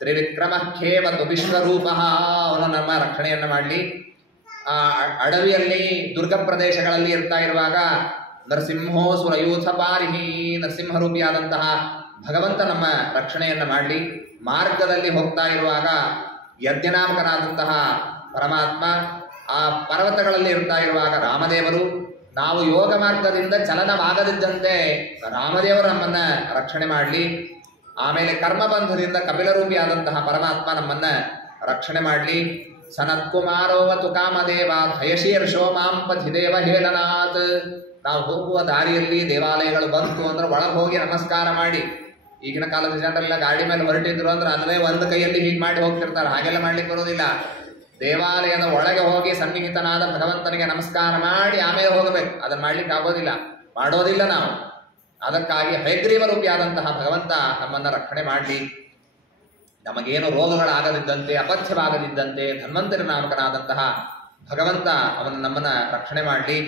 ತ್ರಿವಿಕ್ರಮ ಖೇವತು ವಿಶ್ವರೂಪಃ ಅವನು ನಮ್ಮ ರಕ್ಷಣೆಯನ್ನು ಮಾಡಲಿ. ಆ ಅಡವಿಯಲ್ಲಿ ದುರ್ಗ ಪ್ರದೇಶಗಳಲ್ಲಿ ಇರ್ತಾ ಇರುವಾಗ ನರಸಿಂಹೋ ಸುರಯೂಥ ಪಾರಿಹಿ, ನರಸಿಂಹರೂಪಿಯಾದಂತಹ ಭಗವಂತ ನಮ್ಮ ರಕ್ಷಣೆಯನ್ನು ಮಾಡಲಿ. ಮಾರ್ಗದಲ್ಲಿ ಹೋಗ್ತಾ ಇರುವಾಗ ಯಜ್ಞನಾಮಕನಾದಂತಹ ಪರಮಾತ್ಮ, ಆ ಪರ್ವತಗಳಲ್ಲಿ ಇರ್ತಾ ಇರುವಾಗ ರಾಮದೇವರು, ನಾವು ಯೋಗ ಮಾರ್ಗದಿಂದ ಚಲನವಾಗದಿದ್ದಂತೆ ರಾಮದೇವರು ನಮ್ಮನ್ನ ರಕ್ಷಣೆ ಮಾಡಲಿ. ಆಮೇಲೆ ಕರ್ಮಬಂಧದಿಂದ ಕಪಿಲರೂಪಿಯಾದಂತಹ ಪರಮಾತ್ಮ ನಮ್ಮನ್ನ ರಕ್ಷಣೆ ಮಾಡಲಿ. ಸನತ್ಕುಮಾರೋವತು ಕಾಮದೇವ ಭಯಶೀರ್ಷೋ ಮಾಂ ಪಥಿದೇವ ಹೇಳನಾಥ್. ನಾವು ಹೋಗುವ ದಾರಿಯಲ್ಲಿ ದೇವಾಲಯಗಳು ಬಂತು ಅಂದ್ರೆ ಒಳಗೆ ಹೋಗಿ ನಮಸ್ಕಾರ ಮಾಡಿ, ಈಗಿನ ಕಾಲದ ಜನರೆಲ್ಲ ಗಾಡಿ ಮೇಲೆ ಹೊರಟಿದ್ರು ಅಂದ್ರೆ ಅಲ್ಲೇ ಒಂದು ಕೈಯಲ್ಲಿ ಹೀಗೆ ಮಾಡಿ ಹೋಗ್ತಿರ್ತಾರೆ. ಹಾಗೆಲ್ಲ ಮಾಡ್ಲಿಕ್ಕೆ ಬರೋದಿಲ್ಲ. ದೇವಾಲಯದ ಒಳಗೆ ಹೋಗಿ ಸನ್ನಿಹಿತನಾದ ಭಗವಂತನಿಗೆ ನಮಸ್ಕಾರ ಮಾಡಿ ಆಮೇಲೆ ಹೋಗಬೇಕು. ಅದನ್ನ ಮಾಡ್ಲಿಕ್ಕೆ ಆಗೋದಿಲ್ಲ, ಮಾಡೋದಿಲ್ಲ ನಾವು. ಅದಕ್ಕಾಗಿ ಹಯಗ್ರೀವ ರೂಪಿಯಾದಂತಹ ಭಗವಂತ ನಮ್ಮನ್ನ ರಕ್ಷಣೆ ಮಾಡಲಿ. ನಮಗೇನು ರೋಗಗಳಾಗದಿದ್ದಂತೆ, ಅಪಥ್ಯವಾಗದಿದ್ದಂತೆ ಧನ್ವಂತರಿ ನಾಮಕನಾದಂತಹ ಭಗವಂತ ಅವನು ನಮ್ಮನ್ನ ರಕ್ಷಣೆ ಮಾಡಲಿ.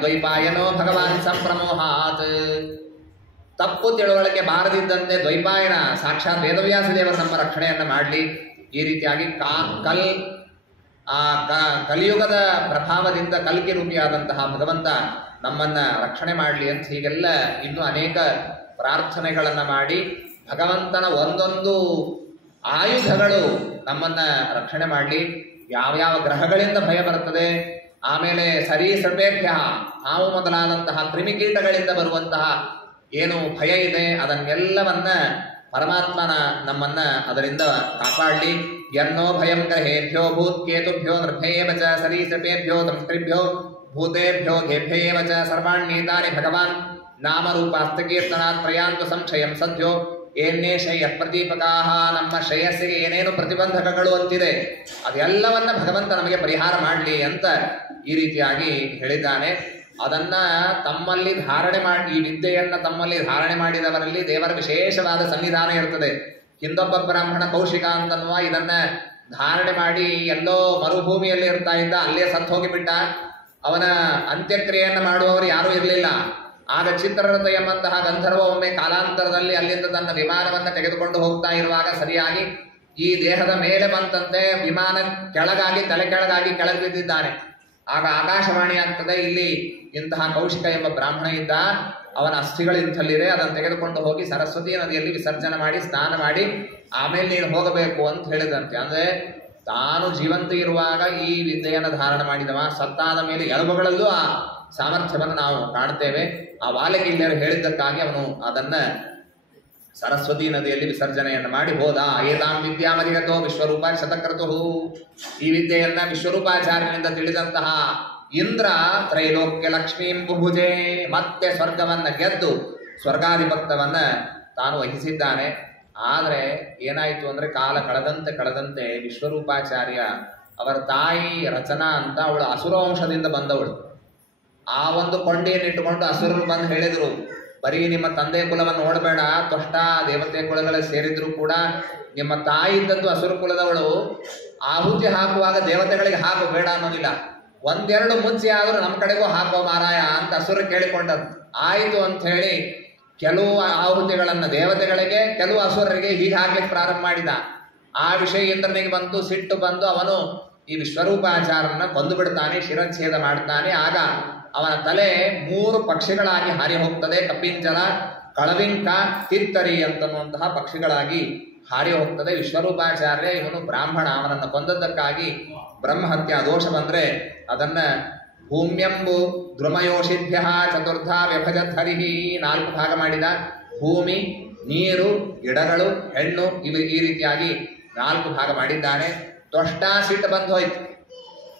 ದ್ವೈಪಾಯನೋ ಭಗವಾನ್ ಸಂಪ್ರಮೋಹಾತ್. ತಪ್ಪು ತಿಳುವಳಿಕೆ ಬಾರದಿದ್ದಂತೆ ದ್ವೈಪಾಯನ ಸಾಕ್ಷಾತ್ ವೇದವ್ಯಾಸ ದೇವರು ನಮ್ಮ ರಕ್ಷಣೆಯನ್ನು ಮಾಡಲಿ. ಈ ರೀತಿಯಾಗಿ ಕಲಿಯುಗದ ಪ್ರಭಾವದಿಂದ ಕಲ್ಕಿ ರೂಪಿಯಾದಂತಹ ಭಗವಂತ ನಮ್ಮನ್ನ ರಕ್ಷಣೆ ಮಾಡಲಿ ಅಂತ ಹೀಗೆಲ್ಲ ಇನ್ನೂ ಅನೇಕ ಪ್ರಾರ್ಥನೆಗಳನ್ನು ಮಾಡಿ ಭಗವಂತನ ಒಂದೊಂದು ಆಯುಧಗಳು ನಮ್ಮನ್ನ ರಕ್ಷಣೆ ಮಾಡಲಿ. ಯಾವ್ಯಾವ ಗ್ರಹಗಳಿಂದ ಭಯ ಬರುತ್ತದೆ, ಆಮೇಲೆ ಸರೀಸೃಪೇಭ್ಯ ಹಾವು ಮೊದಲಾದಂತಹ ಕ್ರಿಮಿಕೀಟಗಳಿಂದ ಬರುವಂತಹ ಏನು ಭಯ ಇದೆ ಅದನ್ನೆಲ್ಲವನ್ನ ಪರಮಾತ್ಮನ ನಮ್ಮನ್ನ ಅದರಿಂದ ಕಾಪಾಡಲಿ. ಯನ್ನೋ ಭಯಂ ಗ್ರಹೇಭ್ಯೋ ಭೂತ್ಕೇತುಭ್ಯೋ ನೃಭ್ಯೇವ ಚ ಸರೀಸೃಪೇಭ್ಯೋ ದಂಷ್ಟ್ರಿಭ್ಯೋ ಭೂತೇಭ್ಯೋ ಘೇಭ್ಯೇವ ಚ ಸರ್ವಾಣ್ಯೇತಾನಿ ಭಗವಾನ್ ನಾಮರೂಪಾಸ್ತಕೀರ್ತನಾತ್ ಪ್ರಯಾಂತು ಸಂಶಯಂ ಸದ್ಯೋ. ಏನೇ ಶ್ರೇಯ ಪ್ರದೀಪಕಾಹ, ನಮ್ಮ ಶ್ರೇಯಸ್ಸಿಗೆ ಏನೇನು ಪ್ರತಿಬಂಧಕಗಳು ಅಂತಿದೆ ಅದೆಲ್ಲವನ್ನ ಭಗವಂತ ನಮಗೆ ಪರಿಹಾರ ಮಾಡಲಿ ಅಂತ ಈ ರೀತಿಯಾಗಿ ಹೇಳಿದ್ದಾನೆ. ಅದನ್ನ ತಮ್ಮಲ್ಲಿ ಧಾರಣೆ ಮಾಡಿ, ಈ ವಿದ್ಯೆಯನ್ನ ತಮ್ಮಲ್ಲಿ ಧಾರಣೆ ಮಾಡಿದವರಲ್ಲಿ ದೇವರ ವಿಶೇಷವಾದ ಸನ್ನಿಧಾನ ಇರ್ತದೆ. ಹಿಂದೊಬ್ಬ ಬ್ರಾಹ್ಮಣ ಕೌಶಿಕ ಅಂತನ್ನುವ ಇದನ್ನ ಧಾರಣೆ ಮಾಡಿ ಎಲ್ಲೋ ಮರುಭೂಮಿಯಲ್ಲಿ ಇರ್ತಾ ಇದ್ದ, ಅಲ್ಲೇ ಸತ್ತು ಹೋಗಿಬಿಟ್ಟ. ಅವನ ಅಂತ್ಯಕ್ರಿಯೆಯನ್ನು ಮಾಡುವವರು ಯಾರೂ ಇರಲಿಲ್ಲ. ಆಗ ಚಿತ್ರರಥ ಎಂಬಂತಹ ಗಂಧರ್ವ ಒಮ್ಮೆ ಕಾಲಾಂತರದಲ್ಲಿ ಅಲ್ಲಿಂದ ತನ್ನ ವಿಮಾನವನ್ನು ತೆಗೆದುಕೊಂಡು ಹೋಗ್ತಾ ಇರುವಾಗ ಸರಿಯಾಗಿ ಈ ದೇಹದ ಮೇಲೆ ಬಂತಂತೆ. ವಿಮಾನ ಕೆಳಗಾಗಿ, ತಲೆ ಕೆಳಗಾಗಿ ಕೆಳಗೆ ಬಿದ್ದಿದ್ದಾನೆ. ಆಗ ಆಕಾಶವಾಣಿ ಆಗ್ತದೆ, ಇಲ್ಲಿ ಇಂತಹ ಕೌಶಿಕ ಎಂಬ ಬ್ರಾಹ್ಮಣ ಇದ್ದ, ಅವನ ಅಸ್ಥಿಗಳು ಇಂಥಲ್ಲಿದೆ, ಅದನ್ನು ತೆಗೆದುಕೊಂಡು ಹೋಗಿ ಸರಸ್ವತಿ ನದಿಯಲ್ಲಿ ವಿಸರ್ಜನೆ ಮಾಡಿ ಸ್ನಾನ ಮಾಡಿ ಆಮೇಲೆ ನೀನು ಹೋಗಬೇಕು ಅಂತ ಹೇಳಿದಂತೆ. ಅಂದ್ರೆ ತಾನು ಜೀವಂತ ಇರುವಾಗ ಈ ವಿದ್ಯೆಯನ್ನು ಧಾರಣ ಮಾಡಿದವ, ಸತ್ತಾದ ಮೇಲೆ ಎಲುಬುಗಳಲ್ಲೂ ಆ ಸಾಮರ್ಥ್ಯವನ್ನು ನಾವು ಕಾಣ್ತೇವೆ. ಆ ವಾಲಕಿಲ್ಯರು ಹೇಳಿದ್ದಕ್ಕಾಗಿ ಅವನು ಅದನ್ನ ಸರಸ್ವತಿ ನದಿಯಲ್ಲಿ ವಿಸರ್ಜನೆಯನ್ನು ಮಾಡಿ ಹೋದ. ಏತಾಂ ವಿದ್ಯಾಮಧಿಗತೋ ವಿಶ್ವರೂಪ ಶತಕ್ರತು. ಈ ವಿದ್ಯೆಯನ್ನ ವಿಶ್ವರೂಪಾಚಾರ್ಯನಿಂದ ತಿಳಿದಂತಹ ಇಂದ್ರ ತ್ರೈಲೋಕ್ಯ ಲಕ್ಷ್ಮೀಂ ಬುಭುಜೆ, ಮತ್ತೆ ಸ್ವರ್ಗವನ್ನ ಗೆದ್ದು ಸ್ವರ್ಗಾಧಿಪತ್ಯವನ್ನ ತಾನು ವಹಿಸಿದ್ದಾನೆ. ಆದರೆ ಏನಾಯಿತು ಅಂದ್ರೆ ಕಾಲ ಕಳೆದಂತೆ ವಿಶ್ವರೂಪಾಚಾರ್ಯ ಅವರ ತಾಯಿ ರಚನಾ ಅಂತ ಅವಳು ಅಸುರವಂಶದಿಂದ ಬಂದವಳು. ಆ ಒಂದು ಕೊಂಡಿಯನ್ನಿಟ್ಟುಕೊಂಡು ಅಸುರರು ಬಂದು ಹೇಳಿದರು, ಬರೀ ನಿಮ್ಮ ತಂದೆ ಕುಲವನ್ನು ನೋಡಬೇಡ, ತ್ವಷ್ಟ ದೇವತೆ ಕುಲಗಳ ಸೇರಿದ್ರು ಕೂಡ ನಿಮ್ಮ ತಾಯಿ ಇದ್ದದ್ದು ಅಸುರ ಕುಲದವಳು, ಆಹುತಿ ಹಾಕುವಾಗ ದೇವತೆಗಳಿಗೆ ಹಾಕು ಬೇಡ ಅನ್ನೋದಿಲ್ಲ, ಒಂದೆರಡು ಮುಚ್ಚಿ ಆದರೂ ನಮ್ಮ ಕಡೆಗೂ ಹಾಕೋ ಮಾರಾಯ ಅಂತ ಅಸುರ ಕೇಳಿಕೊಂಡದ್ದು. ಆಯಿತು ಅಂತ ಹೇಳಿ ಕೆಲವು ಆಹುತಿಗಳನ್ನು ದೇವತೆಗಳಿಗೆ, ಕೆಲವು ಅಸುರರಿಗೆ ಹೀಗೆ ಹಾಕ್ಲಿಕ್ಕೆ ಪ್ರಾರಂಭ ಮಾಡಿದ. ಆ ವಿಷಯ ಇಂದ್ರನಿಗೆ ಬಂತು, ಸಿಟ್ಟು ಬಂದು ಅವನು ಈ ವಿಶ್ವರೂಪಾಚಾರನ ಕೊಂದು ಬಿಡ್ತಾನೆ, ಶಿರಚ್ಛೇದ ಮಾಡ್ತಾನೆ. ಆಗ ಅವನ ತಲೆ 3 ಪಕ್ಷಿಗಳಾಗಿ ಹಾರಿ ಹೋಗ್ತದೆ. ಕಪಿಂಜಲ, ಕಳವಿಂಕ, ತಿತ್ತರಿ ಅಂತನ್ನುವಂತಹ ಪಕ್ಷಿಗಳಾಗಿ ಹಾರಿ ಹೋಗ್ತದೆ. ವಿಶ್ವರೂಪಾಚಾರ್ಯ ಇವನು ಬ್ರಾಹ್ಮಣ, ಅವನನ್ನು ಕೊಂದದ್ದಕ್ಕಾಗಿ ಬ್ರಹ್ಮಹತ್ಯಾ ದೋಷ ಬಂದ್ರೆ ಅದನ್ನ ಭೂಮ್ಯಂಬು ದ್ರುಮಯೋಷಿಭ್ಯ ಚತುರ್ಧ ವ್ಯಭಜತ್ ಹರಿಹಿ 4 ಭಾಗ ಮಾಡಿದ. ಭೂಮಿ, ನೀರು, ಗಿಡಗಳು, ಹೆಣ್ಣು, ಇವು ಈ ರೀತಿಯಾಗಿ 4 ಭಾಗ ಮಾಡಿದ್ದಾನೆ. ತ್ವಷ್ಟ ಸಿಟ್ಟು ಬಂದು ಹೋಯ್ತು,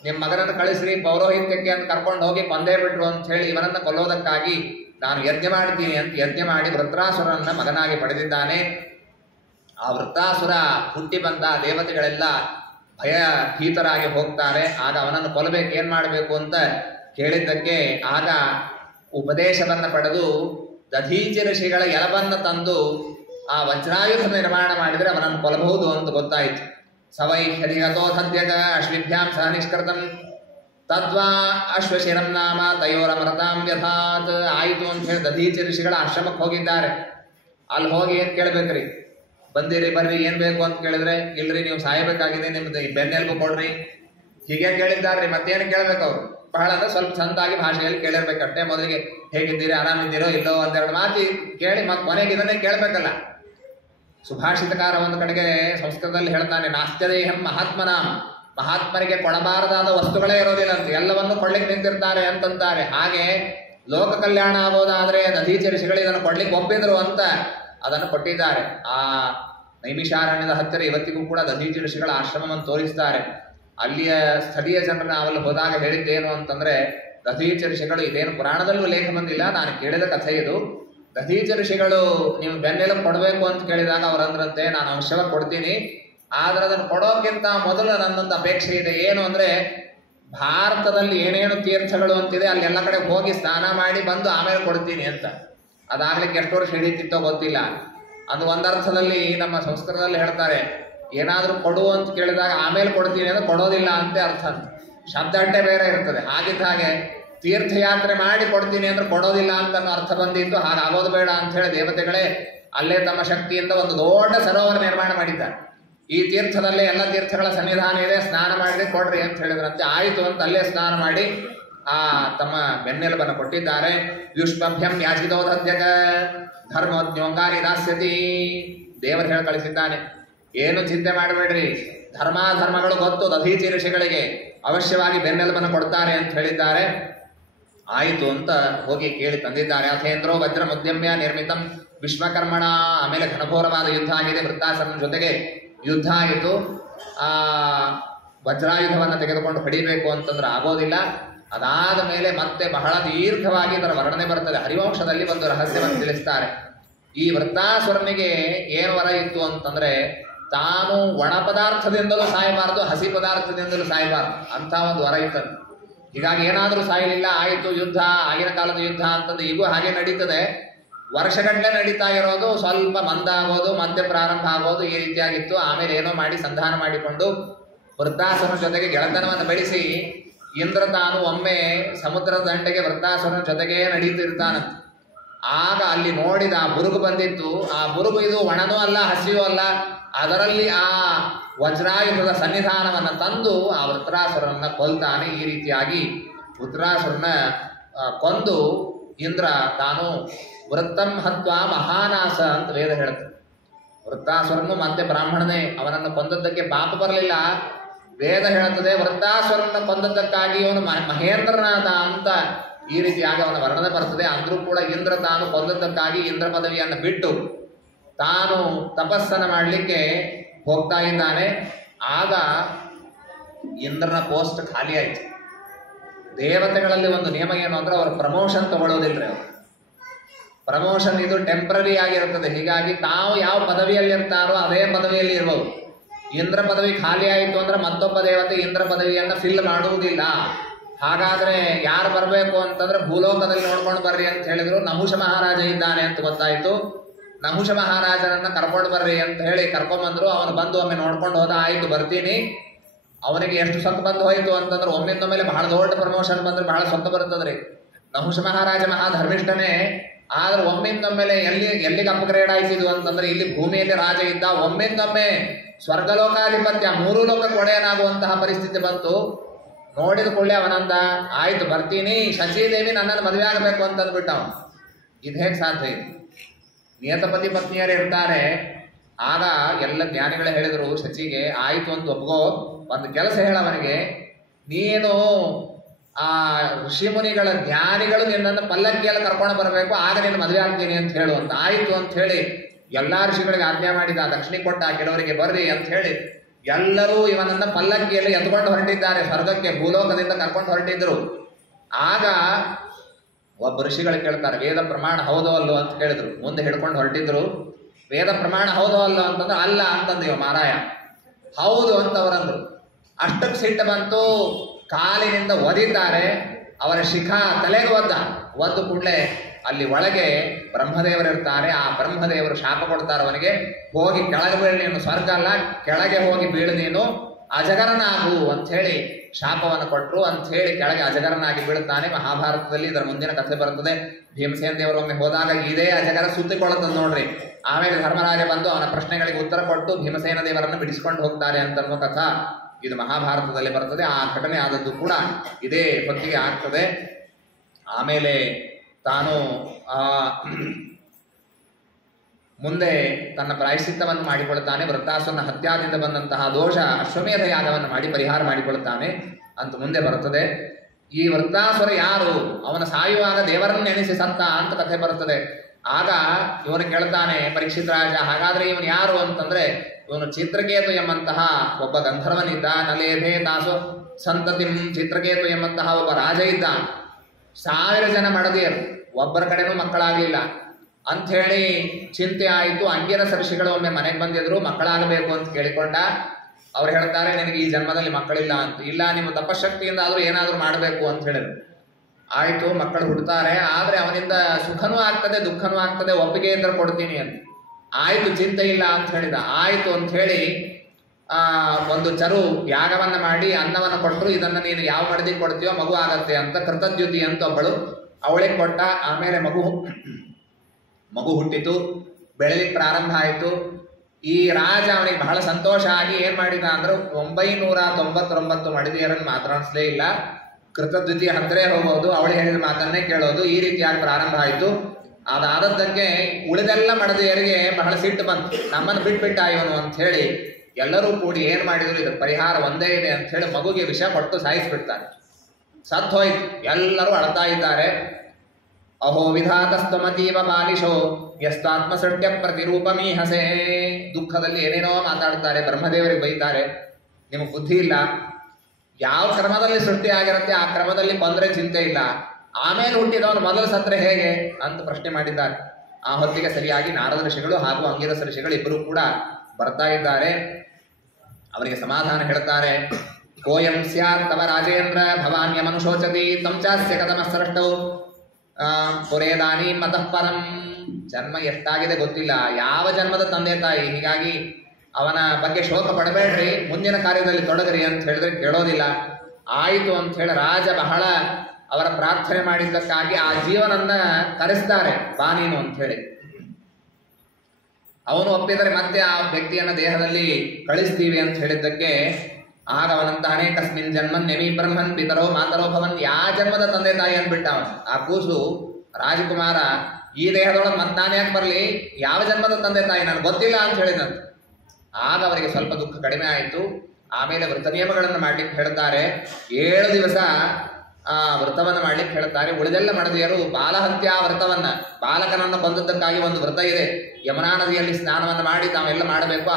ನಿಮ್ಮ ಮಗನನ್ನು ಕಳಿಸ್ರಿ ಪೌರೋಹಿತ್ಯಕ್ಕೆ ಅಂತ ಕರ್ಕೊಂಡು ಹೋಗಿ ಕೊಂದೇ ಬಿಟ್ರು ಅಂತ ಹೇಳಿ ಇವನನ್ನು ಕೊಲ್ಲೋದಕ್ಕಾಗಿ ನಾನು ಯಜ್ಞ ಮಾಡ್ತೀನಿ ಅಂತ ಯಜ್ಞ ಮಾಡಿ ವೃತ್ರಾಸುರನ್ನ ಮಗನಾಗಿ ಪಡೆದಿದ್ದಾನೆ. ಆ ವೃತ್ರಾಸುರ ಹುಟ್ಟಿ ಬಂದ ದೇವತೆಗಳೆಲ್ಲ ಭಯಭೀತರಾಗಿ ಹೋಗ್ತಾರೆ. ಆಗ ಅವನನ್ನು ಕೊಲ್ಲಬೇಕು, ಏನ್ ಮಾಡಬೇಕು ಅಂತ ಕೇಳಿದ್ದಕ್ಕೆ ಆಗ ಉಪದೇಶವನ್ನು ಪಡೆದು ದಧೀಚಿ ಋಷಿಗಳ ಎಲಬನ್ನು ತಂದು ಆ ವಜ್ರಾಯುಧ ನಿರ್ಮಾಣ ಮಾಡಿದರೆ ಅವನನ್ನು ಕೊಲ್ಲಬಹುದು ಅಂತ ಗೊತ್ತಾಯಿತು. ಸವೈ ಹರಿಹತೋಧದ್ಯಗ ಅಶ್ವಿಭ್ಯಾಂ ಸಹ ನಿಷ್ಕೃತಂ ತದ್ವಾ ಅಶ್ವಶಿರಂ ನಾಮ ತಯೋರಮರತಾಂ ವ್ಯಥಾತ್. ಆಯಿತು ಅಂತ ಹೇಳಿ ದಧೀಚಿ ಋಷಿಗಳ ಆಶ್ರಮಕ್ಕೆ ಹೋಗಿದ್ದಾರೆ. ಅಲ್ಲಿ ಹೋಗಿ ಏನು ಕೇಳ್ಬೇಕ್ರಿ, ಬಂದಿರಿ ಬರ್ರಿ ಏನು ಬೇಕು ಅಂತ ಕೇಳಿದ್ರೆ, ಇಲ್ರಿ ನೀವು ಸಾಯಬೇಕಾಗಿದೆ, ನಿಮ್ದು ಬೆನ್ನೆಲ್ಬು ಕೊಡ್ರಿ, ಹೀಗೆ ಕೇಳಿದ್ದಾರ್ರಿ. ಮತ್ತೇನು ಕೇಳ್ಬೇಕು ಅವರು? ಬಹಳ ಅಂದ್ರೆ ಸ್ವಲ್ಪ ಚಂದಾಗಿ ಭಾಷೆಯಲ್ಲಿ ಕೇಳಿರ್ಬೇಕಷ್ಟೇ. ಮೊದಲಿಗೆ ಹೇಗಿದ್ದೀರಿ, ಆರಾಮಿದ್ದೀರೋ ಇಲ್ಲೋ ಒಂದೆರಡು ಮಾತಿ ಕೇಳಿ ಮತ್ತೆ ಕೊನೆಗೆ ಇದನ್ನೇ ಕೇಳಬೇಕಲ್ಲ. ಸುಭಾಷಿತಕಾರ ಒಂದು ಕಡೆಗೆ ಸಂಸ್ಕೃತದಲ್ಲಿ ಹೇಳ್ತಾನೆ, ನಾಸ್ತ್ಯದೇಹಂ ಮಹಾತ್ಮನಾಂ, ಮಹಾತ್ಮರಿಗೆ ಕೊಡಬಾರದಾದ ವಸ್ತುಗಳೇ ಇರೋದಿಲ್ಲ ಅಂತ, ಎಲ್ಲವನ್ನು ಕೊಳ್ಳಿಕ್ಕೆ ನಿಂತಿರ್ತಾರೆ ಅಂತಂತಾರೆ. ಹಾಗೆ ಲೋಕ ಕಲ್ಯಾಣ ಆಗೋದಾದ್ರೆ ದಧೀಚಿ ಋಷಿಗಳು ಇದನ್ನು ಕೊಡ್ಲಿಕ್ಕೆ ಒಪ್ಪಿದ್ರು ಅಂತ ಅದನ್ನು ಕೊಟ್ಟಿದ್ದಾರೆ. ಆ ನೈಮಿಷಾರಣ್ಯದ ಹತ್ತಿರ ಇವತ್ತಿಗೂ ಕೂಡ ದಧೀಚಿ ಋಷಿಗಳ ಆಶ್ರಮವನ್ನು ತೋರಿಸ್ತಾರೆ. ಅಲ್ಲಿಯ ಸ್ಥಳೀಯ ಜನರನ್ನ ಅವಲ್ಲಿ ಹೋದಾಗ ಹೇಳಿದ್ದೇನು ಅಂತಂದ್ರೆ, ದಧೀಚಿ ಋಷಿಗಳು, ಇದೇನು ಪುರಾಣದಲ್ಲೂ ಲೇಖ ಬಂದಿಲ್ಲ, ನಾನು ಕೇಳಿದ ಕಥೆ ಇದು. ದಧೀಚಿ ಋಷಿಗಳು ನೀವು ಬೆನ್ನೆಲುಬು ಕೊಡಬೇಕು ಅಂತ ಕೇಳಿದಾಗ ಅವರಂದ್ರಂತೆ, ನಾನು ಅವಶ್ಯವಾಗಿ ಕೊಡ್ತೀನಿ, ಆದ್ರೆ ಅದನ್ನು ಕೊಡೋಕ್ಕಿಂತ ಮೊದಲು ನನ್ನೊಂದು ಅಪೇಕ್ಷೆ ಇದೆ. ಏನು ಅಂದ್ರೆ, ಭಾರತದಲ್ಲಿ ಏನೇನು ತೀರ್ಥಗಳು ಅಂತಿದೆ ಅಲ್ಲೆಲ್ಲ ಕಡೆ ಹೋಗಿ ಸ್ನಾನ ಮಾಡಿ ಬಂದು ಆಮೇಲೆ ಕೊಡ್ತೀನಿ ಅಂತ. ಅದಾಗ್ಲಿಕ್ಕೆ ಎಷ್ಟು ವರ್ಷ ಹಿಡಿತಿತ್ತೋ ಗೊತ್ತಿಲ್ಲ. ಅದು ಒಂದರ್ಥದಲ್ಲಿ ನಮ್ಮ ಸಂಸ್ಕೃತದಲ್ಲಿ ಹೇಳ್ತಾರೆ, ಏನಾದರೂ ಕೊಡು ಅಂತ ಕೇಳಿದಾಗ ಆಮೇಲೆ ಕೊಡ್ತೀನಿ ಅಂದ್ರೆ ಕೊಡೋದಿಲ್ಲ ಅಂತ ಅರ್ಥ ಅಂತ. ಶಬ್ದ ಅಡ್ಡೆ ಬೇರೆ ಇರ್ತದೆ. ಹಾಗಿದ್ದ ಹಾಗೆ ತೀರ್ಥಯಾತ್ರೆ ಮಾಡಿ ಕೊಡ್ತೀನಿ ಅಂದ್ರೆ ಕೊಡೋದಿಲ್ಲ ಅಂತ ಅರ್ಥ ಬಂದಿತ್ತು. ಹಾಗಾಗೋದು ಬೇಡ ಅಂತ ಹೇಳಿ ದೇವತೆಗಳೇ ಅಲ್ಲೇ ತಮ್ಮ ಶಕ್ತಿಯಿಂದ ಒಂದು ದೊಡ್ಡ ಸರೋವರ ನಿರ್ಮಾಣ ಮಾಡಿದ್ದಾರೆ. ಈ ತೀರ್ಥದಲ್ಲೇ ಎಲ್ಲ ತೀರ್ಥಗಳ ಸನ್ನಿಧಾನ ಇದೆ, ಸ್ನಾನ ಮಾಡಿದ್ರೆ ಕೊಡ್ರಿ ಅಂತ ಹೇಳಿದ್ರಂತೆ. ಆಯಿತು ಅಂತ ಅಲ್ಲೇ ಸ್ನಾನ ಮಾಡಿ ಆ ತಮ್ಮ ಬೆನ್ನೆಲುಬನ್ನು ಕೊಟ್ಟಿದ್ದಾರೆ. ಯುಷ್ಪಭ್ಯಂ ಯಾಚಿತೋಧದ್ಯಗ ಧರ್ಮೋದ್ಯೋಂಗಾರಿ ದಾಸ್ಯತಿ. ದೇವರು ಹೇಳಿ ಕಳಿಸಿದ್ದಾನೆ, ಏನು ಚಿಂತೆ ಮಾಡಬೇಡ್ರಿ, ಧರ್ಮಾಧರ್ಮಗಳು ಗೊತ್ತು ದಧೀಚಿ ಋಷಿಗಳಿಗೆ, ಅವಶ್ಯವಾಗಿ ಬೆನ್ನೆಲುಬನ್ನು ಕೊಡ್ತಾರೆ ಅಂತ ಹೇಳಿದ್ದಾರೆ. ಆಯಿತು ಅಂತ ಹೋಗಿ ಕೇಳಿ ತಂದಿದ್ದಾರೆ. ಅಥೇಂದ್ರೋ ವಜ್ರ ಮುದ್ಯಮ್ಯ ನಿರ್ಮಿತಂ ವಿಶ್ವಕರ್ಮಣ. ಆಮೇಲೆ ಘನಘೋರವಾದ ಯುದ್ಧ ಆಗಿದೆ, ವೃತ್ತಾಸನ ಜೊತೆಗೆ ಯುದ್ಧ ಆಯಿತು. ಆ ವಜ್ರಾಯುಧವನ್ನು ತೆಗೆದುಕೊಂಡು ಹೊಡಿಬೇಕು ಅಂತಂದ್ರೆ ಆಗೋದಿಲ್ಲ. ಅದಾದ ಮೇಲೆ ಮತ್ತೆ ಬಹಳ ದೀರ್ಘವಾಗಿ ಇದರ ವರ್ಣನೆ ಬರ್ತದೆ. ಹರಿವಂಶದಲ್ಲಿ ಒಂದು ರಹಸ್ಯವನ್ನು ತಿಳಿಸ್ತಾರೆ. ಈ ವೃತ್ತಾಸುರನಿಗೆ ಏನು ವರ ಇತ್ತು ಅಂತಂದ್ರೆ, ತಾನು ಒಣ ಪದಾರ್ಥದಿಂದಲೂ ಸಾಯಬಾರದು, ಹಸಿ ಪದಾರ್ಥದಿಂದಲೂ ಸಾಯಬಾರದು ಅಂತ ಒಂದು ವರ ಇತ್ತು. ಹೀಗಾಗಿ ಏನಾದರೂ ಸಾಯಲಿಲ್ಲ, ಆಯಿತು ಯುದ್ಧ, ಆಗಿನ ಕಾಲದ ಯುದ್ಧ ಅಂತಂದು ಈಗೂ ಹಾಗೆ ನಡೀತದೆ. ವರ್ಷಗಟ್ಟಲೆ ನಡೀತಾ ಇರೋದು, ಸ್ವಲ್ಪ ಮಂದ ಆಗೋದು, ಮತ್ತೆ ಪ್ರಾರಂಭ ಆಗೋದು, ಈ ರೀತಿಯಾಗಿತ್ತು. ಆಮೇಲೆ ಏನೋ ಮಾಡಿ ಸಂಧಾನ ಮಾಡಿಕೊಂಡು ವೃತ್ತಾಸುರನ ಜೊತೆಗೆ ಗೆಳೆತನವನ್ನು ಬೆಳೆಸಿ ಇಂದ್ರ ತಾನು ಒಮ್ಮೆ ಸಮುದ್ರದ ದಂಡೆಗೆ ವೃತ್ತಾಸುರನ ಜೊತೆಗೇ ನಡೀತಿರ್ತಾನ. ಆಗ ಅಲ್ಲಿ ನೋಡಿದ ಆ ಬುರುಗು ಬಂದಿತ್ತು. ಆ ಬುರುಗು ಇದು ಒಣನೂ ಅಲ್ಲ ಹಸಿಯೂ ಅಲ್ಲ, ಅದರಲ್ಲಿ ಆ ವಜ್ರಾಯುಧದ ಸನ್ನಿಧಾನವನ್ನು ತಂದು ಆ ವೃತ್ರಾಸುರನ್ನ ಕೊಲ್ತಾನೆ. ಈ ರೀತಿಯಾಗಿ ವೃತ್ರಾಸುರನ ಕೊಂದು ಇಂದ್ರ ತಾನು ವೃತ್ತಂ ಹತ್ವಾ ಮಹಾನಾಸ ಅಂತ ವೇದ ಹೇಳುತ್ತೆ. ವೃತ್ತಾಸುರನು ಮತ್ತೆ ಬ್ರಾಹ್ಮಣನೇ, ಅವನನ್ನು ಕೊಂದದ್ದಕ್ಕೆ ಪಾಪ ಬರಲಿಲ್ಲ. ವೇದ ಹೇಳುತ್ತದೆ ವೃತ್ತಾಸುರನ ಕೊಂದದ್ದಕ್ಕಾಗಿ ಅವನು ಮಹೇಂದ್ರನಾಥ ಅಂತ ಈ ರೀತಿಯಾಗಿ ಅವನ ವರ್ಣನೆ ಬರ್ತದೆ. ಅಂದ್ರೂ ಕೂಡ ಇಂದ್ರ ತಾನು ಕೊಂದದ್ದಕ್ಕಾಗಿ ಇಂದ್ರ ಪದವಿಯನ್ನು ಬಿಟ್ಟು ತಾನು ತಪಸ್ಸನ್ನು ಮಾಡಲಿಕ್ಕೆ ಹೋಗ್ತಾ ಇದ್ದಾನೆ. ಆಗ ಇಂದ್ರನ ಪೋಸ್ಟ್ ಖಾಲಿ ಆಯಿತು. ದೇವತೆಗಳಲ್ಲಿ ಒಂದು ನಿಯಮ ಏನು ಅಂದ್ರೆ ಅವರು ಪ್ರಮೋಷನ್ ತಗೊಳ್ಳೋದಿಲ್ರಿ. ಅವರು ಪ್ರಮೋಷನ್ ಇದು ಟೆಂಪ್ರರಿ ಆಗಿರುತ್ತದೆ. ಹೀಗಾಗಿ ತಾವು ಯಾವ ಪದವಿಯಲ್ಲಿ ಇರ್ತಾರೋ ಅದೇ ಪದವಿಯಲ್ಲಿ ಇರ್ಬೋದು. ಇಂದ್ರ ಪದವಿ ಖಾಲಿ ಆಯಿತು ಅಂದ್ರೆ ಮತ್ತೊಬ್ಬ ದೇವತೆ ಇಂದ್ರ ಪದವಿಯನ್ನು ಫಿಲ್ ಮಾಡುವುದಿಲ್ಲ. ಹಾಗಾದ್ರೆ ಯಾರು ಬರಬೇಕು ಅಂತಂದ್ರೆ ಭೂಲೋಕದಲ್ಲಿ ನೋಡ್ಕೊಂಡು ಬರ್ರಿ ಅಂತ ಹೇಳಿದ್ರು. ನಹುಷ ಮಹಾರಾಜ ಇದ್ದಾನೆ ಅಂತ ಗೊತ್ತಾಯಿತು. ನಹುಷ ಮಹಾರಾಜನನ್ನ ಕರ್ಕೊಂಡು ಬರ್ರಿ ಅಂತ ಹೇಳಿ ಕರ್ಕೊಂಬಂದ್ರು. ಅವನು ಬಂದು ಒಮ್ಮೆ ನೋಡ್ಕೊಂಡು ಹೋದ. ಆಯಿತು ಬರ್ತೀನಿ. ಅವನಿಗೆ ಎಷ್ಟು ಸೊತ್ತು ಬಂದು ಹೋಯ್ತು ಅಂತಂದ್ರೆ ಒಮ್ಮಿಂದ ಮೇಲೆ ಬಹಳ ದೊಡ್ಡ ಪ್ರಮೋಷನ್ ಬಂದ್ರೆ ಬಹಳ ಸೊತ್ತು ಬರ್ತದ್ರಿ. ನಹುಷ ಮಹಾರಾಜ ಮಹಾಧರ್ಮಿಷ್ಠನೇ, ಆದ್ರೆ ಒಮ್ಮಿಂದೊಮ್ಮೆಲೆ ಎಲ್ಲಿಗೆ ಅಪ್ಗ್ರೇಡ್ ಆಯ್ತಿದ್ವು ಅಂತಂದ್ರೆ ಇಲ್ಲಿ ಭೂಮಿಯಲ್ಲಿ ರಾಜ ಇದ್ದ, ಒಮ್ಮಿಂದೊಮ್ಮೆ ಸ್ವರ್ಗಲೋಕಾಧಿಪತ್ಯ 3 ಲೋಕಕ್ಕೆ ಒಡೆಯನಾಗುವಂತಹ ಪರಿಸ್ಥಿತಿ ಬಂತು. ನೋಡಿದ ಕೊಳ್ಳೆ ಅವನಂದ ಆಯ್ತು ಬರ್ತೀನಿ, ಶಚೀದೇವಿ ನನ್ನನ್ನು ಮದುವೆ ಆಗಬೇಕು ಅಂತಂದ್ಬಿಟ್ಟ ಅವನು. ಇದು ಹೇಗೆ ಸಾಧ್ಯ ಇದೆ? ನಿಯತಪತಿ ಪತ್ನಿಯರು ಇರ್ತಾರೆ. ಆಗ ಎಲ್ಲ ಜ್ಞಾನಿಗಳೇ ಹೇಳಿದ್ರು ಶಚಿಗೆ, ಆಯ್ತು ಅಂತ ಒಪ್ಗೋ, ಒಂದು ಕೆಲಸ ಹೇಳವನಿಗೆ, ನೀನು ಆ ಋಷಿಮುನಿಗಳ ಜ್ಞಾನಿಗಳು ನಿನ್ನನ್ನು ಪಲ್ಲಕ್ಕಿಯಲ್ಲಿ ಕರ್ಕೊಂಡು ಬರಬೇಕು, ಆಗ ನೀನು ಮದುವೆ ಆಗ್ತೀನಿ ಅಂತ ಹೇಳು ಅಂತ. ಆಯ್ತು ಅಂತ ಹೇಳಿ ಎಲ್ಲಾ ಋಷಿಗಳಿಗೆ ಆಜ್ಞೆ ಮಾಡಿದ. ದಕ್ಷಿಣೆ ಕೊಟ್ಟ, ಕೆಲವರಿಗೆ ಬರ್ರಿ ಅಂತ ಹೇಳಿ ಎಲ್ಲರೂ ಇವನನ್ನ ಪಲ್ಲಕ್ಕಿಯಲ್ಲಿ ಎತ್ಕೊಂಡು ಹೊರಟಿದ್ದಾರೆ. ಸ್ವರ್ಗಕ್ಕೆ ಭೂಲೋಕದಿಂದ ಕರ್ಕೊಂಡು ಹೊರಟಿದ್ರು. ಆಗ ಒಬ್ಬ ಋಷಿಗಳು ಕೇಳ್ತಾರೆ, ವೇದ ಪ್ರಮಾಣ ಹೌದೋ ಅಲ್ಲೋ ಅಂತ ಕೇಳಿದ್ರು. ಮುಂದೆ ಹಿಡ್ಕೊಂಡು ಹೊರಟಿದ್ರು. ವೇದ ಪ್ರಮಾಣ ಹೌದೋ ಅಲ್ಲೋ ಅಂತಂದ್ರೆ ಅಲ್ಲ ಅಂತಂದಿವ ಮಾರಾಯ. ಹೌದು ಅಂತ ಅವರಂದ್ರು. ಅಷ್ಟಕ್ಕೆ ಸಿಟ್ಟು ಬಂತು. ಕಾಲಿನಿಂದ ಒದಿತಾರೆ. ಅವರ ಶಿಖಾ ತಲೆಗೆ ಒದ್ದು ಕೂಡಲೇ ಅಲ್ಲಿ ಒಳಗೆ ಬ್ರಹ್ಮದೇವರಿರ್ತಾರೆ. ಆ ಬ್ರಹ್ಮದೇವರು ಶಾಪ ಕೊಡ್ತಾರೆ ಅವನಿಗೆ, ಹೋಗಿ ಕೆಳಗೆ ಬೀಳು ನೀನು, ಸ್ವರ್ಗ ಅಲ್ಲ ಕೆಳಗೆ ಹೋಗಿ ಬೀಳು ನೀನು, ಅಜಗರನಾಗು ಅಂತ ಹೇಳಿ ಶಾಪವನ್ನು ಕೊಟ್ಟರು. ಅಂತ ಹೇಳಿ ಕೆಳಗೆ ಅಜಗರನಾಗಿ ಬೀಳುತ್ತಾನೆ. ಮಹಾಭಾರತದಲ್ಲಿ ಇದರ ಮುಂದಿನ ಕಥೆ ಬರ್ತದೆ. ಭೀಮಸೇನ ದೇವರು ಒಮ್ಮೆ ಹೋದಾಗ ಇದೇ ಅಜಗರ ಸುತ್ತಿಕೊಳ್ಳುತ್ತದೆ ನೋಡ್ರಿ. ಆಮೇಲೆ ಧರ್ಮರಾಜ ಬಂದು ಅವನ ಪ್ರಶ್ನೆಗಳಿಗೆ ಉತ್ತರ ಕೊಟ್ಟು ಭೀಮಸೇನ ದೇವರನ್ನು ಬಿಡಿಸಿಕೊಂಡು ಹೋಗ್ತಾರೆ ಅಂತನ್ನುವ ಕಥಾ ಇದು ಮಹಾಭಾರತದಲ್ಲಿ ಬರ್ತದೆ. ಆ ಘಟನೆ ಆದದ್ದು ಕೂಡ ಇದೇ ಹೊತ್ತಿಗೆ ಆಗ್ತದೆ. ಆಮೇಲೆ ತಾನು ಮುಂದೆ ತನ್ನ ಪ್ರಾಯಶ್ಚಿತ್ತವನ್ನು ಮಾಡಿಕೊಳ್ಳುತ್ತಾನೆ. ವೃತ್ತಾಸುರನ ಹತ್ಯಾದಿಂದ ಬಂದಂತಹ ದೋಷ ಅಶ್ವಮೇಧ ಯಾಗವನ್ನು ಮಾಡಿ ಪರಿಹಾರ ಮಾಡಿಕೊಳ್ಳುತ್ತಾನೆ ಅಂತ ಮುಂದೆ ಬರುತ್ತದೆ. ಈ ವೃತ್ತಾಸುರ ಯಾರು? ಅವನ ಸಾಯುವಾಗ ದೇವರನ್ನು ನೆನೆಸಿ ಸತ್ತ ಅಂತ ಕಥೆ ಬರುತ್ತದೆ. ಆಗ ಇವನು ಕೇಳ್ತಾನೆ ಪರೀಕ್ಷಿತ್ ರಾಜ, ಹಾಗಾದ್ರೆ ಇವನು ಯಾರು ಅಂತಂದ್ರೆ ಇವನು ಚಿತ್ರಕೇತು ಎಂಬಂತಹ ಒಬ್ಬ ಗಂಧರ್ವನಿದ್ದ. ನಲೇಭೇ ತಾಸು ಸಂತತಿಂ, ಚಿತ್ರಕೇತು ಎಂಬಂತಹ ಒಬ್ಬ ರಾಜ ಇದ್ದ. 1000 ಜನ ಮಡದಿಯರು, ಒಬ್ಬರ ಕಡೆನೂ ಮಕ್ಕಳಾಗಲಿಲ್ಲ ಅಂಥೇಳಿ ಚಿಂತೆ ಆಯಿತು. ಅಂಗಿರಸ ಋಷಿಗಳು ಒಮ್ಮೆ ಮನೆಗೆ ಬಂದಿದ್ರು, ಮಕ್ಕಳಾಗಬೇಕು ಅಂತ ಕೇಳಿಕೊಂಡ. ಅವ್ರು ಹೇಳ್ತಾರೆ, ನಿನಗೆ ಈ ಜನ್ಮದಲ್ಲಿ ಮಕ್ಕಳಿಲ್ಲ ಅಂತ. ಇಲ್ಲ, ನಿಮ್ಮ ತಪಶಕ್ತಿಯಿಂದ ಆದರೂ ಏನಾದರೂ ಮಾಡಬೇಕು ಅಂತ ಹೇಳಿದ್ರು. ಆಯಿತು, ಮಕ್ಕಳು ಹುಡ್ತಾರೆ. ಆದರೆ ಅವನಿಂದ ಸುಖನೂ ಆಗ್ತದೆ ದುಃಖನೂ ಆಗ್ತದೆ, ಒಪ್ಪಿಗೆ ಇದ್ರೆ ಕೊಡ್ತೀನಿ ಅಂತ. ಆಯಿತು, ಚಿಂತೆ ಇಲ್ಲ ಅಂತ ಹೇಳಿದ. ಆಯಿತು ಅಂತ ಹೇಳಿ ಒಂದು ಚರು ಯಾಗವನ್ನ ಮಾಡಿ ಅನ್ನವನ್ನು ಕೊಟ್ಟರು. ಇದನ್ನು ನೀನು ಯಾವ ಮಡದಿ ಕೊಡ್ತೀಯೋ ಮಗು ಆಗತ್ತೆ ಅಂತ ಕೃತದ್ಯುತಿ ಅಂತ ಒಬ್ಬಳು, ಅವಳಿಗೆ ಕೊಟ್ಟ. ಆಮೇಲೆ ಮಗು ಹುಟ್ಟಿತು, ಬೆಳೆಲಿಕ್ಕೆ ಪ್ರಾರಂಭ ಆಯಿತು. ಈ ರಾಜ ಅವನಿಗೆ ಬಹಳ ಸಂತೋಷ ಆಗಿ ಏನ್ ಮಾಡಿದ ಅಂದ್ರೆ 999 ಮಡದಿಯರನ್ನು ಮಾತನಾಡಿಸ್ಲೇ ಇಲ್ಲ. ಕೃತದ್ಯುತಿ ಹತ್ತಿರ ಹೋಗೋದು, ಅವಳು ಹೇಳಿದ ಮಾತನ್ನೇ ಕೇಳೋದು, ಈ ರೀತಿಯಾಗಿ ಪ್ರಾರಂಭ ಆಯಿತು. ಅದಾದದ್ದಕ್ಕೆ ಉಳಿದೆಲ್ಲ ಮಡದಿಯರಿಗೆ ಬಹಳ ಸಿಟ್ಟು ಬಂತು. ನಮ್ಮನ್ನು ಬಿಟ್ಬಿಟ್ಟ ಇವನು ಅಂತ ಹೇಳಿ ಎಲ್ಲರೂ ಕೂಡಿ ಏನ್ ಮಾಡಿದ್ರು, ಇದ್ರ ಪರಿಹಾರ ಒಂದೇ ಇದೆ ಅಂತ ಹೇಳಿ ಮಗುಗೆ ವಿಷ ಕೊಟ್ಟು ಸಾಯಿಸ್ಬಿಡ್ತಾರೆ. ಸತ್ ಹೋಯ್ತು. ಎಲ್ಲರೂ ಅಳ್ತಾ ಇದ್ದಾರೆ. ಅಹೋ ವಿಧಾತಸ್ತಮತೀವ ಬಾಲಿಶೋ ಯಸ್ತಾತ್ಮಸೃಷ್ಟ್ಯ ಪ್ರತಿರೂಪಮೀಹಸೆ. ದುಃಖದಲ್ಲಿ ಏನೇನೋ ಮಾತಾಡ್ತಾರೆ, ಬ್ರಹ್ಮದೇವರಿಗೆ ಬೈತಾರೆ. ನಿಮಗೆ ಬುದ್ಧಿ ಇಲ್ಲ, ಯಾವ ಕ್ರಮದಲ್ಲಿ ಸೃಷ್ಟಿ ಆಗಿರುತ್ತೆ ಆ ಕ್ರಮದಲ್ಲಿ ಬಂದ್ರೆ ಚಿಂತೆ ಇಲ್ಲ, ಆಮೇಲೆ ಹುಟ್ಟಿದವನು ಮೊದಲು ಸತ್ರೆ ಹೇಗೆ ಅಂತ ಪ್ರಶ್ನೆ ಮಾಡಿದ್ದಾರೆ. ಆ ಹೊತ್ತಿಗೆ ಸರಿಯಾಗಿ ನಾರದ ಋಷಿಗಳು ಹಾಗೂ ಅಂಗಿರಸ ಋಷಿಗಳು ಇಬ್ಬರು ಕೂಡ ಬರ್ತಾ ಇದ್ದಾರೆ. ಅವರಿಗೆ ಸಮಾಧಾನ ಹೇಳ್ತಾರೆ. ಕೋಯಂ ಸ್ಯಾತ್ ತವ ರಾಜೇಂದ್ರ ಭವಾನ್ಯಮನುಶೋಚತಿ ತಂ ಚಾಸ್ಯ ಕಥಮಃ ಸೃಷ್ಟೌ ಪುರೇದಾನಿ ಮತಃ ಪರಂ. ಜನ್ಮ ಎಷ್ಟಾಗಿದೆ ಗೊತ್ತಿಲ್ಲ, ಯಾವ ಜನ್ಮದ ತಂದೆ ತಾಯಿ, ಹೀಗಾಗಿ ಅವನ ಬಗ್ಗೆ ಶೋಕ ಪಡಬೇಡ್ರಿ, ಮುಂದಿನ ಕಾರ್ಯದಲ್ಲಿ ತೊಡಗ್ರಿ ಅಂತ ಹೇಳಿದ್ರೆ ಕೇಳೋದಿಲ್ಲ. ಆಯಿತು ಅಂತ ಹೇಳಿ ರಾಜ ಬಹಳ ಅವರ ಪ್ರಾರ್ಥನೆ ಮಾಡಿದ್ದಕ್ಕಾಗಿ ಆ ಜೀವನನ್ನ ಕರೆಸ್ತಾರೆ, ಬಾ ನೀನು ಅಂತ ಹೇಳಿ. ಅವನು ಒಪ್ಪಿದರೆ ಮತ್ತೆ ಆ ವ್ಯಕ್ತಿಯನ್ನ ದೇಹದಲ್ಲಿ ಕಳಿಸ್ತೀವಿ ಅಂತ ಹೇಳಿದ್ದಕ್ಕೆ ಆಗ ಅವನಂತಾನೆ ಕಸ್ಮಿನ್ ಜನ್ಮನ್ ನೆಮಿ ಬ್ರಹ್ಮನ್ ಪಿತರೋ ಮಾತರೋ ಭವನ್. ಯಾವ ಜನ್ಮದ ತಂದೆ ತಾಯಿ ಅಂದ್ಬಿಟ್ಟ ಅವನು. ಆ ಕೂಸು ರಾಜಕುಮಾರ ಈ ದೇಹದೊಳಗೆ ಮತ್ತಾನೆ ಯಾಕೆ ಬರಲಿ, ಯಾವ ಜನ್ಮದ ತಂದೆ ತಾಯಿ ನನಗೆ ಗೊತ್ತಿಲ್ಲ ಅಂತ ಹೇಳಿದಂತ. ಆಗ ಅವರಿಗೆ ಸ್ವಲ್ಪ ದುಃಖ ಕಡಿಮೆ ಆಯಿತು. ಆಮೇಲೆ ವ್ರತ ನಿಯಮಗಳನ್ನು ಮಾಡ್ಲಿಕ್ಕೆ ಹೇಳ್ತಾರೆ. 7 ದಿವಸ ವ್ರತವನ್ನು ಮಾಡ್ಲಿಕ್ಕೆ ಹೇಳ್ತಾರೆ. ಉಳಿದೆಲ್ಲ ಮಡದಿಯರು ಬಾಲಹತ್ಯಾ ವ್ರತವನ್ನ, ಬಾಲಕನನ್ನು ಬಂದದ್ದಕ್ಕಾಗಿ ಒಂದು ವ್ರತ ಇದೆ, ಯಮುನಾ ನದಿಯಲ್ಲಿ ಸ್ನಾನವನ್ನು ಮಾಡಿ ತಾವೆಲ್ಲ ಮಾಡಬೇಕು,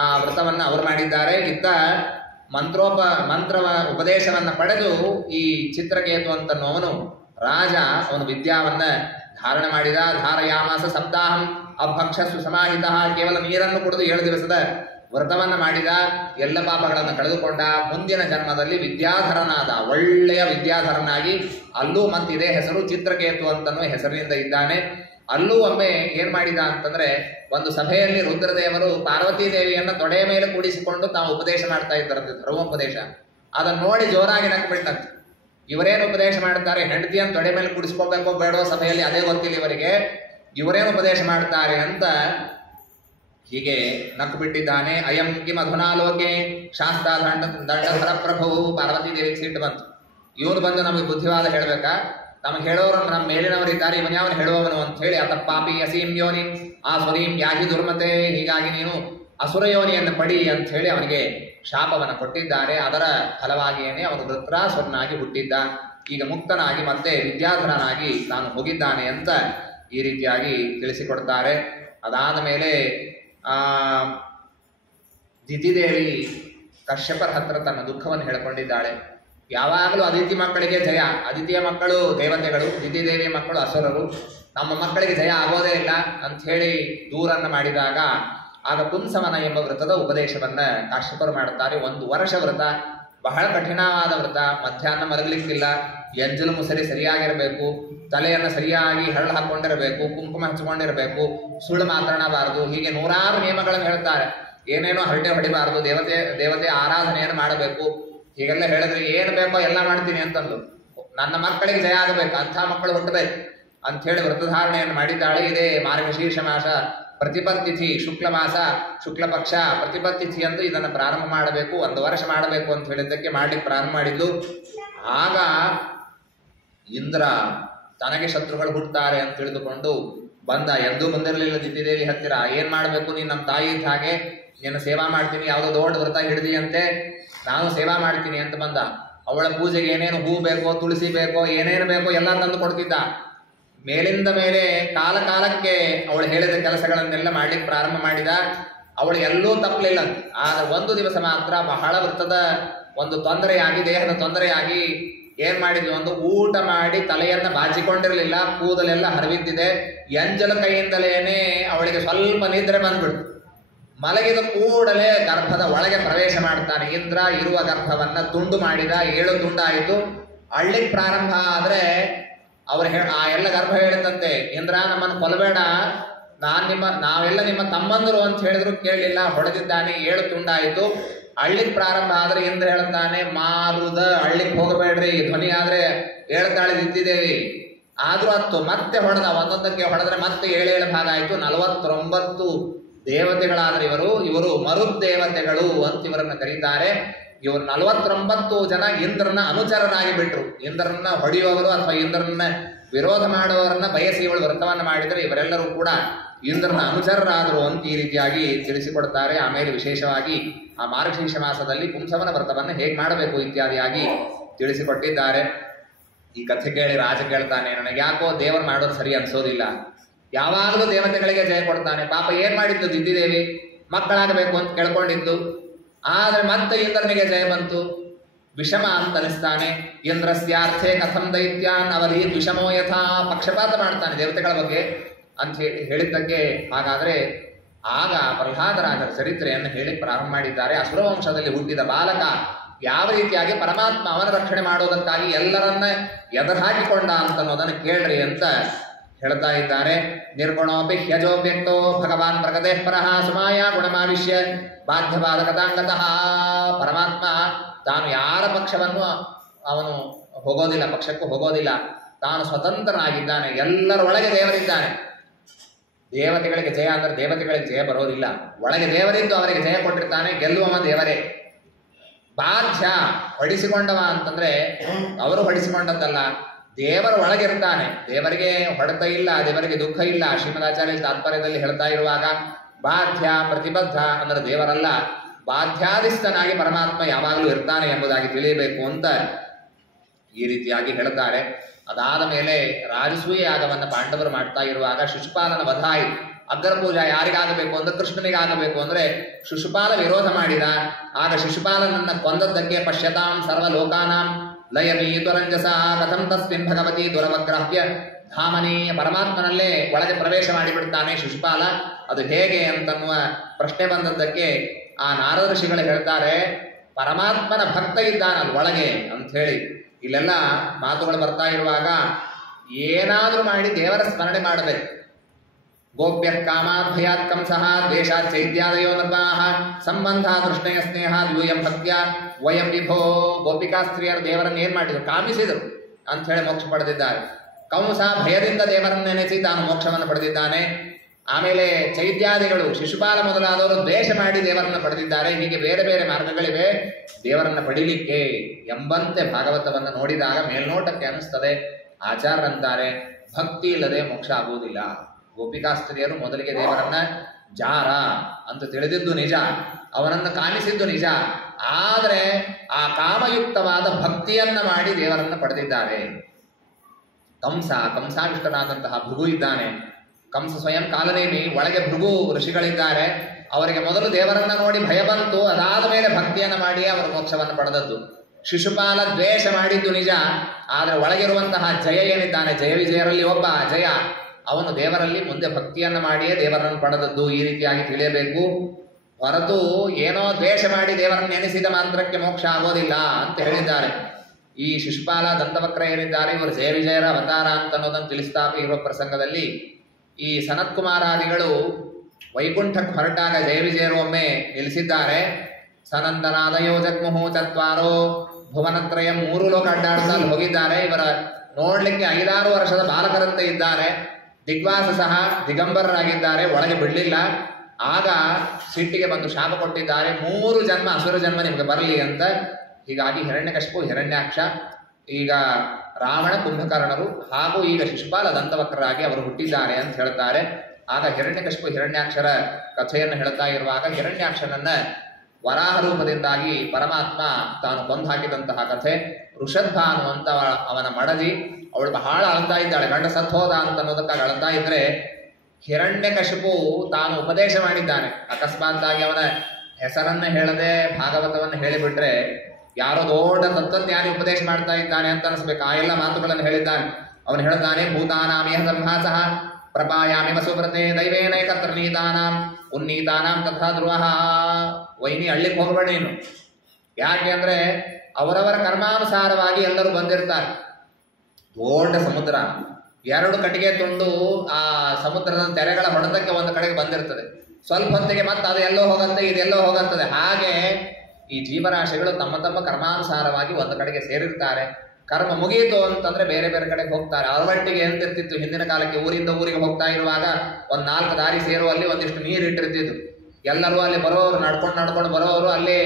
ಆ ವ್ರತವನ್ನ ಅವರು ಮಾಡಿದ್ದಾರೆ. ಇತ್ತ ಮಂತ್ರ ಉಪದೇಶವನ್ನ ಪಡೆದು ಈ ಚಿತ್ರಕೇತು ಅಂತನ್ನುವನು ರಾಜ ಅವನು ವಿದ್ಯಾವನ್ನ ಧಾರಣ ಮಾಡಿದ. ಧಾರಯಾಮಾಸ ಸಪ್ತಾಹಂ ಅಭಕ್ಷಸ್ಸು ಸಮಾಹಿತ. ಕೇವಲ ನೀರನ್ನು ಕುಡಿದು 7 ದಿವಸದ ವ್ರತವನ್ನ ಮಾಡಿದ. ಎಲ್ಲ ಪಾಪಗಳನ್ನು ಕಳೆದುಕೊಂಡ. ಮುಂದಿನ ಜನ್ಮದಲ್ಲಿ ವಿದ್ಯಾಧರನಾದ, ಒಳ್ಳೆಯ ವಿದ್ಯಾಧರನಾಗಿ ಅಲ್ಲೂ ಮತ್ತಿದೆ ಹೆಸರು ಚಿತ್ರಕೇತು ಅಂತನೂ ಹೆಸರಿನಿಂದ ಇದ್ದಾನೆ. ಅಲ್ಲೂ ಒಮ್ಮೆ ಏನ್ ಮಾಡಿದ ಅಂತಂದ್ರೆ, ಒಂದು ಸಭೆಯಲ್ಲಿ ರುದ್ರದೇವರು ಪಾರ್ವತೀ ದೇವಿಯನ್ನ ತೊಡೆಯ ಮೇಲೆ ಕೂಡಿಸಿಕೊಂಡು ತಾವು ಉಪದೇಶ ಮಾಡ್ತಾ ಇದ್ದಾರಂತೆ, ಧರ್ಮೋಪದೇಶ. ಅದನ್ನ ನೋಡಿ ಜೋರಾಗಿ ನಕ್ಬಿಟ್ಟಂತೆ. ಇವರೇನು ಉಪದೇಶ ಮಾಡ್ತಾರೆ, ಹೆಂಡತಿಯನ್ನು ತೊಡೆ ಮೇಲೆ ಕೂಡಿಸ್ಕೋಬೇಕೋ ಬೇಡೋ ಸಭೆಯಲ್ಲಿ ಅದೇ ಗೊತ್ತಿಲ್ಲ ಇವರಿಗೆ, ಇವರೇನು ಉಪದೇಶ ಮಾಡ್ತಾರೆ ಅಂತ ಹೀಗೆ ನಕ್ಕು ಬಿಟ್ಟಿದ್ದಾನೆ. ಅಯಂ ಕಿಂ ಅಧುನಾಲೋಕೆ ಶಾಸ್ತ್ರ ದಂಡಧರ ಪ್ರಭು. ಪಾರ್ವತೀ ದೇವಿಗೆ ಸಿಟ್ಟು ಬಂತು. ಇವನು ಬಂದು ನಮಗೆ ಬುದ್ಧಿವಾದ ಹೇಳ್ಬೇಕಾ, ನಮಗೆ ಹೇಳೋರು ನಮ್ಮ ಮೇಲಿನವರಿದ್ದಾರೆ, ಇವನ್ ಯಾವನು ಹೇಳುವವನು ಅಂತ ಹೇಳಿ, ಅತ ಪಾಪಿ ಅಸೀಂ ಯೋನಿ ಆ ಸ್ವರೀಂ ಯಾಗಿ ದುರ್ಮತೆ, ಹೀಗಾಗಿ ನೀನು ಅಸುರ ಯೋನಿಯನ್ನು ಪಡಿ ಅಂತ ಹೇಳಿ ಅವನಿಗೆ ಶಾಪವನ್ನು ಕೊಟ್ಟಿದ್ದಾರೆ. ಅದರ ಫಲವಾಗಿಯೇನೆ ಅವನು ವೃತ್ರಾಸುರನಾಗಿ ಹುಟ್ಟಿದ್ದ. ಈಗ ಮುಕ್ತನಾಗಿ ಮತ್ತೆ ವಿದ್ಯಾಧರನಾಗಿ ತಾನು ಹೋಗಿದ್ದಾನೆ ಅಂತ ಈ ರೀತಿಯಾಗಿ ತಿಳಿಸಿಕೊಡ್ತಾರೆ. ಅದಾದ ಮೇಲೆ ದಿತಿದೇವಿ ಕಶ್ಯಪರ ಹತ್ರ ತನ್ನ ದುಃಖವನ್ನು ಹೇಳಿಕೊಂಡಿದ್ದಾಳೆ. ಯಾವಾಗಲೂ ಅದಿತಿ ಮಕ್ಕಳಿಗೆ ಜಯ, ಅದಿತಿಯ ಮಕ್ಕಳು ದೇವತೆಗಳು, ದಿತಿದೇವಿಯ ಮಕ್ಕಳು ಅಸುರರು, ನಮ್ಮ ಮಕ್ಕಳಿಗೆ ಜಯ ಆಗೋದೇ ಇಲ್ಲ ಅಂಥೇಳಿ ದೂರನ್ನು ಮಾಡಿದಾಗ ಆಗ ಪುಂಸವನ ಎಂಬ ವ್ರತದ ಉಪದೇಶವನ್ನ ಕಾಶ್ಯಪರು ಮಾಡುತ್ತಾರೆ. 1 ವರ್ಷ ವ್ರತ, ಬಹಳ ಕಠಿಣವಾದ ವ್ರತ. ಮಧ್ಯಾಹ್ನ ಮಲಗಲಿಕ್ಕಿಲ್ಲ, ಎಂಜಲು ಮುಸರಿ ಸರಿಯಾಗಿರಬೇಕು, ತಲೆಯನ್ನು ಸರಿಯಾಗಿ ಹರಳು ಹಾಕೊಂಡಿರಬೇಕು, ಕುಂಕುಮ ಹಚ್ಕೊಂಡಿರಬೇಕು, ಸುಳ್ಳು ಮಾತನಾಡಬಾರದು, ಹೀಗೆ 100 ನಿಯಮಗಳನ್ನು ಹೇಳ್ತಾರೆ. ಏನೇನೋ ಹರಟೆ ಹೊಡಿಬಾರದು, ದೇವತೆ ಆರಾಧನೆಯನ್ನು ಮಾಡಬೇಕು. ಹೀಗೆಲ್ಲ ಹೇಳಿದ್ರೆ ಏನು ಬೇಕೋ ಎಲ್ಲ ಮಾಡ್ತೀನಿ ಅಂತಂದು, ನನ್ನ ಮಕ್ಕಳಿಗೆ ಜಯ ಆಗಬೇಕು, ಅಂಥ ಮಕ್ಕಳು ಹುಟ್ಟಬೇಕು ಅಂಥೇಳಿ ವ್ರತಧಾರಣೆಯನ್ನು ಮಾಡಿದ್ದಾಳೆ. ಇದೇ ಮಾರ್ಗಶೀರ್ಷ ಮಾಸ ಪ್ರತಿಪತ್ತಿಥಿ, ಶುಕ್ಲ ಮಾಸ ಶುಕ್ಲ ಪಕ್ಷ ಪ್ರತಿಪತ್ತಿಥಿ ಎಂದು ಇದನ್ನು ಪ್ರಾರಂಭ ಮಾಡಬೇಕು, 1 ವರ್ಷ ಮಾಡಬೇಕು ಅಂತ ಹೇಳಿದ್ದಕ್ಕೆ ಮಾಡ್ಲಿಕ್ಕೆ ಪ್ರಾರಂಭ ಮಾಡಿದ್ದು. ಆಗ ಇಂದ್ರ ತನಗೆ ಶತ್ರುಗಳು ಹುಟ್ಟುತ್ತಾರೆ ಅಂತ ತಿಳಿದುಕೊಂಡು ಬಂದ. ಎಂದೂ ಬಂದಿರಲಿಲ್ಲ ದಿತಿದೇವಿ ಹತ್ತಿರ. ಏನ್ ಮಾಡಬೇಕು, ನೀನು ನಮ್ಮ ತಾಯಿ ಇದ್ದ ಹಾಗೆ, ನಿನ್ನ ಸೇವಾ ಮಾಡ್ತೀನಿ, ಯಾವುದೋ ದೊಡ್ಡ ವ್ರತ ಹಿಡಿದಿಯಂತೆ, ನಾನು ಸೇವಾ ಮಾಡ್ತೀನಿ ಅಂತ ಬಂದ. ಅವಳ ಪೂಜೆಗೆ ಏನೇನು ಹೂ ಬೇಕೋ, ತುಳಸಿ ಬೇಕೋ, ಏನೇನು ಬೇಕೋ ಎಲ್ಲ ತಂದು ಕೊಡ್ತಿದ್ದ. ಮೇಲಿಂದ ಮೇಲೆ ಕಾಲ ಕಾಲಕ್ಕೆ ಅವಳು ಹೇಳಿದ ಕೆಲಸಗಳನ್ನೆಲ್ಲ ಮಾಡ್ಲಿಕ್ಕೆ ಪ್ರಾರಂಭ ಮಾಡಿದ. ಅವಳು ಎಲ್ಲೂ ತಪ್ಪಲಿಲ್ಲ. ಆದ್ರೆ 1 ದಿವಸ ಮಾತ್ರ ಬಹಳ ವೃತ್ತದ ಒಂದು ತೊಂದರೆಯಾಗಿ, ದೇಹದ ತೊಂದರೆಯಾಗಿ ಏನ್ ಮಾಡಿದ್ಲು, ಒಂದು ಊಟ ಮಾಡಿ ತಲೆಯನ್ನ ಬಾಚಿಕೊಂಡಿರಲಿಲ್ಲ, ಕೂದಲೆಲ್ಲ ಹರಿವಿದ್ದಿದೆ. ಎಂಜಲ ಕೈಯಿಂದಲೇನೆ ಅವಳಿಗೆ ಸ್ವಲ್ಪ ನಿದ್ರೆ ಬಂದ್ಬಿಡ್ತು. ಮಲಗಿದ ಕೂಡಲೇ ಗರ್ಭದ ಒಳಗೆ ಪ್ರವೇಶ ಮಾಡ್ತಾನೆ ಇಂದ್ರ. ಇರುವ ಗರ್ಭವನ್ನ ತುಂಡು ಮಾಡಿದ. 7 ತುಂಡಾಯಿತು. ಅಳ್ಳಿಕ್ ಪ್ರಾರಂಭ ಆದ್ರೆ ಅವ್ರು ಆ ಎಲ್ಲ ಗರ್ಭ ಹೇಳಿದಂತೆ, ಇಂದ್ರ ನಮ್ಮನ್ನು ಕೊಲ್ಲಬೇಡ, ನಾವೆಲ್ಲ ನಿಮ್ಮ ತಮ್ಮಂದರು ಅಂತ ಹೇಳಿದ್ರು ಕೇಳಲಿಲ್ಲ, ಹೊಡೆದಿದ್ದಾನೆ. 7 ತುಂಡಾಯಿತು. ಅಳ್ಳಿಕ್ ಪ್ರಾರಂಭ ಆದ್ರೆ ಇಂದ್ರ ಹೇಳ್ತಾನೆ, ಮಾರುದ ಅಳ್ಳಿಕ್ ಹೋಗಬೇಡ್ರಿ, ಧ್ವನಿ ಆದ್ರೆ ಹೇಳ್ತಾಳೆ ದಿತಿದೇವಿ. ಆದ್ರೂ ಹತ್ತು ಮತ್ತೆ ಹೊಡೆದ, ಒಂದೊಂದಕ್ಕೆ ಹೊಡೆದ್ರೆ ಮತ್ತೆ 7 ಭಾಗ ಆಯ್ತು. 49 ದೇವತೆಗಳಾದ್ರೆ ಇವರು ಮರುದೇವತೆಗಳು ಅಂತ ಇವರನ್ನ ಕರೀತಾರೆ. ಇವರು 49 ಜನ ಇಂದ್ರನ ಅನುಚರರಾಗಿ ಬಿಟ್ರು. ಇಂದ್ರನ ಹೊಡೆಯುವವರು ಅಥವಾ ಇಂದ್ರನ ವಿರೋಧ ಮಾಡುವವರನ್ನ ಬಯಸಿ ಇವಳು ವ್ರತವನ್ನ ಮಾಡಿದರೆ ಇವರೆಲ್ಲರೂ ಕೂಡ ಇಂದ್ರನ ಅನುಚರರಾದರು ಅಂತ ಈ ರೀತಿಯಾಗಿ ತಿಳಿಸಿಕೊಡ್ತಾರೆ. ಆಮೇಲೆ ವಿಶೇಷವಾಗಿ ಆ ಮಾರ್ಗಶೀರ್ಷ ಮಾಸದಲ್ಲಿ ಪುಂಸವನ ವ್ರತವನ್ನು ಹೇಗೆ ಮಾಡಬೇಕು ಇತ್ಯಾದಿಯಾಗಿ ತಿಳಿಸಿಕೊಟ್ಟಿದ್ದಾರೆ. ಈ ಕಥೆ ಕೇಳಿ ರಾಜ ಕೇಳ್ತಾನೆ, ನನಗೆ ಯಾಕೋ ದೇವರು ಮಾಡೋದು ಸರಿ ಅನ್ಸೋದಿಲ್ಲ, ಯಾವಾಗಲೂ ದೇವತೆಗಳಿಗೆ ಜಯ ಕೊಡ್ತಾನೆ. ಪಾಪ ಏನ್ ಮಾಡಿದ್ದು ದಿತಿದೇವಿ, ಮಕ್ಕಳಾಗಬೇಕು ಅಂತ ಕೇಳ್ಕೊಂಡಿದ್ದು, ಆದ್ರೆ ಮತ್ತೆ ಇಂದ್ರನಿಗೆ ಜಯ ಬಂತು. ವಿಷಮ ಅಂತ ಅನಿಸ್ತಾನೆ. ಇಂದ್ರಸ್ಯಾರ್ಥೆ ಕಥಂ ದೈತ್ಯಾನ್ ಅವಧಿ ವಿಷಮೋ ಯಥಾ, ಪಕ್ಷಪಾತ ಮಾಡ್ತಾನೆ ದೇವತೆಗಳ ಬಗ್ಗೆ ಅಂತ ಹೇಳಿದ್ದಕ್ಕೆ. ಹಾಗಾದ್ರೆ ಆಗ ಪ್ರಹ್ಲಾದರಾಜರ ಚರಿತ್ರೆಯನ್ನು ಹೇಳಿ ಪ್ರಾರಂಭ ಮಾಡಿದ್ದಾರೆ. ಅಸುರವಂಶದಲ್ಲಿ ಹುಟ್ಟಿದ ಬಾಲಕ ಯಾವ ರೀತಿಯಾಗಿ ಪರಮಾತ್ಮ ಅವನ ರಕ್ಷಣೆ ಮಾಡುವುದಕ್ಕಾಗಿ ಎಲ್ಲರನ್ನ ಎದುರಾಕಿಕೊಂಡ ಅಂತ ಅನ್ನೋದನ್ನು ಕೇಳ್ರಿ ಅಂತ ಹೇಳ್ತಾ ಇದ್ದಾರೆ. ನಿರ್ಗುಣೋಪಿ ಹ್ಯಜೋ ವ್ಯಕ್ತೋ ಭಗವಾನ್ ಪ್ರಗತೆ ಪರಃ ಸುಮಾಯ ಗುಣಮಾವಿಷ್ಯ ಬಾಧ್ಯವಾದಕತಾಂಗತಃ. ಪರಮಾತ್ಮ ತಾನು ಯಾರ ಪಕ್ಷವನ್ನು ಅವನು ಹೋಗೋದಿಲ್ಲ, ಪಕ್ಷಕ್ಕೂ ಹೋಗೋದಿಲ್ಲ. ತಾನು ಸ್ವತಂತ್ರನಾಗಿದ್ದಾನೆ, ಎಲ್ಲರ ಒಳಗೆ ದೇವರಿದ್ದಾನೆ. ದೇವತೆಗಳಿಗೆ ಜಯ ಅಂದ್ರೆ ದೇವತೆಗಳಿಗೆ ಜಯ ಬರೋದಿಲ್ಲ, ಒಳಗೆ ದೇವರಿದ್ದು ಅವರಿಗೆ ಜಯ ಕೊಟ್ಟಿರ್ತಾನೆ. ಗೆಲ್ಲುವವ ದೇವರೇ. ಬಾಧ್ಯ ಹೊಡಿಸಿಕೊಂಡವ ಅಂತಂದ್ರೆ ಅವರು ಹೊಡಿಸಿಕೊಂಡದ್ದಲ್ಲ, ದೇವರ ಒಳಗಿರ್ತಾನೆ. ದೇವರಿಗೆ ಹೊಡೆತ ಇಲ್ಲ, ದೇವರಿಗೆ ದುಃಖ ಇಲ್ಲ. ಶ್ರೀಮದಾಚಾರ್ಯ ತಾತ್ಪರ್ಯದಲ್ಲಿ ಹೇಳ್ತಾ ಇರುವಾಗ ಬಾಧ್ಯ ಪ್ರತಿಬದ್ಧ ಅಂದ್ರೆ ದೇವರಲ್ಲ, ಬಾಧ್ಯಾಧಿಸ್ಥನಾಗಿ ಪರಮಾತ್ಮ ಯಾವಾಗಲೂ ಇರ್ತಾನೆ ಎಂಬುದಾಗಿ ತಿಳಿಯಬೇಕು ಅಂತ ಈ ರೀತಿಯಾಗಿ ಹೇಳ್ತಾರೆ. ಅದಾದ ಮೇಲೆ ರಾಜಸೂಯ ಯಾಗವನ್ನು ಪಾಂಡವರು ಮಾಡ್ತಾ ಇರುವಾಗ ಶಿಶುಪಾಲನ ವಧ ಆಯಿತು. ಅಗ್ರ ಪೂಜಾ ಯಾರಿಗಾಗಬೇಕು ಅಂದ್ರೆ ಕೃಷ್ಣನಿಗಾಗಬೇಕು ಅಂದ್ರೆ ಶಿಶುಪಾಲ ವಿರೋಧ ಮಾಡಿದ. ಆಗ ಶಿಶುಪಾಲನನ್ನ ಕೊಂದದ್ದಕ್ಕೆ ಪಶ್ಯತಾಂ ಸರ್ವಲೋಕಾನಾಂ ಲಯಮೀತುರಂಜಸ ಕಥಂ ತಸ್ಮಿನ್ ಭಗವತಿ ದುರವಗ್ರಾಹ್ಯ ಧಾಮನಿ. ಪರಮಾತ್ಮನಲ್ಲೇ ಒಳಗೆ ಪ್ರವೇಶ ಮಾಡಿಬಿಡ್ತಾನೆ ಶಿಶುಪಾಲ. ಅದು ಹೇಗೆ ಅಂತನ್ನುವ ಪ್ರಶ್ನೆ ಬಂದದ್ದಕ್ಕೆ ಆ ನಾರದ ಋಷಿಗಳು ಹೇಳ್ತಾರೆ, ಪರಮಾತ್ಮನ ಭಕ್ತ ಇದ್ದಾನಲ್ ಒಳಗೆ ಅಂತ ಹೇಳಿ. ಇಲ್ಲೆಲ್ಲ ಮಾತುಗಳು ಬರ್ತಾ ಇರುವಾಗ ಏನಾದರೂ ಮಾಡಿ ದೇವರ ಸ್ಮರಣೆ ಮಾಡಬೇಕು. ಗೋಪ್ಯ ಕಾಮಾಭಯಾತ್ ಕಂಸಃ ದ್ವೇಷಾತ್ ಚೈತ್ಯಾದಯೋ ನರ್ವಾಹ ಸಂಬಂಧ ಕೃಷ್ಣಯ ಸ್ನೇಹ ಯೂಯಂ ಭಕ್ತ್ಯ ವಯಂ ವಿಭೋ. ಗೋಪಿಕಾ ಸ್ತ್ರೀಯರು ದೇವರನ್ನು ಏನ್ ಮಾಡಿದರು? ಕಾಮಿಸಿದರು ಅಂತ ಹೇಳಿ ಮೋಕ್ಷ ಪಡೆದಿದ್ದಾರೆ. ಕಂಸ ಭಯದಿಂದ ದೇವರನ್ನು ನೆನೆಸಿ ತಾನು ಮೋಕ್ಷವನ್ನು ಪಡೆದಿದ್ದಾನೆ. ಆಮೇಲೆ ಚೈತ್ಯಾದಿಗಳು ಶಿಶುಪಾಲ ಮೊದಲಾದವರು ದ್ವೇಷ ಮಾಡಿ ದೇವರನ್ನು ಪಡೆದಿದ್ದಾರೆ. ಹೀಗೆ ಬೇರೆ ಬೇರೆ ಮಾರ್ಗಗಳಿವೆ ದೇವರನ್ನು ಪಡೀಲಿಕ್ಕೆ ಎಂಬಂತೆ ಭಾಗವತವನ್ನು ನೋಡಿದಾಗ ಮೇಲ್ನೋಟಕ್ಕೆ ಅನಿಸ್ತದೆ. ಆಚಾರ್ಯರಂತಾರೆ ಭಕ್ತಿ ಇಲ್ಲದೆ ಮೋಕ್ಷ ಆಗುವುದಿಲ್ಲ. ಗೋಪಿಕಾಸ್ತ್ರೀಯರು ಮೊದಲಿಗೆ ದೇವರನ್ನ ಜಾರ ಅಂತ ತಿಳಿದಿದ್ದು ನಿಜ, ಅವನನ್ನು ಕಾಮಿಸಿದ್ದು ನಿಜ. ಆದರೆ ಆ ಕಾಮಯುಕ್ತವಾದ ಭಕ್ತಿಯನ್ನ ಮಾಡಿ ದೇವರನ್ನು ಪಡೆದಿದ್ದಾರೆ. ಕಂಸಾವಿಷ್ಟನಾದಂತಹ ಭೃಗು ಇದ್ದಾನೆ. ಕಂಸ ಸ್ವಯಂ ಕಾಲನೇಮಿ, ಒಳಗೆ ಭೃಗು ಋಷಿಗಳಿದ್ದಾರೆ. ಅವರಿಗೆ ಮೊದಲು ದೇವರನ್ನ ನೋಡಿ ಭಯ ಬಂತು, ಅದಾದ ಮೇಲೆ ಭಕ್ತಿಯನ್ನು ಮಾಡಿ ಅವರು ಮೋಕ್ಷವನ್ನು ಪಡೆದದ್ದು. ಶಿಶುಪಾಲ ದ್ವೇಷ ಮಾಡಿದ್ದು ನಿಜ, ಆದರೆ ಒಳಗಿರುವಂತಹ ಜಯ ಏನಿದ್ದಾನೆ, ಜಯ ವಿಜಯರಲ್ಲಿ ಒಬ್ಬ ಜಯ, ಅವನು ದೇವರಲ್ಲಿ ಮುಂದೆ ಭಕ್ತಿಯನ್ನು ಮಾಡಿಯೇ ದೇವರನ್ನು ಪಡೆದದ್ದು. ಈ ರೀತಿಯಾಗಿ ತಿಳಿಯಬೇಕು. ಹೊರತು ಏನೋ ದ್ವೇಷ ಮಾಡಿ ದೇವರನ್ನು ನೆನೆಸಿದ ಮಾತ್ರಕ್ಕೆ ಮೋಕ್ಷ ಆಗೋದಿಲ್ಲ ಅಂತ ಹೇಳಿದ್ದಾರೆ. ಈ ಶಿಶುಪಾಲ ದಂತವಕ್ರ ಏನಿದ್ದಾರೆ ಇವರು ಜಯ ವಿಜಯರ ಅವತಾರ ಅಂತ ಅನ್ನೋದನ್ನು ತಿಳಿಸ್ತಾ ಇರುವ ಪ್ರಸಂಗದಲ್ಲಿ ಈ ಸನತ್ಕುಮಾರಾದಿಗಳು ವೈಕುಂಠಕ್ಕೆ ಹೊರಟಾಗ ಜಯ ವಿಜಯರು ಒಮ್ಮೆ ನಿಲ್ಲಿಸಿದ್ದಾರೆ. ಸನಂದನಾದಯೋ ಜಗ್ಮುಹು ಚತ್ವಾರೋ ಭುವನತ್ರಯಂ, 3 ಲೋಕ ಅಡ್ಡಾಡ್ತಾ ಹೋಗಿದ್ದಾರೆ. ಇವರ ನೋಡ್ಲಿಕ್ಕೆ 5-6 ವರ್ಷದ ಬಾಲಕರಂತೆ ಇದ್ದಾರೆ. ದಿಗ್ವಾಸ ಸಹ ದಿಗಂಬರರಾಗಿದ್ದಾರೆ, ಒಳಗೆ ಬಿಡಲಿಲ್ಲ. ಆಗ ಸಿಟ್ಟಿಗೆ ಬಂದು ಶಾಪ ಕೊಟ್ಟಿದ್ದಾರೆ, 3 ಜನ್ಮ ಅಸುರ ಜನ್ಮ ನಿಮಗೆ ಬರಲಿ ಅಂತ. ಹೀಗಾಗಿ ಹಿರಣ್ಯಕಶಿಪು ಹಿರಣ್ಯಾಕ್ಷ, ಈಗ ರಾವಣ ಕುಂಭಕರ್ಣರು ಹಾಗೂ ಈಗ ಶಿಶುಪಾಲ ದಂತವಕ್ರರಾಗಿ ಅವರು ಹುಟ್ಟಿದ್ದಾರೆ ಅಂತ ಹೇಳ್ತಾರೆ. ಆಗ ಹಿರಣ್ಯಕಶಿಪು ಹಿರಣ್ಯಾಕ್ಷರ ಕಥೆಯನ್ನು ಹೇಳ್ತಾ ಇರುವಾಗ ಹಿರಣ್ಯಾಕ್ಷನನ್ನ ವರಾಹ ರೂಪದಿಂದಾಗಿ ಪರಮಾತ್ಮ ತಾನು ಕೊಂದು ಹಾಕಿದಂತಹ ಕಥೆ. ಋಷದ್ಭಾನು ಅಂತ ಅವನ ಮಡದಿ, ಅವಳು ಬಹಳ ಅಳ್ತಾ ಇದ್ದಾಳೆ. ಗಂಡ ಸತ್ ಹೋದ ಅಂತ ಅನ್ನೋದಕ್ಕಾಗಿ ಅಳ್ತಾ ಇದ್ರೆ ಹಿರಣ್ಯಕಶಿಪು ತಾನು ಉಪದೇಶ ಮಾಡಿದ್ದಾನೆ. ಅಕಸ್ಮಾತ್ತಾಗಿ ಅವನ ಹೆಸರನ್ನ ಹೇಳದೆ ಭಾಗವತವನ್ನು ಹೇಳಿಬಿಟ್ರೆ ಯಾರೋ ದೊಡ್ಡ ತತ್ವಜ್ಞಾನಿ ಉಪದೇಶ ಮಾಡ್ತಾ ಇದ್ದಾನೆ ಅಂತ ಅನಿಸ್ಬೇಕು. ಆ ಎಲ್ಲ ಮಾತುಗಳನ್ನು ಹೇಳಿದ್ದಾನೆ. ಅವನು ಹೇಳ್ತಾನೆ, ಭೂತಾನಾಮೇಹ ಸಂಭಾಸಃ ಪ್ರಪಾಯಾಮಿ ವಸುವ್ರತೆ ದೈವೇನೈಕತ್ರ ನೀತಾನಾಂ ಉನ್ನೀತಾನಾಂ ತಥಾ ಧ್ರುವಃ. ವೈನಿ ಹಳ್ಳಿಗೆ ಹೋಗಬೇಡ ನೀನು. ಯಾಕೆ ಅಂದ್ರೆ ಅವರವರ ಕರ್ಮಾನುಸಾರವಾಗಿ ಎಲ್ಲರೂ ಬಂದಿರ್ತಾರೆ. ದೊಡ್ಡ ಸಮುದ್ರ, 2 ಕಟ್ಟಿಗೆ ತುಂಡು ಆ ಸಮುದ್ರದ ತೆರೆಗಳ ಹೊಡೆದಕ್ಕೆ ಒಂದು ಕಡೆಗೆ ಬಂದಿರ್ತದೆ. ಸ್ವಲ್ಪ ಹೊತ್ತಿಗೆ ಮತ್ತೆ ಅದು ಎಲ್ಲೋ ಹೋಗತ್ತೆ, ಇದೆಲ್ಲೋ ಹೋಗುತ್ತದೆ. ಹಾಗೆ ಈ ಜೀವರಾಶಿಗಳು ತಮ್ಮ ತಮ್ಮ ಕರ್ಮಾನುಸಾರವಾಗಿ ಒಂದು ಕಡೆಗೆ ಸೇರಿರ್ತಾರೆ. ಕರ್ಮ ಮುಗಿಯಿತು ಅಂತಂದ್ರೆ ಬೇರೆ ಬೇರೆ ಕಡೆಗೆ ಹೋಗ್ತಾರೆ. ಅವರೊಟ್ಟಿಗೆ ಎಂತಿರ್ತಿತ್ತು ಹಿಂದಿನ ಕಾಲಕ್ಕೆ, ಊರಿಂದ ಊರಿಗೆ ಹೋಗ್ತಾ ಇರುವಾಗ ಒಂದು 4 ದಾರಿ ಸೇರುವಲ್ಲಿ ಒಂದಿಷ್ಟು ನೀರು ಇಟ್ಟಿರ್ತಿದ್ದು. ಎಲ್ಲರೂ ಅಲ್ಲಿ ಬರೋರು ನಡ್ಕೊಂಡು ಬರೋರು ಅಲ್ಲಿ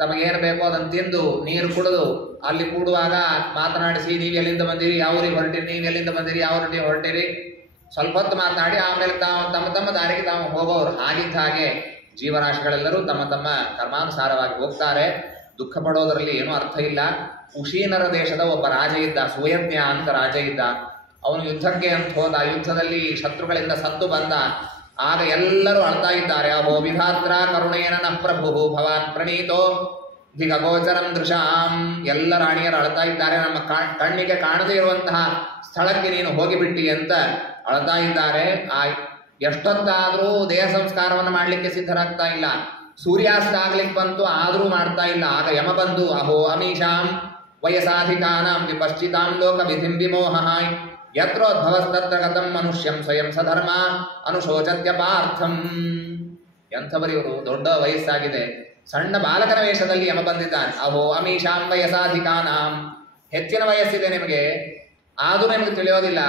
ತಮಗೇನು ಬೇಕೋ ಅದನ್ನು ತಿಂದು ನೀರು ಕುಡಿದು ಅಲ್ಲಿ ಕೂಡುವಾಗ ಮಾತನಾಡಿಸಿ, ನೀವು ಎಲ್ಲಿಂದ ಬಂದಿರಿ, ಯಾವ ಊರಿಗೆ ಹೊರಟಿರಿ, ನೀವು ಎಲ್ಲಿಂದ ಬಂದಿರಿ, ಯಾವ ಊರಿಗೆ ಹೊರಟಿರಿ, ಸ್ವಲ್ಪ ಹೊತ್ತು ಮಾತನಾಡಿ ಆಮೇಲೆ ತಮ್ಮ ತಮ್ಮ ದಾರಿಗೆ ತಾವು ಹೋಗೋರು. ಹಾಗಿದ್ದ ಹಾಗೆ ಜೀವರಾಶಿಗಳೆಲ್ಲರೂ ತಮ್ಮ ತಮ್ಮ ಕರ್ಮಾನುಸಾರವಾಗಿ ಹೋಗ್ತಾರೆ. ದುಃಖ ಪಡೋದರಲ್ಲಿ ಏನೂ ಅರ್ಥ ಇಲ್ಲ. ಕುಶೀನರ ದೇಶದ ಒಬ್ಬ ರಾಜ ಇದ್ದ, ಸುಯಜ್ಞ ಅಂತ ರಾಜ ಇದ್ದ. ಅವನು ಯುದ್ಧಕ್ಕೆ ಅಂತ ಹೋದ. ಯುದ್ಧದಲ್ಲಿ ಶತ್ರುಗಳಿಂದ ಸತ್ತು ಬಂದ. ಆಗ ಎಲ್ಲರೂ ಅಳ್ತಾ ಇದ್ದಾರೆ. ಅಹೋ ವಿಧಾತ್ರ ಕರುಣೇನ ನ ಪ್ರಭು ಭವಾನ್ ಪ್ರಣೀತೋ ದಿಗಗೋಚರಂ ದೃಶಾಂ. ಎಲ್ಲ ರಾಣಿಯರು ಅಳ್ತಾ ಇದ್ದಾರೆ, ನಮ್ಮ ಕಣ್ಣಿಗೆ ಕಾಣದೇ ಇರುವಂತಹ ಸ್ಥಳಕ್ಕೆ ನೀನು ಹೋಗಿಬಿಟ್ಟಿ ಅಂತ ಅಳ್ತಾ ಇದ್ದಾರೆ. ಎಷ್ಟೊತ್ತಾದರೂ ದೇಹ ಸಂಸ್ಕಾರವನ್ನು ಮಾಡಲಿಕ್ಕೆ ಸಿದ್ಧರಾಗ್ತಾ ಇಲ್ಲ. ಸೂರ್ಯಾಸ್ತ ಆಗ್ಲಿಕ್ಕೆ ಬಂತು, ಆದರೂ ಮಾಡ್ತಾ ಇಲ್ಲ. ಆಗ ಯಮ ಬಂದು ಅಹೋ ಅಮೀಷಾಂ ವಯಸಾಧಿಕಾನಾಂ ವಿಪಶ್ಚಿತಾಂ ಲೋಕ ವಿಧಿಂ ವಿಮೋಹ ಯತ್ರೋದ್ಭವಸ್ತತ್ರ ಗತಂ ಮನುಷ್ಯಂ ಸ್ವಯಂ ಸಧರ್ಮ ಅನುಶೋಚತ್ಯ ಪಾರ್ಥಂ. ಎಂಥವರಿವರು, ದೊಡ್ಡ ವಯಸ್ಸಾಗಿದೆ, ಸಣ್ಣ ಬಾಲಕನ ವೇಷದಲ್ಲಿ ಯಮ ಬಂದಿದ್ದಾನೆ. ಅಹೋ ಅಮೀಷಾಂ ವಯಸಾಧಿಕಾನಾಂ, ಹೆಚ್ಚಿನ ವಯಸ್ಸಿದೆ ನಿಮಗೆ, ಆದರೂ ನಿಮಗೆ ತಿಳಿಯೋದಿಲ್ಲ.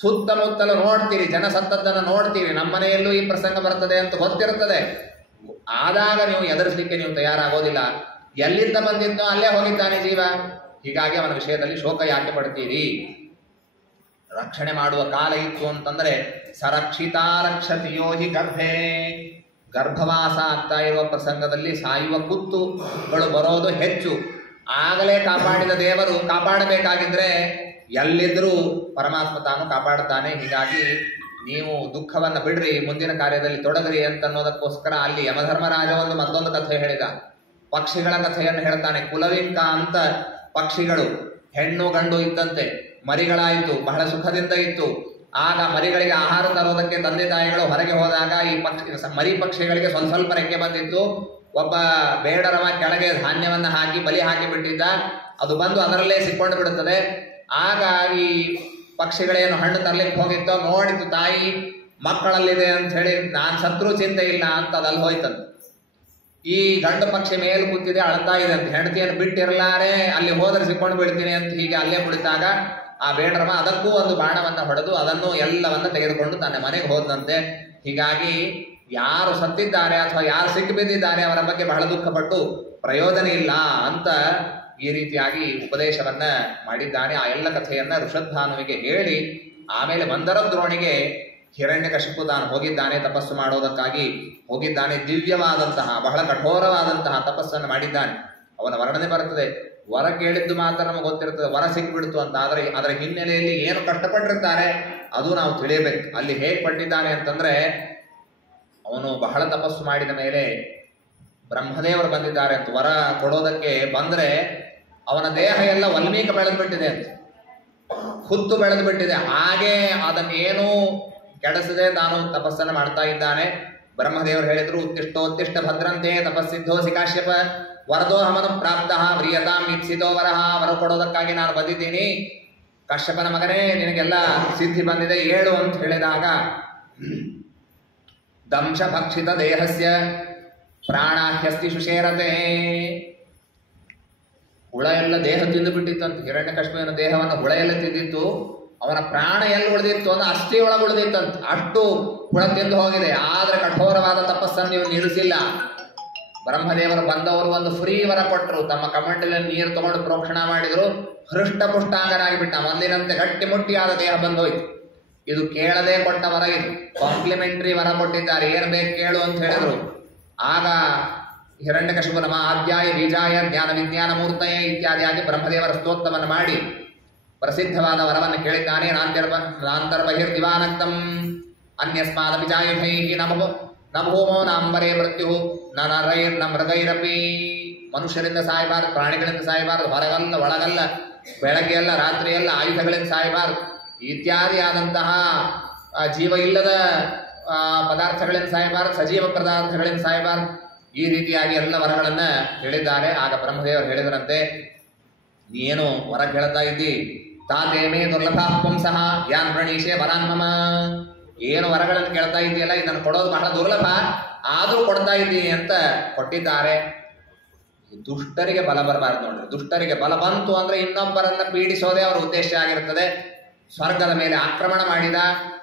ಸುತ್ತಮುತ್ತಲು ನೋಡ್ತೀರಿ, ಜನ ಸತ್ತದ್ದನ್ನು ನೋಡ್ತೀರಿ, ನಮ್ಮ ಮನೆಯಲ್ಲೂ ಈ ಪ್ರಸಂಗ ಬರ್ತದೆ ಅಂತ ಗೊತ್ತಿರುತ್ತದೆ. ಆದಾಗ ನೀವು ಎದುರಿಸಲಿಕ್ಕೆ ನೀವು ತಯಾರಾಗೋದಿಲ್ಲ. ಎಲ್ಲಿಂದ ಬಂದಿದ್ದೋ ಅಲ್ಲೇ ಹೋಗಿದ್ದಾನೆ ಜೀವ. ಹೀಗಾಗಿ ಅವನ ವಿಷಯದಲ್ಲಿ ಶೋಕ ಯಾಕೆ ಪಡ್ತೀರಿ? ರಕ್ಷಣೆ ಮಾಡುವ ಕಾಲ ಇತ್ತು ಅಂತಂದ್ರೆ ಸರಕ್ಷಿತಾ ರಕ್ಷತಿಯೋ ಹಿ ಗರ್ಭೆ, ಗರ್ಭವಾಸ ಆಗ್ತಾ ಇರುವ ಪ್ರಸಂಗದಲ್ಲಿ ಸಾಯುವ ಕುತ್ತುಗಳು ಬರೋದು ಹೆಚ್ಚು. ಆಗಲೇ ಕಾಪಾಡಿದ ದೇವರು ಕಾಪಾಡಬೇಕಾಗಿದ್ರೆ ಎಲ್ಲಿದ್ರೂ ಪರಮಾತ್ಮ ತಾನು ಕಾಪಾಡುತ್ತಾನೆ. ಹೀಗಾಗಿ ನೀವು ದುಃಖವನ್ನು ಬಿಡ್ರಿ, ಮುಂದಿನ ಕಾರ್ಯದಲ್ಲಿ ತೊಡಗ್ರಿ ಅಂತನ್ನೋದಕ್ಕೋಸ್ಕರ ಅಲ್ಲಿ ಯಮಧರ್ಮರಾಜ ಒಂದು ಮತ್ತೊಂದು ಕಥೆ ಹೇಳಿದ. ಪಕ್ಷಿಗಳ ಕಥೆಯನ್ನು ಹೇಳ್ತಾನೆ. ಕುಲವಿಂಕ ಅಂತ ಪಕ್ಷಿಗಳು, ಹೆಣ್ಣು ಗಂಡು ಇದ್ದಂತೆ, ಮರಿಗಳಾಯಿತು, ಬಹಳ ಸುಖದಿಂದ ಇತ್ತು. ಆಗ ಮರಿಗಳಿಗೆ ಆಹಾರ ತರೋದಕ್ಕೆ ತಂದೆ ತಾಯಿಗಳು ಹೊರಗೆ ಹೋದಾಗ ಈ ಮರಿ ಪಕ್ಷಿಗಳಿಗೆ ಸ್ವಲ್ಪ ಸ್ವಲ್ಪ ರೆಕ್ಕೆ ಬಂದಿತ್ತು. ಒಬ್ಬ ಬೇಡರವ ಕೆಳಗೆ ಧಾನ್ಯವನ್ನ ಹಾಕಿ ಬಲಿ ಹಾಕಿ ಬಿಟ್ಟಿದ್ದ, ಅದು ಬಂದು ಅದರಲ್ಲೇ ಸಿಕ್ಕೊಂಡು ಬಿಡುತ್ತದೆ. ಆಗ ಈ ಪಕ್ಷಿಗಳೇನು ಹಣ್ಣು ತರ್ಲಿಕ್ಕೆ ಹೋಗಿತ್ತೋ ನೋಡಿತು ತಾಯಿ ಮಕ್ಕಳಲ್ಲಿದೆ ಅಂತ ಹೇಳಿ, ನಾನು ಸತ್ರು ಚಿಂತೆ ಇಲ್ಲ ಅಂತ ಅದಲ್ಲಿ ಹೋಯ್ತಂತ. ಈ ಗಂಡು ಪಕ್ಷಿ ಮೇಲೆ ಕೂತಿದೆ, ಅಳ್ತಾ ಇದೆ ಅಂತ, ಹೆಂಡತಿಯನ್ನು ಬಿಟ್ಟಿರಲಾರೆ ಅಲ್ಲಿ ಹೋದ್ರೆ ಸಿಕ್ಕೊಂಡು ಬಿಡ್ತೀನಿ ಅಂತ ಹೀಗೆ ಅಲ್ಲೇ ಕುಳಿತಾಗ ಆ ಬೇಡರವ ಅದಕ್ಕೂ ಒಂದು ಬಾಣವನ್ನ ಹೊಡೆದು ಅದನ್ನು ಎಲ್ಲವನ್ನ ತೆಗೆದುಕೊಂಡು ತನ್ನ ಮನೆಗೆ ಹೋದಂತೆ. ಹೀಗಾಗಿ ಯಾರು ಸತ್ತಿದ್ದಾರೆ ಅಥವಾ ಯಾರು ಸಿಕ್ಕಿ ಬಿದ್ದಿದ್ದಾರೆ ಅವರ ಬಗ್ಗೆ ಬಹಳ ದುಃಖಪಟ್ಟು ಪ್ರಯೋಜನ ಇಲ್ಲ ಅಂತ ಈ ರೀತಿಯಾಗಿ ಉಪದೇಶವನ್ನ ಮಾಡಿದ್ದಾನೆ. ಆ ಎಲ್ಲ ಕಥೆಯನ್ನ ಋಷಭಾನುವಿಗೆ ಹೇಳಿ ಆಮೇಲೆ ಮಂದರದ್ರೋಣಿಗೆ ಹಿರಣ್ಯಕಶಿಪು ತಾನು ಹೋಗಿದ್ದಾನೆ, ತಪಸ್ಸು ಮಾಡೋದಕ್ಕಾಗಿ ಹೋಗಿದ್ದಾನೆ. ದಿವ್ಯವಾದಂತಹ ಬಹಳ ಕಠೋರವಾದಂತಹ ತಪಸ್ಸನ್ನು ಮಾಡಿದ್ದಾನೆ. ಅವನ ವರ್ಣನೆ ಬರುತ್ತದೆ. ವರ ಕೇಳಿದ್ದು ಮಾತ್ರ ನಮಗೆ ಗೊತ್ತಿರ್ತದೆ, ವರ ಸಿಕ್ಬಿಡ್ತು ಅಂತ. ಆದರೆ ಅದರ ಹಿನ್ನೆಲೆಯಲ್ಲಿ ಏನು ಕಷ್ಟಪಟ್ಟಿರ್ತಾರೆ ಅದು ನಾವು ತಿಳಿಯಬೇಕು. ಅಲ್ಲಿ ಹೇಗೆ ಪಟ್ಟಿದ್ದಾನೆ ಅಂತಂದ್ರೆ, ಅವನು ಬಹಳ ತಪಸ್ಸು ಮಾಡಿದ ಮೇಲೆ ಬ್ರಹ್ಮದೇವರು ಬಂದಿದ್ದಾರೆ ಅಂತ ವರ ಕೊಡೋದಕ್ಕೆ ಬಂದ್ರೆ ಅವನ ದೇಹ ಎಲ್ಲ ವಲ್ಮೀಕ ಬೆಳೆದು ಬಿಟ್ಟಿದೆ ಅಂತ, ಹುತ್ತು ಬೆಳೆದು ಬಿಟ್ಟಿದೆ. ಹಾಗೆ ಅದನ್ನೇನೂ ಕೆಡಿಸದೆ ತಾನು ತಪಸ್ಸನ್ನು ಮಾಡ್ತಾ ಇದ್ದಾನೆ. ಬ್ರಹ್ಮದೇವರು ಹೇಳಿದ್ರು, ಉತ್ತಿಷ್ಟೋತ್ತಿಷ್ಟ ಭದ್ರಂತೆ ತಪಸ್ಸಿದ್ಧೋಸಿ ಕಾಶ್ಯಪ ವರದೋಹಮನು ಪ್ರಾಪ್ತ ವ್ರಿಯತಾಂ ಇಪ್ಸಿತೋ ವರಹ. ವರ ಕೊಡೋದಕ್ಕಾಗಿ ನಾನು ಬಂದಿದ್ದೀನಿ, ಕಶ್ಯಪನ ಮಗನೇ ನಿನಗೆಲ್ಲ ಸಿದ್ಧಿ ಬಂದಿದೆ, ಏಳು ಅಂತ ಹೇಳಿದಾಗ ದಂಶ ಭಕ್ಷಿತ ದೇಹಸ್ಯ ಪ್ರಾಣಾಹ್ಯಸ್ತಿ ಶುಷೇರತೆ. ಹುಳ ಎಲ್ಲ ದೇಹ ತಿಂದು ಬಿಟ್ಟಿತ್ತು ಅಂತ. ಹಿರಣ್ಯಕಶಿಪುವಿನ ದೇಹವನ್ನು ಹುಳ ಎಲ್ಲ ತಿಂದಿತ್ತು, ಅವನ ಪ್ರಾಣ ಎಲ್ಲಿ ಉಳಿದಿತ್ತು ಅಂದ್ರೆ ಅಸ್ಥಿ ಒಳಗೆ ಉಳಿದಿತ್ತಂತ. ಅಷ್ಟು ಹುಳ ತಿಂದು ಹೋಗಿದೆ. ಆದ್ರೆ ಕಠೋರವಾದ ತಪಸ್ಸನ್ನು ನೀವು ನಿಲ್ಲಿಸಿಲ್ಲ. ಬ್ರಹ್ಮದೇವರು ಬಂದವರು ಒಂದು ಫ್ರೀ ವರ ಕೊಟ್ಟರು. ತಮ್ಮ ಕಮಂಡಲಲ್ಲಿ ನೀರು ತಗೊಂಡು ಪ್ರೋಕ್ಷಣ ಮಾಡಿದ್ರು, ಹೃಷ್ಟ ಪುಷ್ಟಾಂಗನಾಗಿ ಬಿಟ್ಟ. ಮೊದಲಿನಂತೆ ಗಟ್ಟಿ ಮುಟ್ಟಿಯಾದ ದೇಹ ಬಂದೋಯ್ತು. ಇದು ಕೇಳದೆ ಕೊಟ್ಟ ವರ, ಇದು ಕಾಂಪ್ಲಿಮೆಂಟರಿ ವರ ಕೊಟ್ಟಿದ್ದಾರೆ. ಏನ್ ಬೇಕು ಕೇಳು ಅಂತ ಹೇಳಿದ್ರು. ಆಗ ಹಿರಣ್ಯಕಶಿಪು ನಮ ಆದ್ಯಾಯ ಬೀಜಾಯ ಜ್ಞಾನ ವಿಜ್ಞಾನ ಮೂರ್ತಯೇ ಇತ್ಯಾದಿಯಾಗಿ ಬ್ರಹ್ಮದೇವರ ಸ್ತೋತ್ರವನ್ನು ಮಾಡಿ ಪ್ರಸಿದ್ಧವಾದ ವರವನ್ನು ಕೇಳಿದ್ದಾನೆ. ನಾಂತರ್ಬಹಿರ್ದಿವಾನಕ್ತಂ ಅನ್ಯಸ್ಮಾದಪಿ ಜಾಯುಧೈ ನ ಭೂಮೋ ನಾಂಬರೇ ಮೃತ್ಯು ನ ನರೈರ್ ನ ಮೃಗೈರಪಿ. ಮನುಷ್ಯರಿಂದ ಸಾಯಬಾರದು, ಪ್ರಾಣಿಗಳಿಂದ ಸಾಯಬಾರದು, ಹೊರಗಲ್ಲ ಒಳಗಲ್ಲ, ಬೆಳಗ್ಗೆಯಲ್ಲ ರಾತ್ರಿಯಲ್ಲ, ಆಯುಧಗಳಿಂದ ಸಾಯಬಾರದು, ಇತ್ಯಾದಿಯಾದಂತಹ ಜೀವ ಇಲ್ಲದ ಪದಾರ್ಥಗಳಿಂದ ಸಾಯಬಾರದು, ಸಜೀವ ಪದಾರ್ಥಗಳಿಂದ ಸಾಯಬಾರದು. ಈ ರೀತಿಯಾಗಿ ಎಲ್ಲ ವರಗಳನ್ನ ಹೇಳಿದ್ದಾರೆ. ಆಗ ಬ್ರಹ್ಮದೇವರು ಹೇಳಿದರಂತೆ, ನೀನು ವರ ಕೇಳ್ತಾ ಇದ್ದಿ, ತಾತೇಮೇ ದುರ್ಲಭ ಪುಂಸಃ ಯಾನ್ ಪ್ರಣೀಶೆ ವರಾನ್ಮಮ. ಏನು ವರಗಳನ್ನು ಕೇಳ್ತಾ ಇದೆಯಲ್ಲ, ಇದನ್ನು ಕೊಡೋದು ಬಹಳ ದುರ್ಲಭ, ಆದರೂ ಕೊಡ್ತಾ ಇದ್ದೀನಿ ಅಂತ ಕೊಟ್ಟಿದ್ದಾರೆ. ದುಷ್ಟರಿಗೆ ಬಲ ಬರಬಾರ್ದು ನೋಡ್ರಿ. ದುಷ್ಟರಿಗೆ ಬಲ ಬಂತು ಅಂದ್ರೆ ಇನ್ನೊಬ್ಬರನ್ನ ಪೀಡಿಸೋದೇ ಅವರ ಉದ್ದೇಶ ಆಗಿರುತ್ತದೆ. ಸ್ವರ್ಗದ ಮೇಲೆ ಆಕ್ರಮಣ ಮಾಡಿದ,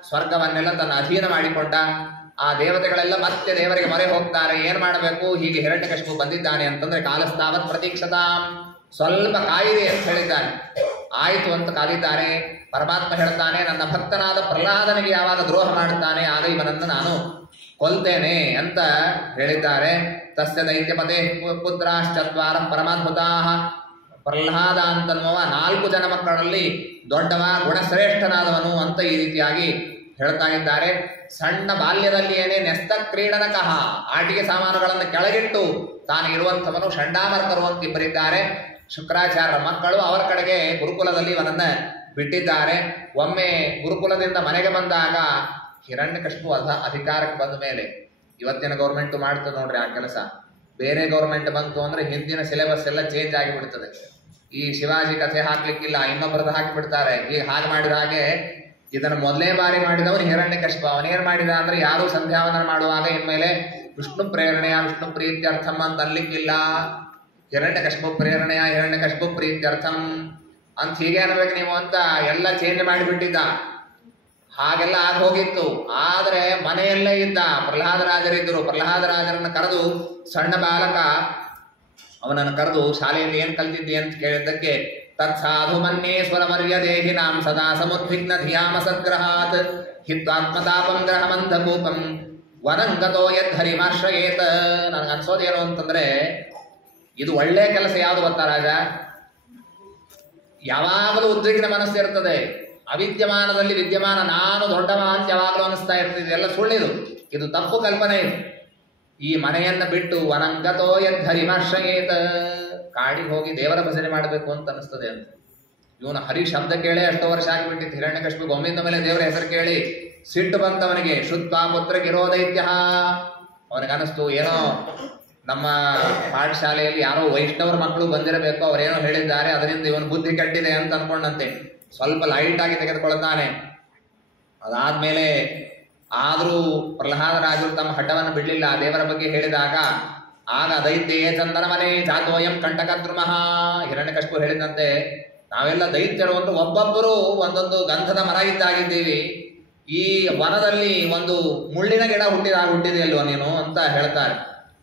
ಸ್ವರ್ಗವನ್ನೆಲ್ಲ ತನ್ನ ಅಧೀನ ಮಾಡಿಕೊಂಡ. ಆ ದೇವತೆಗಳೆಲ್ಲ ಮತ್ತೆ ದೇವರಿಗೆ ಮೊರೆ ಹೋಗ್ತಾರೆ. ಏನ್ ಮಾಡಬೇಕು? ಹೀಗೆ ಹಿರಣ್ಯಕಶಿಪು ಬಂದಿದ್ದಾನೆ ಅಂತಂದ್ರೆ ಕಾಲಸ್ತಾವತ್ ಪ್ರತೀಕ್ಷತಾಂ, ಸ್ವಲ್ಪ ಕಾಯಿರಿ ಅಂತ ಹೇಳಿದ್ದಾನೆ. ಆಯಿತು ಅಂತ ಕಾದಿದ್ದಾರೆ. ಪರಮಾತ್ಮ ಹೇಳ್ತಾನೆ, ನನ್ನ ಭಕ್ತನಾದ ಪ್ರಹ್ಲಾದನಿಗೆ ಯಾವಾಗ ದ್ರೋಹ ಮಾಡುತ್ತಾನೆ ಆಗ ಇವನನ್ನು ನಾನು ಕೊಲ್ತೇನೆ ಅಂತ ಹೇಳಿದ್ದಾರೆ. ತಸ್ಯ ದೈತ್ಯಪದೇ ಪುತ್ರಾಶ್ಚತ್ವಾರ ಪರಮಾದ್ಭುತಾ. ಪ್ರಹ್ಲಾದ ಅಂತನ್ನುವ 4 ಜನ ಮಕ್ಕಳಲ್ಲಿ ದೊಡ್ಡವ, ಗುಣಶ್ರೇಷ್ಠನಾದವನು ಅಂತ ಈ ರೀತಿಯಾಗಿ ಹೇಳ್ತಾ ಇದ್ದಾರೆ. ಸಣ್ಣ ಬಾಲ್ಯದಲ್ಲಿಯೇನೆ ನೆಸ್ತ ಕ್ರೀಡನಕಃ, ಆಟಿಕೆ ಸಾಮಾನುಗಳನ್ನು ಕೆಳಗಿಟ್ಟು ತಾನು ಇರುವಂಥವನು. ಷಂಡಾಮರ್ಕರು ಅಂತ ಇಬ್ಬರಿದ್ದಾರೆ, ಶುಕ್ರಾಚಾರ್ಯರ ಮಕ್ಕಳು. ಅವರ ಕಡೆಗೆ ಗುರುಕುಲದಲ್ಲಿ ಇವನನ್ನ ಬಿಟ್ಟಿದ್ದಾರೆ. ಒಮ್ಮೆ ಗುರುಕುಲದಿಂದ ಮನೆಗೆ ಬಂದಾಗ ಹಿರಣ್ಯಕಶಿಪು ಅಧಿಕಾರಕ್ಕೆ ಬಂದ ಮೇಲೆ ಇವತ್ತಿನ ಗೌರ್ಮೆಂಟು ಮಾಡ್ತದೆ ನೋಡ್ರಿ ಆ ಕೆಲಸ. ಬೇರೆ ಗೌರ್ಮೆಂಟ್ ಬಂತು ಅಂದ್ರೆ ಹಿಂದಿನ ಸಿಲೆಬಸ್ ಎಲ್ಲ ಚೇಂಜ್ ಆಗಿಬಿಡ್ತದೆ. ಈ ಶಿವಾಜಿ ಕಥೆ ಹಾಕ್ಲಿಕ್ಕಿಲ್ಲ, ಇನ್ನೊಬ್ಬರದ್ದು ಹಾಕಿಬಿಡ್ತಾರೆ. ಈಗ ಹಾಗೆ ಮಾಡಿದ ಹಾಗೆ ಇದನ್ನು ಮೊದಲೇ ಬಾರಿ ಮಾಡಿದವನು ಹಿರಣ್ಯಕಶಿಪ. ಅವನೇನ್ ಮಾಡಿದ ಅಂದ್ರೆ ಯಾರು ಸಂಧ್ಯಾವಂದನ ಮಾಡುವಾಗ ಇನ್ಮೇಲೆ ವಿಷ್ಣು ಪ್ರೇರಣೆಯ ವಿಷ್ಣು ಪ್ರೀತ್ಯರ್ಥಂ ಅಂತ ಅನ್ಲಿಕ್ಕಿಲ್ಲ. ಹಿರಣ್ಯಕಶಿಪು ಪ್ರೇರಣೆಯ ಹಿರಣ್ಯಕಶಿಪು ಪ್ರೀತ್ಯರ್ಥಂ ಅಂತ ಹೀಗೆ ಅನ್ಬೇಕು ನೀವು ಅಂತ ಎಲ್ಲ ಚೇಂಜ್ ಮಾಡಿಬಿಟ್ಟಿದ್ದ. ಹಾಗೆಲ್ಲ ಆಗಿ ಹೋಗಿತ್ತು. ಆದ್ರೆ ಮನೆಯಲ್ಲೇ ಇದ್ದ ಪ್ರಹ್ಲಾದರಾಜರಿದ್ದರು. ಪ್ರಹ್ಲಾದರಾಜರನ್ನು ಕರೆದು, ಸಣ್ಣ ಬಾಲಕ ಅವನನ್ನು ಕರೆದು ಶಾಲೆಯಲ್ಲಿ ಏನ್ ಕಲ್ತಿದ್ದಿ ಅಂತ ಕೇಳಿದ್ದಕ್ಕೆ, ತತ್ಸಾಧು ಮನ್ಯೇಶ್ವರಮರ್ಯ ದೇಹಿನಾಂ ಸದಾ ಸಮುದ್ವಿಗ್ನ ಧಿಯಾಮ ಸದ್ಗ್ರಹಾತ್ ಹಿತ್ವಾತ್ಮತಾಪಂ ಗ್ರಹಮಂಧಕೂಪಂ ವನಂಗತೋ ಯದ್ಧರಿಮಾಶ್ರಯೇತ. ನನಗನ್ಸೋದೇನು ಅಂತಂದ್ರೆ, ಇದು ಒಳ್ಳೆ ಕೆಲಸ ಯಾವುದು ಗೊತ್ತಾ ರಾಜ? ಯಾವಾಗಲೂ ಉದ್ವಿಗ್ನ ಮನಸ್ಸು ಇರ್ತದೆ. ಅವಿದ್ಯಮಾನದಲ್ಲಿ ವಿದ್ಯಮಾನ ನಾನು ದೊಡ್ಡವ ಅಂತ ಯಾವಾಗಲೂ ಅನಿಸ್ತಾ ಇರ್ತದೆ. ಎಲ್ಲ ಸುಳ್ಳಿದು, ಇದು ತಪ್ಪು ಕಲ್ಪನೆ. ಈ ಮನೆಯನ್ನ ಬಿಟ್ಟು ವನಂಗತೋ ಯದ್ಧರಿಮಾಶ್ರಯೇತ, ಕಾಡಿಗೆ ಹೋಗಿ ದೇವರ ಭಜನೆ ಮಾಡಬೇಕು ಅಂತ ಅನಿಸ್ತದೆ ಅಂತ. ಇವನು ಹರಿ ಶಬ್ದ ಕೇಳಿ ಎಷ್ಟೋ ವರ್ಷ ಆಗಿಬಿಟ್ಟಿತ್ತು. ಹಿರಣ್ಯಕಶಿಪು ಒಮ್ಮಿಂದ ಮೇಲೆ ದೇವರ ಹೆಸರು ಕೇಳಿ ಸಿಟ್ಟು ಬಂತವನಿಗೆ. ಶುದ್ಧ ಪುತ್ರ ಗಿರೋದೈತ್ಯ. ಅವನಿಗನಿಸ್ತು ಏನೋ ನಮ್ಮ ಪಾಠಶಾಲೆಯಲ್ಲಿ ಯಾರೋ ವೈಷ್ಣವರ ಮಕ್ಕಳು ಬಂದಿರಬೇಕು, ಅವರೇನೋ ಹೇಳಿದ್ದಾರೆ, ಅದರಿಂದ ಇವನು ಬುದ್ಧಿ ಕೆಟ್ಟಿದೆ ಅಂತ ಅನ್ಕೊಂಡಂತೆ ಸ್ವಲ್ಪ ಲೈಟ್ ಆಗಿ ತೆಗೆದುಕೊಳ್ತಾನೆ. ಅದಾದ್ಮೇಲೆ ಆದರೂ ಪ್ರಹ್ಲಾದರಾಜರು ತಮ್ಮ ಹಠವನ್ನು ಬಿಡಲಿಲ್ಲ. ದೇವರ ಬಗ್ಗೆ ಹೇಳಿದಾಗ ಆಗ ದೈತ್ಯೇ ಚಂದನ ಮನೆ ಜಾತೋಯಂ ಕಂಟಕದ್ರುಮಃ. ಹಿರಣ್ಯಕಶಿಪು ಹೇಳಿದಂತೆ, ನಾವೆಲ್ಲ ದೈತ್ಯರು ಅಂತ ಒಬ್ಬೊಬ್ಬರು ಒಂದೊಂದು ಗಂಧದ ಮರ ಇದ್ದಾಗಿದ್ದೀವಿ. ಈ ವನದಲ್ಲಿ ಒಂದು ಮುಳ್ಳಿನ ಗಿಡ ಹುಟ್ಟಿದೆಯಲ್ವ ನೀನು ಅಂತ ಹೇಳ್ತಾರೆ.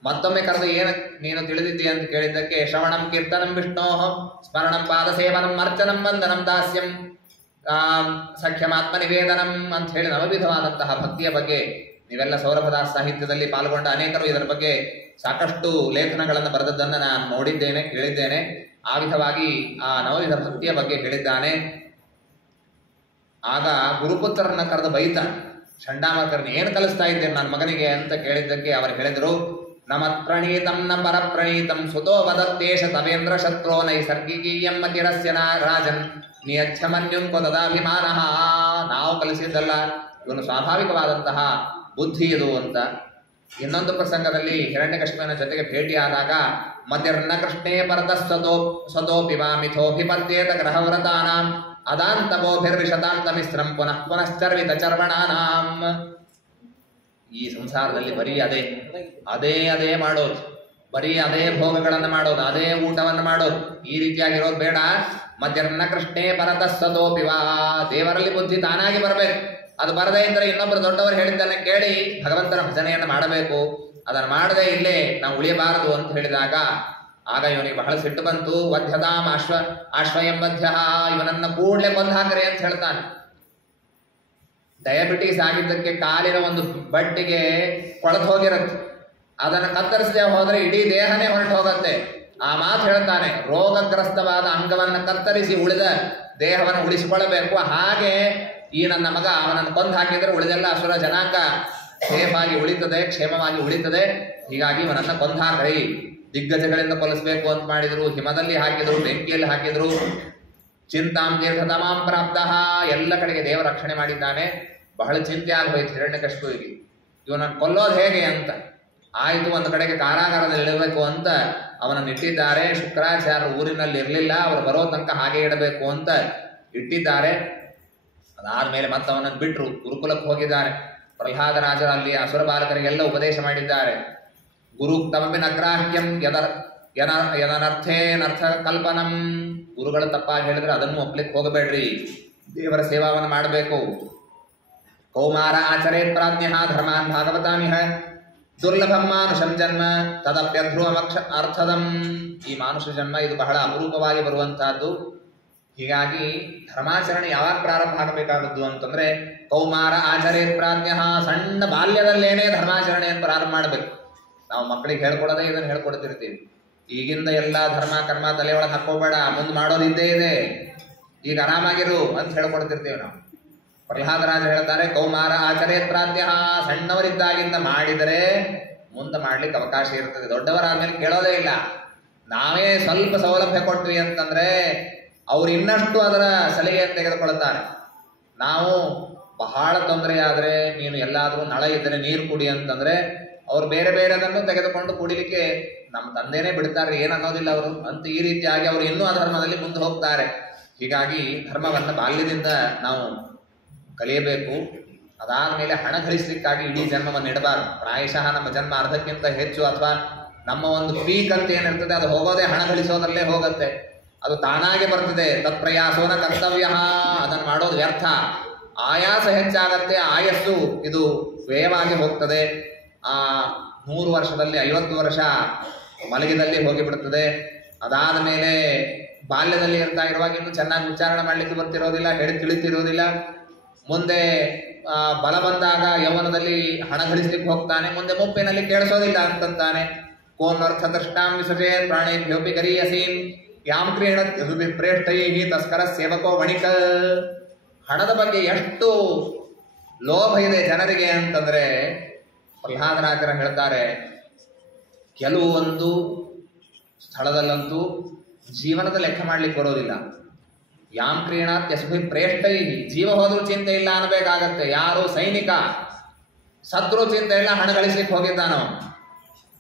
ಮತ್ತೊಮ್ಮೆ ಕರೆದು ಏನು ನೀನು ತಿಳಿದಿದ್ದೀಯ ಅಂತ ಕೇಳಿದ್ದಕ್ಕೆ, ಶ್ರವಣಂ ಕೀರ್ತನಂ ವಿಷ್ಣೋ ಸ್ಮರಣಂ ಪಾದ ಸೇವನಂ ಅರ್ಚನಂ ವಂದನಂ ದಾಸ್ಯಂ ಸಖ್ಯಮಾತ್ಮ ನಿವೇದನಂ ಅಂತ ಹೇಳಿ ನವವಿಧವಾದಂತಹ ಭಕ್ತಿಯ ಬಗ್ಗೆ ನೀವೆಲ್ಲ ಸೌರಭದಾಸ ಸಾಹಿತ್ಯದಲ್ಲಿ ಪಾಲ್ಗೊಂಡ ಅನೇಕರು ಇದರ ಬಗ್ಗೆ ಸಾಕಷ್ಟು ಲೇಖನಗಳನ್ನು ಬರೆದದ್ದನ್ನು ನಾನು ನೋಡಿದ್ದೇನೆ, ಕೇಳಿದ್ದೇನೆ. ಆ ವಿಧವಾಗಿ ಆ ನವವಿಧ ಭಕ್ತಿಯ ಬಗ್ಗೆ ಹೇಳಿದ್ದಾನೆ. ಆಗ ಗುರುಪುತ್ರರನ್ನ ಕರೆದು ಬೈತ, ಚಂಡಾಮಕರನ್ನ ಏನು ಕಲಿಸ್ತಾ ಇದ್ದೇನೆ ನನ್ನ ಮಗನಿಗೆ ಅಂತ ಕೇಳಿದ್ದಕ್ಕೆ ಅವರು ಹೇಳಿದರು, ನಮತ್ ಪ್ರಣೀತಂ ನ ಪರ ಪ್ರಣೀತಂ ಸುತೋ ವದತ್ತೇಶ ತವೇಂದ್ರ ಶತ್ರೋ ನೈಸರ್ಗಿಕೀಯಂ ಮತಿರಸ್ಯ ರಾಜನ್ ನಿಯಚ್ಛಮನ್ಯುಂ ಕೊದದಾಭಿಮಾನ. ನಾವು ಕಲಿಸಿದ್ದಲ್ಲ, ಇವನು ಸ್ವಾಭಾವಿಕವಾದಂತಹ ಬುದ್ಧಿ ಇದು ಅಂತ. ಇನ್ನೊಂದು ಪ್ರಸಂಗದಲ್ಲಿ ಹಿರಣ್ಯಕಶಿಪನ ಜೊತೆಗೆ ಭೇಟಿಯಾದಾಗ, ಮತಿರ್ನ ಕೃಷ್ಣೇ ಪರತಃ ಸ್ವತೋಪಿ ವಾ ಮಿಥೋಭಿಪತ್ಯೇತ ಗ್ರಹವ್ರತಾನಾಂ ಅದಾಂತಮೋಭಿರ್ವಿಶತಾಂತ ಮಿಶ್ರಂ ಪುನಃ ಪುನಶ್ಚರ್ವಿತ ಚರ್ವಣಾನಾಂ. ಈ ಸಂಸಾರದಲ್ಲಿ ಬರೀ ಅದೇ ಮಾಡೋದು, ಬರೀ ಅದೇ ಭೋಗಗಳನ್ನು ಮಾಡೋದು, ಅದೇ ಊಟವನ್ನು ಮಾಡೋದು, ಈ ರೀತಿಯಾಗಿರೋದು ಬೇಡ. ಮಧ್ಯಾಹ್ನ ಕೃಷ್ಣೇ ಪರತಃ ಸದೋಪಿವಾ, ದೇವರಲ್ಲಿ ಬುದ್ಧಿ ತಾನಾಗಿ ಬರಬೇಕು. ಅದು ಬರದೇ ಇದ್ದರೆ ಇನ್ನೊಬ್ಬರು ದೊಡ್ಡವರು ಹೇಳಿದ್ದನ್ನು ಕೇಳಿ ಭಗವಂತನ ಭಜನೆಯನ್ನು ಮಾಡಬೇಕು. ಅದನ್ನು ಮಾಡದೆ ಇಲ್ಲೇ ನಾವು ಉಳಿಯಬಾರದು ಅಂತ ಹೇಳಿದಾಗ ಆಗ ಇವನಿಗೆ ಬಹಳ ಸಿಟ್ಟು ಬಂತು. ವಧ್ಯತಾಂ ಆಶ್ವಯಂ ವಧ್ಯ, ಇವನನ್ನ ಕೂಡಲೇ ಕೊಂದು ಹಾಕರೆ ಅಂತ ಹೇಳ್ತಾನೆ. ಡಯಾಬಿಟೀಸ್ ಆಗಿದ್ದಕ್ಕೆ ಕಾಲಿನ ಒಂದು ಬಟ್ಟಿಗೆ ಕೊಳತು ಹೋಗಿರುತ್ತೆ, ಅದನ್ನು ಕತ್ತರಿಸದೆ ಹೋದ್ರೆ ಇಡೀ ದೇಹನೇ ಹೊರಟು ಹೋಗುತ್ತೆ. ಆ ಮಾತು ಹೇಳ್ತಾನೆ, ರೋಗಗ್ರಸ್ತವಾದ ಅಂಗವನ್ನು ಕತ್ತರಿಸಿ ಉಳಿದ ದೇಹವನ್ನು ಉಳಿಸಿಕೊಳ್ಳಬೇಕು. ಹಾಗೆ ಈ ನನ್ನ ಮಗ ಅವನನ್ನು ಕೊಂದು ಹಾಕಿದರೆ ಉಳಿದೆಲ್ಲ ಅಸುರ ಜನಾಂಗ ಸೇಫ್ ಆಗಿ ಉಳಿತದೆ, ಕ್ಷೇಮವಾಗಿ ಉಳಿತದೆ. ಹೀಗಾಗಿ ಇವನನ್ನ ಕೊಂದು ಹಾಕ್ರಿ. ದಿಗ್ಗಜಗಳಿಂದ ಕೊಲಿಸಬೇಕು ಅಂತ ಮಾಡಿದ್ರು, ಹಿಮದಲ್ಲಿ ಹಾಕಿದ್ರು, ಬೆಂಕಿಯಲ್ಲಿ ಹಾಕಿದ್ರು. ಚಿಂತಾಂ ದೀರ್ಘತಮಾಂ ಪ್ರಾಪ್ತ, ಎಲ್ಲ ಕಡೆಗೆ ದೇವ ರಕ್ಷಣೆ ಮಾಡಿದ್ದಾನೆ. ಬಹಳ ಚಿಂತೆ ಆಗೋಯ್ತು ಹಿರಣ್ಯಕಶಿಪುವಿಗೆ, ಇವನನ್ನು ಕೊಲ್ಲೋದು ಹೇಗೆ ಅಂತ. ಆಯಿತು, ಒಂದು ಕಡೆಗೆ ಕಾರಾಗಾರದಲ್ಲಿ ಇಡಬೇಕು ಅಂತ ಅವನನ್ನು ಇಟ್ಟಿದ್ದಾರೆ. ಶುಕ್ರಾಚಾರ್ಯರು ಊರಿನಲ್ಲಿ ಇರಲಿಲ್ಲ, ಅವರು ಬರೋ ತನಕ ಹಾಗೆ ಇಡಬೇಕು ಅಂತ ಇಟ್ಟಿದ್ದಾರೆ. ಅದಾದ್ಮೇಲೆ ಮತ್ತೆ ಅವನನ್ನು ಬಿಟ್ಟರು, ಗುರುಕುಲಕ್ಕೆ ಹೋಗಿದ್ದಾರೆ. ಪ್ರಹ್ಲಾದರಾಜರು ಅಲ್ಲಿ ಅಸುರ ಬಾಲಕರಿಗೆಲ್ಲ ಉಪದೇಶ ಮಾಡಿದ್ದಾರೆ. ಗುರುಕ್ತಮಪಿ ನಗ್ರಾಹ್ಯಂ ಯದನರ್ಥೇನರ್ಥ ಕಲ್ಪನಂ. ಗುರುಗಳು ತಪ್ಪಾಗಿ ಹೇಳಿದ್ರೆ ಅದನ್ನು ಒಪ್ಲಿಕ್ಕೆ ಹೋಗಬೇಡ್ರಿ, ದೇವರ ಸೇವಾವನ್ನು ಮಾಡಬೇಕು. ಕೌಮಾರ ಆಚರೇತ್ ಪ್ರಾಜ್ಞ ಧರ್ಮಾನ್ ಭಾಗವತಾಮಿಹ ದುರ್ಲಭಂ ಮಾನುಷಂ ಜನ್ಮ ತದಪ್ಯಧ್ರುವಮಕ್ಷ ಅರ್ಥದಂ. ಈ ಮಾನುಷ ಜನ್ಮ ಇದು ಬಹಳ ಅಪರೂಪವಾಗಿ ಬರುವಂತಹದ್ದು. ಹೀಗಾಗಿ ಧರ್ಮಾಚರಣೆ ಯಾವಾಗ ಪ್ರಾರಂಭ ಆಗಬೇಕಾದದ್ದು ಅಂತಂದ್ರೆ, ಕೌಮಾರ ಆಚರೇತ್ ಪ್ರಾಜ್ಞ, ಸಣ್ಣ ಬಾಲ್ಯದಲ್ಲೇನೆ ಧರ್ಮಾಚರಣೆಯನ್ನು ಪ್ರಾರಂಭ ಮಾಡಬೇಕು. ನಾವು ಮಕ್ಕಳಿಗೆ ಹೇಳ್ಕೊಡೋದೇ ಇದನ್ನು ಹೇಳ್ಕೊಡ್ತಿರ್ತೀವಿ. ಈಗಿಂದ ಎಲ್ಲ ಧರ್ಮ ಕರ್ಮ ತಲೆಯೊಳಗೆ ಹಾಕೋಬೇಡ, ಮುಂದೆ ಮಾಡೋದು ಇದ್ದೇ ಇದೆ, ಈಗ ಆರಾಮಾಗಿರು ಅಂತ ಹೇಳ್ಕೊಡ್ತಿರ್ತೀವಿ ನಾವು. ಪ್ರಹ್ಲಾದರಾಜ ಹೇಳ್ತಾರೆ, ಕೌಮಾರ ಆಚರೇತ್ ಪ್ರಾಜ್ಞ, ಸಣ್ಣವರಿದ್ದಾಗಿಂದ ಮಾಡಿದರೆ ಮುಂದೆ ಮಾಡ್ಲಿಕ್ಕೆ ಅವಕಾಶ ಇರ್ತದೆ. ದೊಡ್ಡವರಾದ್ಮೇಲೆ ಕೇಳೋದೇ ಇಲ್ಲ. ನಾವೇ ಸ್ವಲ್ಪ ಸೌಲಭ್ಯ ಕೊಟ್ವಿ ಅಂತಂದ್ರೆ ಅವ್ರು ಇನ್ನಷ್ಟು ಅದರ ಸಲಿಗೆಯನ್ನು ತೆಗೆದುಕೊಳ್ತಾರೆ. ನಾವು ಬಹಳ ತೊಂದರೆ ಆದರೆ, ನೀನು ಎಲ್ಲಾದರೂ ನಳ ಇದ್ದರೆ ನೀರು ಕುಡಿ ಅಂತಂದ್ರೆ ಅವ್ರು ಬೇರೆ ಬೇರೆದನ್ನು ತೆಗೆದುಕೊಂಡು ಕುಡಿಲಿಕ್ಕೆ ನಮ್ಮ ತಂದೆನೇ ಬಿಡ್ತಾರೆ, ಏನು ಅನ್ನೋದಿಲ್ಲ ಅವರು ಅಂತ. ಈ ರೀತಿಯಾಗಿ ಅವರು ಇನ್ನೂ ಅಧರ್ಮದಲ್ಲಿ ಮುಂದೆ ಹೋಗ್ತಾರೆ. ಹೀಗಾಗಿ ಧರ್ಮವನ್ನು ಬಾಲ್ಯದಿಂದ ನಾವು ಕಲಿಯಬೇಕು. ಅದಾದ ಮೇಲೆ ಹಣ ಗಳಿಸಲಿಕ್ಕಾಗಿ ಇಡೀ ಜನ್ಮವನ್ನು ಇಡಬಾರ್ದು. ಪ್ರಾಯಶಃ ನಮ್ಮ ಜನ್ಮ ಅರ್ಧಕ್ಕಿಂತ ಹೆಚ್ಚು ಅಥವಾ ನಮ್ಮ ಒಂದು ಪೀಕ್ ಅಂತ ಏನಿರ್ತದೆ ಅದು ಹೋಗೋದೇ ಹಣ ಗಳಿಸೋದ್ರಲ್ಲೇ ಹೋಗುತ್ತೆ. ಅದು ತಾನಾಗೆ ಬರ್ತದೆ. ತತ್ಪ್ರಯಾಸೋನ ಕರ್ತವ್ಯ, ಅದನ್ನು ಮಾಡೋದು ವ್ಯರ್ಥ. ಆಯಾಸ ಹೆಚ್ಚಾಗತ್ತೆ, ಆಯಸ್ಸು ಇದು ವ್ಯಯವಾಗಿ ಹೋಗ್ತದೆ. ಆ 100 ವರ್ಷದಲ್ಲಿ 50 ವರ್ಷ ಮಲಗಿದಲ್ಲಿ ಹೋಗಿಬಿಡ್ತದೆ. ಅದಾದ ಮೇಲೆ ಬಾಲ್ಯದಲ್ಲಿ ಇರ್ತಾ ಇರುವಾಗ ಇನ್ನು ಚೆನ್ನಾಗಿ ಉಚ್ಚಾರಣೆ ಮಾಡ್ಲಿಕ್ಕೆ ಬರ್ತಿರೋದಿಲ್ಲ, ಹೇಳಿ ತಿಳಿತಿರೋದಿಲ್ಲ. ಮುಂದೆ ಬಲ ಬಂದಾಗ ಯೌವನದಲ್ಲಿ ಹಣ ಗಳಿಸ್ಲಿಕ್ಕೆ ಹೋಗ್ತಾನೆ, ಮುಂದೆ ಮುಪ್ಪಿನಲ್ಲಿ ಕೇಳಿಸೋದಿಲ್ಲ ಅಂತಂತಾನೆ. ಕೋನರ್ಥ ದೃಷ್ಟಾಂ ವಿಸರ್ಜಯನ್ ಪ್ರಾಣೇಭ್ಯೋಪಿ ಗರೀಯಸೀನ್ ಯಾಂ ಕ್ರೀಡ ಪ್ರೇಷ್ಠೈ ತಸ್ಕರ ಸೇವಕೋ ವಣಿಕ. ಹಣದ ಬಗ್ಗೆ ಎಷ್ಟು ಲೋಭ ಇದೆ ಜನರಿಗೆ ಅಂತಂದ್ರೆ ಪ್ರಹ್ಲಾದರಾಜರ ಹೇಳ್ತಾರೆ, ಕೆಲವು ಒಂದು ಸ್ಥಳದಲ್ಲಂತೂ ಜೀವನದ ಲೆಕ್ಕ ಮಾಡ್ಲಿಕ್ಕೆ ಬರೋದಿಲ್ಲ. ಯಾಮ್ ಕ್ರೀಣಾತ್ ಯಶಭಿ ಪ್ರೇಷ್ಠೈ, ಜೀವ ಹೋದ್ರೂ ಚಿಂತೆ ಇಲ್ಲ ಅನ್ಬೇಕಾಗತ್ತೆ. ಯಾರು ಸೈನಿಕ ಸತ್ರು ಚಿಂತೆ ಇಲ್ಲ, ಹಣ ಗಳಿಸ್ಲಿಕ್ಕೆ ಹೋಗಿದ್ದಾನೋ.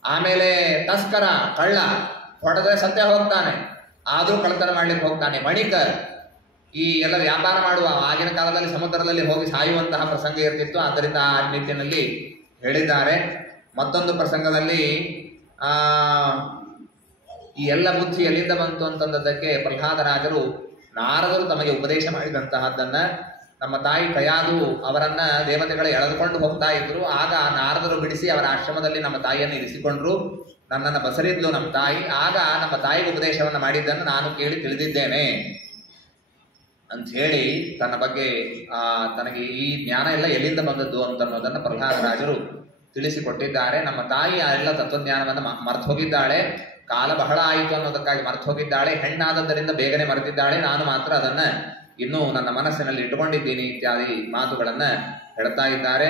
ಆಮೇಲೆ ತಸ್ಕರ ಕಳ್ಳ, ಹೊಡೆದ್ರೆ ಸತ್ಯ ಹೋಗ್ತಾನೆ, ಆದರೂ ಕಳ್ಳತನ ಮಾಡ್ಲಿಕ್ಕೆ ಹೋಗ್ತಾನೆ. ವಣಿಕ, ಈ ಎಲ್ಲ ವ್ಯಾಪಾರ ಮಾಡುವ, ಆಗಿನ ಕಾಲದಲ್ಲಿ ಸಮುದ್ರದಲ್ಲಿ ಹೋಗಿ ಸಾಯುವಂತಹ ಪ್ರಸಂಗ ಇರ್ತಿತ್ತು. ಆದ್ದರಿಂದ ಆ ನಿಟ್ಟಿನಲ್ಲಿ ಹೇಳಿದ್ದಾರೆ. ಮತ್ತೊಂದು ಪ್ರಸಂಗದಲ್ಲಿ ಈ ಎಲ್ಲ ಬುದ್ಧಿ ಎಲ್ಲಿಂದ ಬಂತು ಅಂತಂದದ್ದಕ್ಕೆ ಪ್ರಹ್ಲಾದರಾಜರು ನಾರದರು ತಮಗೆ ಉಪದೇಶ ಮಾಡಿದಂತಹದ್ದನ್ನ ನಮ್ಮ ತಾಯಿ ಕಯಾದು ಅವರನ್ನ ದೇವತೆಗಳು ಎಳೆದುಕೊಂಡು ಹೋಗ್ತಾ ಇದ್ರು. ಆಗ ನಾರದರು ಬಿಡಿಸಿ ಅವರ ಆಶ್ರಮದಲ್ಲಿ ನಮ್ಮ ತಾಯಿಯನ್ನು ಇರಿಸಿಕೊಂಡ್ರು. ನನ್ನನ್ನು ಬಸರಿದ್ಲು ನಮ್ಮ ತಾಯಿ. ಆಗ ನಮ್ಮ ತಾಯಿಗೆ ಉಪದೇಶವನ್ನು ಮಾಡಿದ್ದನ್ನು ನಾನು ಕೇಳಿ ತಿಳಿದಿದ್ದೇನೆ ಅಂಥೇಳಿ ತನ್ನ ಬಗ್ಗೆ ತನಗೆ ಈ ಜ್ಞಾನ ಎಲ್ಲ ಎಲ್ಲಿಂದ ಬಂದದ್ದು ಅಂತನ್ನೋದನ್ನು ಪ್ರಹ್ಲಾದರಾಜರು ತಿಳಿಸಿಕೊಟ್ಟಿದ್ದಾರೆ. ನಮ್ಮ ತಾಯಿ ಆ ಎಲ್ಲ ತತ್ವಜ್ಞಾನವನ್ನು ಮರ್ತು ಹೋಗಿದ್ದಾಳೆ. ಕಾಲ ಬಹಳ ಆಯಿತು ಅನ್ನೋದಕ್ಕಾಗಿ ಮರ್ತು ಹೋಗಿದ್ದಾಳೆ. ಹೆಣ್ಣಾದದ್ದರಿಂದ ಬೇಗನೆ ಮರೆತಿದ್ದಾಳೆ. ನಾನು ಮಾತ್ರ ಅದನ್ನ ಇನ್ನೂ ನನ್ನ ಮನಸ್ಸಿನಲ್ಲಿ ಇಟ್ಟುಕೊಂಡಿದ್ದೀನಿ ಇತ್ಯಾದಿ ಮಾತುಗಳನ್ನ ಹೇಳ್ತಾ ಇದ್ದಾರೆ.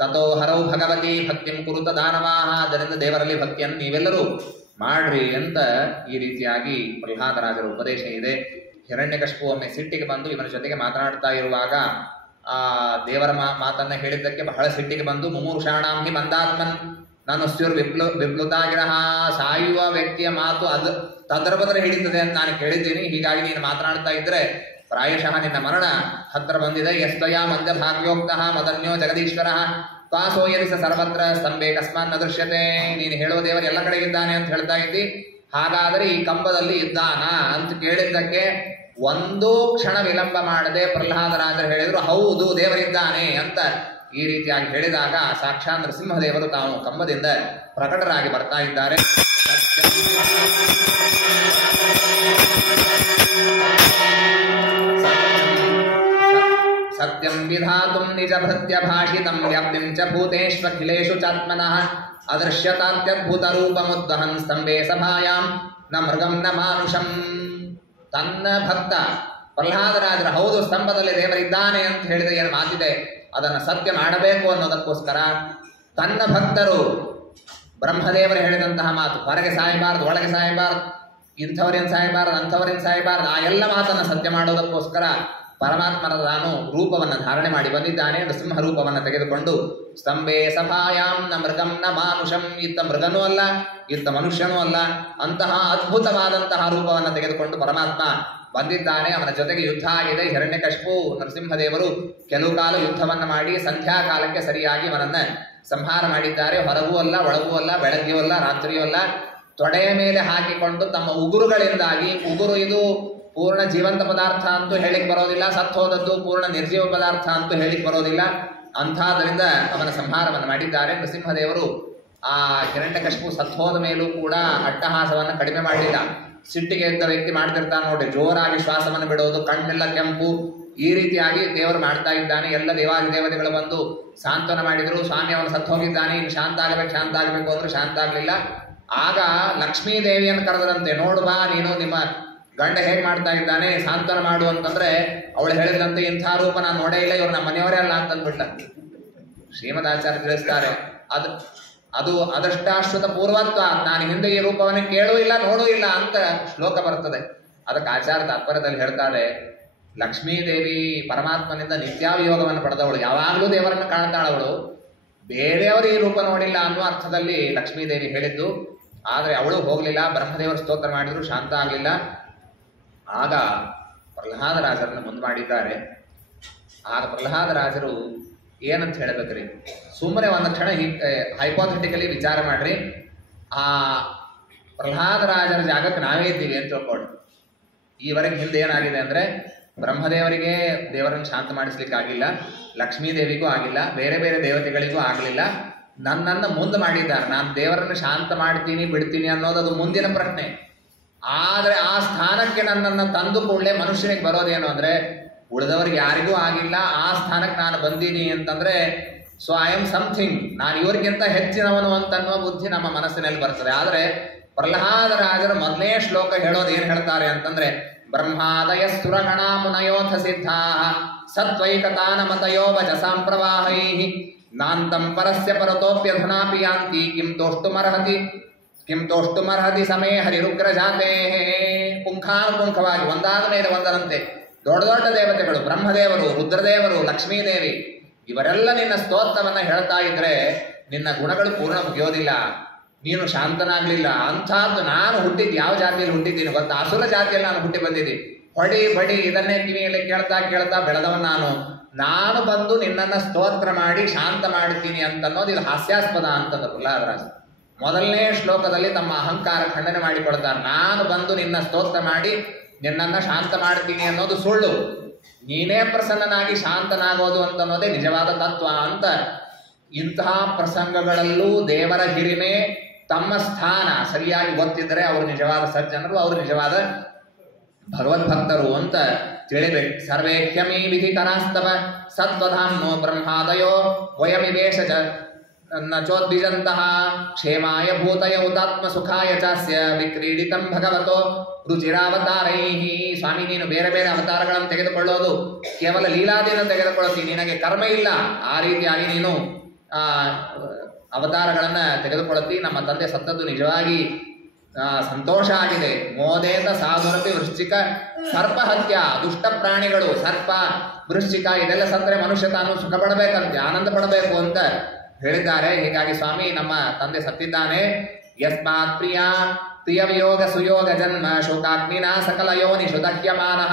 ತಥೋ ಹರೌ ಭಗವತಿ ಭಕ್ತಿಂ ಕುರುತ ದಾನವಾಹ, ಅದರಿಂದ ದೇವರಲ್ಲಿ ಭಕ್ತಿಯನ್ನು ನೀವೆಲ್ಲರೂ ಮಾಡ್ರಿ ಅಂತ ಈ ರೀತಿಯಾಗಿ ಪ್ರಹ್ಲಾದರಾಜರ ಉಪದೇಶ ಇದೆ. ಹಿರಣ್ಯಕಶಿಪು ಒಮ್ಮೆ ಸಿಟ್ಟಿಗೆ ಬಂದು ಇವನ ಜೊತೆಗೆ ಮಾತನಾಡ್ತಾ ಇರುವಾಗ ದೇವರ ಮಾತನ್ನ ಹೇಳಿದ್ದಕ್ಕೆ ಬಹಳ ಸಿಟ್ಟಿಗೆ ಬಂದು, ಮುಮೂರ್ಷಾಣಾಂ ಹಿ ಮಂದಾತ್ಮನ್ ನಾನು ವಿಪ್ಲುತಾಗಿರಹ, ಸಾಯುವ ವ್ಯಕ್ತಿಯ ಮಾತು ಅದು ತದ್ರಬದ್ರ ಹಿಡಿತದೆ ಅಂತ ನಾನು ಕೇಳಿದ್ದೀನಿ. ಹೀಗಾಗಿ ನೀನು ಮಾತನಾಡ್ತಾ ಇದ್ರೆ ಪ್ರಾಯಶಃ ನಿನ್ನ ಮರಣ ಹತ್ರ ಬಂದಿದೆ. ಯಸ್ತಯ ಮಧ್ಯ ಭಾಗ್ಯೋಕ್ತಃ ಮದನ್ಯೋ ಜಗದೀಶ್ವರ ಕಾಸೋ ಯರಿಸ ಸರ್ವತ್ರ ಸ್ತಂಭೆ ಕಸ್ಮಾನ್ ನ ದೃಶ್ಯತೆ. ನೀನು ಹೇಳುವ ದೇವರು ಎಲ್ಲ ಕಡೆಗಿದ್ದಾನೆ ಅಂತ ಹೇಳ್ತಾ ಇದ್ದಿ, ಹಾಗಾದರೆ ಈ ಕಂಬದಲ್ಲಿ ಇದ್ದಾನ ಅಂತ ಕೇಳಿದ್ದಕ್ಕೆ ಒಂದು ಕ್ಷಣ ವಿಳಂಬ ಮಾಡದೆ ಪ್ರಹ್ಲಾದರಾಜರು ಹೇಳಿದ್ರು, ಹೌದು ದೇವರಿದ್ದಾನೆ ಅಂತ. ಈ ರೀತಿಯಾಗಿ ಹೇಳಿದಾಗ ಸಾಕ್ಷಾತ್ ನರಸಿಂಹದೇವರು ತಾವು ಕಂಬದಿಂದ ಪ್ರಕಟರಾಗಿ ಬರ್ತಾ ಇದ್ದಾರೆ. ಸತ್ಯಂ ವಿಧಾತುಂ ನಿಜ ಭೃತ್ಯ ಭಾಷಿತಂ ವ್ಯಾಪ್ತಿಂ ಚ ಭೂತೇಷ್ವಖಿಲೇಷು ಚಾತ್ಮನಃ ಅದೃಶ್ಯತಾತ್ಯದ್ಭುತ ರೂಪಮುದ್ವಹನ್ ಸ್ತಂಭೆ ಸಭಾಯಾಂ ನ ಮೃಗಂ ನ ಮಾನುಷಂ. ತನ್ನ ಭಕ್ತ ಪ್ರಹ್ಲಾದರಾಜರು ಹೌದು ಸ್ತಂಭದಲ್ಲಿ ದೇವರಿದ್ದಾನೆ ಅಂತ ಹೇಳಿದ ಏನು ಮಾತಿದೆ ಅದನ್ನು ಸತ್ಯ ಮಾಡಬೇಕು ಅನ್ನೋದಕ್ಕೋಸ್ಕರ ತನ್ನ ಭಕ್ತರು ಬ್ರಹ್ಮದೇವರು ಹೇಳಿದಂತಹ ಮಾತು, ಹೊರಗೆ ಸಾಯಬಾರದು ಒಳಗೆ ಸಾಯಬಾರದು, ಇಂಥವರೇನು ಸಾಯಬಾರದು ಅಂಥವರೇನು ಸಾಯಬಾರದು, ಆ ಎಲ್ಲ ಮಾತನ್ನು ಸತ್ಯ ಮಾಡೋದಕ್ಕೋಸ್ಕರ ಪರಮಾತ್ಮನ ತಾನು ರೂಪವನ್ನು ಧಾರಣೆ ಮಾಡಿ ಬಂದಿದ್ದಾನೆ. ನೃಸಿಂಹ ರೂಪವನ್ನು ತೆಗೆದುಕೊಂಡು ಸ್ತಂಭೆ ಸಭಾಯಾಂ ನ ಮೃಗಂ ನ ಮಾನುಷಂ, ಇತ್ತ ಮೃಗನೂ ಅಲ್ಲ ಇತ್ತ ಮನುಷ್ಯನೂ ಅಲ್ಲ, ಅಂತಹ ಅದ್ಭುತವಾದಂತಹ ರೂಪವನ್ನು ತೆಗೆದುಕೊಂಡು ಪರಮಾತ್ಮ ಬಂದಿದ್ದಾನೆ. ಅವನ ಜೊತೆಗೆ ಯುದ್ಧ ಆಗಿದೆ. ಹಿರಣ್ಯಕಶಿಪು ನರಸಿಂಹದೇವರು ಕೆಲವು ಕಾಲ ಯುದ್ಧವನ್ನು ಮಾಡಿ ಸಂಧ್ಯಾಕಾಲಕ್ಕೆ ಸರಿಯಾಗಿ ಅವನನ್ನ ಸಂಹಾರ ಮಾಡಿದ್ದಾರೆ. ಹೊರಗೂ ಅಲ್ಲ ಒಳಗೂ ಅಲ್ಲ, ಬೆಳಗ್ಗೆಯೂ ಅಲ್ಲ ರಾತ್ರಿಯೂ ಅಲ್ಲ, ತೊಡೆಯ ಮೇಲೆ ಹಾಕಿಕೊಂಡು ತಮ್ಮ ಉಗುರುಗಳಿಂದಾಗಿ, ಉಗುರು ಇದು ಪೂರ್ಣ ಜೀವಂತ ಪದಾರ್ಥ ಅಂತೂ ಹೇಳಿಕ್ ಬರೋದಿಲ್ಲ, ಸತ್ತು ಹೋದದ್ದು ಪೂರ್ಣ ನಿರ್ಜೀವ ಪದಾರ್ಥ ಅಂತೂ ಹೇಳಿಕ್ ಬರೋದಿಲ್ಲ, ಅಂಥದ್ರಿಂದ ಅವನ ಸಂಹಾರವನ್ನು ಮಾಡಿದ್ದಾರೆ. ನರಸಿಂಹದೇವರು ಆ ಹಿರಣ್ಯಕಶಿಪು ಸತ್ತು ಹೋದ ಮೇಲೂ ಕೂಡ ಅಟ್ಟಹಾಸವನ್ನು ಕಡಿಮೆ ಮಾಡಲಿಲ್ಲ. ಸಿಟ್ಟಿಗೆ ಎದ್ದ ವ್ಯಕ್ತಿ ಮಾಡ್ತಿರ್ತಾನೆ ನೋಡ್ರಿ, ಜೋರಾಗಿ ಶ್ವಾಸವನ್ನು ಬಿಡೋದು, ಕಣ್ಣೆಲ್ಲ ಕೆಂಪು, ಈ ರೀತಿಯಾಗಿ ದೇವರು ಮಾಡ್ತಾ ಇದ್ದಾನೆ. ಎಲ್ಲ ದೇವತೆಗಳು ಬಂದು ಸಾಂತ್ವನ ಮಾಡಿದ್ರು. ಸ್ವಾಮಿ ಅವನು ಸತ್ತು ಹೋಗಿದ್ದಾನೆ, ಇನ್ನು ಶಾಂತ ಆಗಬೇಕು ಅಂದ್ರೆ ಶಾಂತ ಆಗಲಿಲ್ಲ. ಆಗ ಲಕ್ಷ್ಮೀ ದೇವಿಯನ್ನು ಕರೆದರಂತೆ, ನೋಡು ಬಾ ನೀನು ನಿಮ್ಮ ಗಂಡ ಹೇಗೆ ಮಾಡ್ತಾ ಇದ್ದಾನೆ, ಸಾಂತ್ವನ ಮಾಡು ಅಂತಂದ್ರೆ ಅವಳು ಹೇಳಿದಂತೆ ಇಂಥ ರೂಪ ನಾನು ನೋಡೇ ಇಲ್ಲ, ಇವ್ರು ನಮ್ಮ ಮನೆಯವರೇ ಅಲ್ಲ ಅಂತಂದ್ಬಿಟ್ಟ. ಶ್ರೀಮದಾಚಾರ್ಯ ತಿಳಿಸ್ತಾರೆ, ಅದು ಅದೃಷ್ಟಾಶ್ವತ ಪೂರ್ವತ್ವ, ನಾನು ಹಿಂದೆ ಈ ರೂಪವನ್ನು ಕೇಳೂ ಇಲ್ಲ ನೋಡೂ ಇಲ್ಲ ಅಂತ ಶ್ಲೋಕ ಬರ್ತದೆ. ಅದಕ್ಕೆ ಆಚಾರ್ಯ ತಾತ್ಪರ್ಯದಲ್ಲಿ ಹೇಳ್ತಾರೆ, ಲಕ್ಷ್ಮೀದೇವಿ ಪರಮಾತ್ಮನಿಂದ ನಿತ್ಯಾವಿಯೋಗವನ್ನು ಪಡೆದವಳು, ಯಾವಾಗಲೂ ದೇವರನ್ನು ಕಾಣ್ತಾಳವಳು. ಬೇರೆಯವರು ಈ ರೂಪ ನೋಡಿಲ್ಲ ಅನ್ನುವ ಅರ್ಥದಲ್ಲಿ ಲಕ್ಷ್ಮೀದೇವಿ ಹೇಳಿದ್ದು. ಆದರೆ ಅವಳು ಹೋಗಲಿಲ್ಲ, ಬ್ರಹ್ಮದೇವರು ಸ್ತೋತ್ರ ಮಾಡಿದ್ರು, ಶಾಂತ ಆಗಲಿಲ್ಲ. ಆಗ ಪ್ರಹ್ಲಾದರಾಜರನ್ನು ಮುಂದೆ ಮಾಡಿದ್ದಾರೆ. ಆಗ ಪ್ರಹ್ಲಾದರಾಜರು ಏನಂತ ಹೇಳಬೇಕ್ರಿ, ಸುಮ್ಮನೆ ಒಂದು ಕ್ಷಣ ಹೈಪೋಥೆಟಿಕಲಿ ವಿಚಾರ ಮಾಡ್ರಿ. ಆ ಪ್ರಹ್ಲಾದರಾಜರ ಜಾಗಕ್ಕೆ ನಾವೇ ಇದ್ದೀವಿ ಅಂತ ತಿಳ್ಕೊಳ್ರಿ. ಈವರೆಗೆ ಹಿಂದೆ ಏನಾಗಿದೆ ಅಂದರೆ, ಬ್ರಹ್ಮದೇವರಿಗೆ ದೇವರನ್ನು ಶಾಂತ ಮಾಡಿಸ್ಲಿಕ್ಕಾಗಿಲ್ಲ, ಲಕ್ಷ್ಮೀದೇವಿಗೂ ಆಗಿಲ್ಲ, ಬೇರೆ ಬೇರೆ ದೇವತೆಗಳಿಗೂ ಆಗಲಿಲ್ಲ. ನನ್ನನ್ನು ಮುಂದೆ ಮಾಡಿದ್ದಾರೆ. ನಾನು ದೇವರನ್ನು ಶಾಂತ ಮಾಡ್ತೀನಿ ಬಿಡ್ತೀನಿ ಅನ್ನೋದು ಅದು ಮುಂದಿನ ಪ್ರಶ್ನೆ. ಆದರೆ ಆ ಸ್ಥಾನಕ್ಕೆ ನನ್ನನ್ನು ತಂದು ಕೂಡಲೇ ಮನುಷ್ಯನಿಗೆ ಬರೋದೇನು ಅಂದರೆ, ಉಳಿದವ್ರಿಗೆ ಯಾರಿಗೂ ಆಗಿಲ್ಲ, ಆ ಸ್ಥಾನಕ್ಕೆ ನಾನು ಬಂದೀನಿ ಅಂತಂದರೆ ಸೊ ಐ ಆಮ್ ಸಮಥಿಂಗ್, ನಾನು ಇವ್ರಿಗಿಂತ ಹೆಚ್ಚಿನವನು ಅಂತನ್ನುವ ಬುದ್ಧಿ ನಮ್ಮ ಮನಸ್ಸಿನಲ್ಲಿ ಬರ್ತದೆ. ಆದರೆ ಪ್ರಹ್ಲಾದರಾಜರು ಮೊದಲನೇ ಶ್ಲೋಕ ಹೇಳೋದು ಏನು ಹೇಳ್ತಾರೆ ಅಂತಂದ್ರೆ, ಬ್ರಹ್ಮಾದಯ ಸುರಗಣ ಮುನಯೋಥ ಸಿದ್ಧಾ ಸತ್ವೈಕತಾನ ಮತಯೋ ವಚಸಾಂ ಪ್ರವಾಹೈ ನಾಂತಂ ಪರಸ್ಯ ಪರತೋಪ್ಯಧುನಾಪಿ ಯಾಂತಿ ಕಿಂ ತೋಷ್ಟುಮರ್ಹತಿ ಸಮೇ ಹರಿರುಗ್ರಜಾತೆ. ಪುಂಖಾನುಪುಂಖವಾಗಿ ಒಂದಾದ ಮೇಲೆ ಒಂದರಂತೆ ದೊಡ್ಡ ದೊಡ್ಡ ದೇವತೆಗಳು, ಬ್ರಹ್ಮದೇವರು, ರುದ್ರದೇವರು, ಲಕ್ಷ್ಮೀದೇವಿ ಇವರೆಲ್ಲ ನಿನ್ನ ಸ್ತೋತ್ರವನ್ನು ಹೇಳ್ತಾ ಇದ್ರೆ ನಿನ್ನ ಗುಣಗಳು ಪೂರ್ಣ ಮುಗಿಯೋದಿಲ್ಲ, ನೀನು ಶಾಂತನಾಗ್ಲಿಲ್ಲ. ಅಂಥದ್ದು ನಾನು ಹುಟ್ಟಿದ್ದು ಯಾವ ಜಾತಿಯಲ್ಲಿ ಹುಟ್ಟಿದ್ದೀನಿ ಗೊತ್ತಾ? ಅಸುರ ಜಾತಿಯಲ್ಲಿ ನಾನು ಹುಟ್ಟಿ ಬಂದಿದ್ದೀನಿ. ಹೊಡಿ ಬಡಿ ಇದನ್ನೇ ಕಿವಿಯಲ್ಲಿ ಕೇಳ್ತಾ ಕೇಳ್ತಾ ಬೆಳೆದವ ನಾನು ಬಂದು ನಿನ್ನನ್ನು ಸ್ತೋತ್ರ ಮಾಡಿ ಶಾಂತ ಮಾಡ್ತೀನಿ ಅಂತನ್ನೋದು ಇದು ಹಾಸ್ಯಾಸ್ಪದ ಅಂತಂದ್ರು ಪ್ರಹ್ಲಾದರಾಜ. ಮೊದಲನೇ ಶ್ಲೋಕದಲ್ಲಿ ತಮ್ಮ ಅಹಂಕಾರ ಖಂಡನೆ ಮಾಡಿಕೊಡ್ತಾರೆ. ನಾನು ಬಂದು ನಿನ್ನ ಸ್ತೋತ್ರ ಮಾಡಿ ನಿನ್ನನ್ನು ಶಾಂತ ಮಾಡ್ತೀನಿ ಅನ್ನೋದು ಸುಳ್ಳು, ನೀನೇ ಪ್ರಸನ್ನನಾಗಿ ಶಾಂತನಾಗೋದು ಅಂತನ್ನೋದೇ ನಿಜವಾದ ತತ್ವ ಅಂತ. ಇಂತಹ ಪ್ರಸಂಗಗಳಲ್ಲೂ ದೇವರ ಹಿರಿಮೆ, ತಮ್ಮ ಸ್ಥಾನ ಸರಿಯಾಗಿ ಗೊತ್ತಿದ್ದರೆ ಅವರು ನಿಜವಾದ ಸಜ್ಜನರು, ಅವರು ನಿಜವಾದ ಭಗವದ್ಭಕ್ತರು ಅಂತ ತಿಳಿಬೇಕು. ಸರ್ವೇ ಹ್ಯಮಿ ವಿಧಿಕರಾಸ್ತವ ಸತ್ವಧಾಮ್ನೋ ಬ್ರಹ್ಮಾದಯೋ ವಯಮಿವೇಶ ಚೋದ್ವಿಜಂತಹ ಕ್ಷೇಮಾಯ ಭೂತಯ ಹುತಾತ್ಮ ಸುಖಾಯ ಚಾಸ್ಯ ವಿಕ್ರೀಡಿತಂ ಭಗವತೋ ರುಚಿರಾವತಾರೈ. ಸ್ವಾಮಿ, ನೀನು ಬೇರೆ ಬೇರೆ ಅವತಾರಗಳನ್ನು ತೆಗೆದುಕೊಳ್ಳೋದು ಕೇವಲ ಲೀಲಾದಿಯನ್ನು ತೆಗೆದುಕೊಳ್ಳುತ್ತೀನಿ, ನಿನಗೆ ಕರ್ಮ ಇಲ್ಲ. ಆ ರೀತಿಯಾಗಿ ನೀನು ಅವತಾರಗಳನ್ನು ತೆಗೆದುಕೊಳ್ಳುತ್ತಿ. ನಮ್ಮ ತಂದೆ ಸತ್ತದ್ದು ನಿಜವಾಗಿ ಸಂತೋಷ ಆಗಿದೆ. ಮೋದೇತ ಸಾಧುರಪಿ ವೃಶ್ಚಿಕ ಸರ್ಪ ಹತ್ಯ, ದುಷ್ಟ ಪ್ರಾಣಿಗಳು ಸರ್ಪ ವೃಶ್ಚಿಕ ಇದೆಲ್ಲ ಸತ್ತರೆ ಮನುಷ್ಯ ತಾನು ಸುಖ ಪಡಬೇಕಂತೆ, ಆನಂದ ಪಡಬೇಕು ಅಂತ ಹೇಳಿದ್ದಾರೆ. ಹೀಗಾಗಿ ಸ್ವಾಮಿ, ನಮ್ಮ ತಂದೆ ಸತ್ತಿದ್ದಾನೆ. ಯಸ್ಮಾತ್ ಪ್ರಿಯ ವಿಯೋಗ ಸುಯೋಗ ಜನ್ಮ ಶೋಕಾಗ್ನಿನ ಸಕಲ ಯೋನಿಷು ದಹ್ಯಮಾನಃ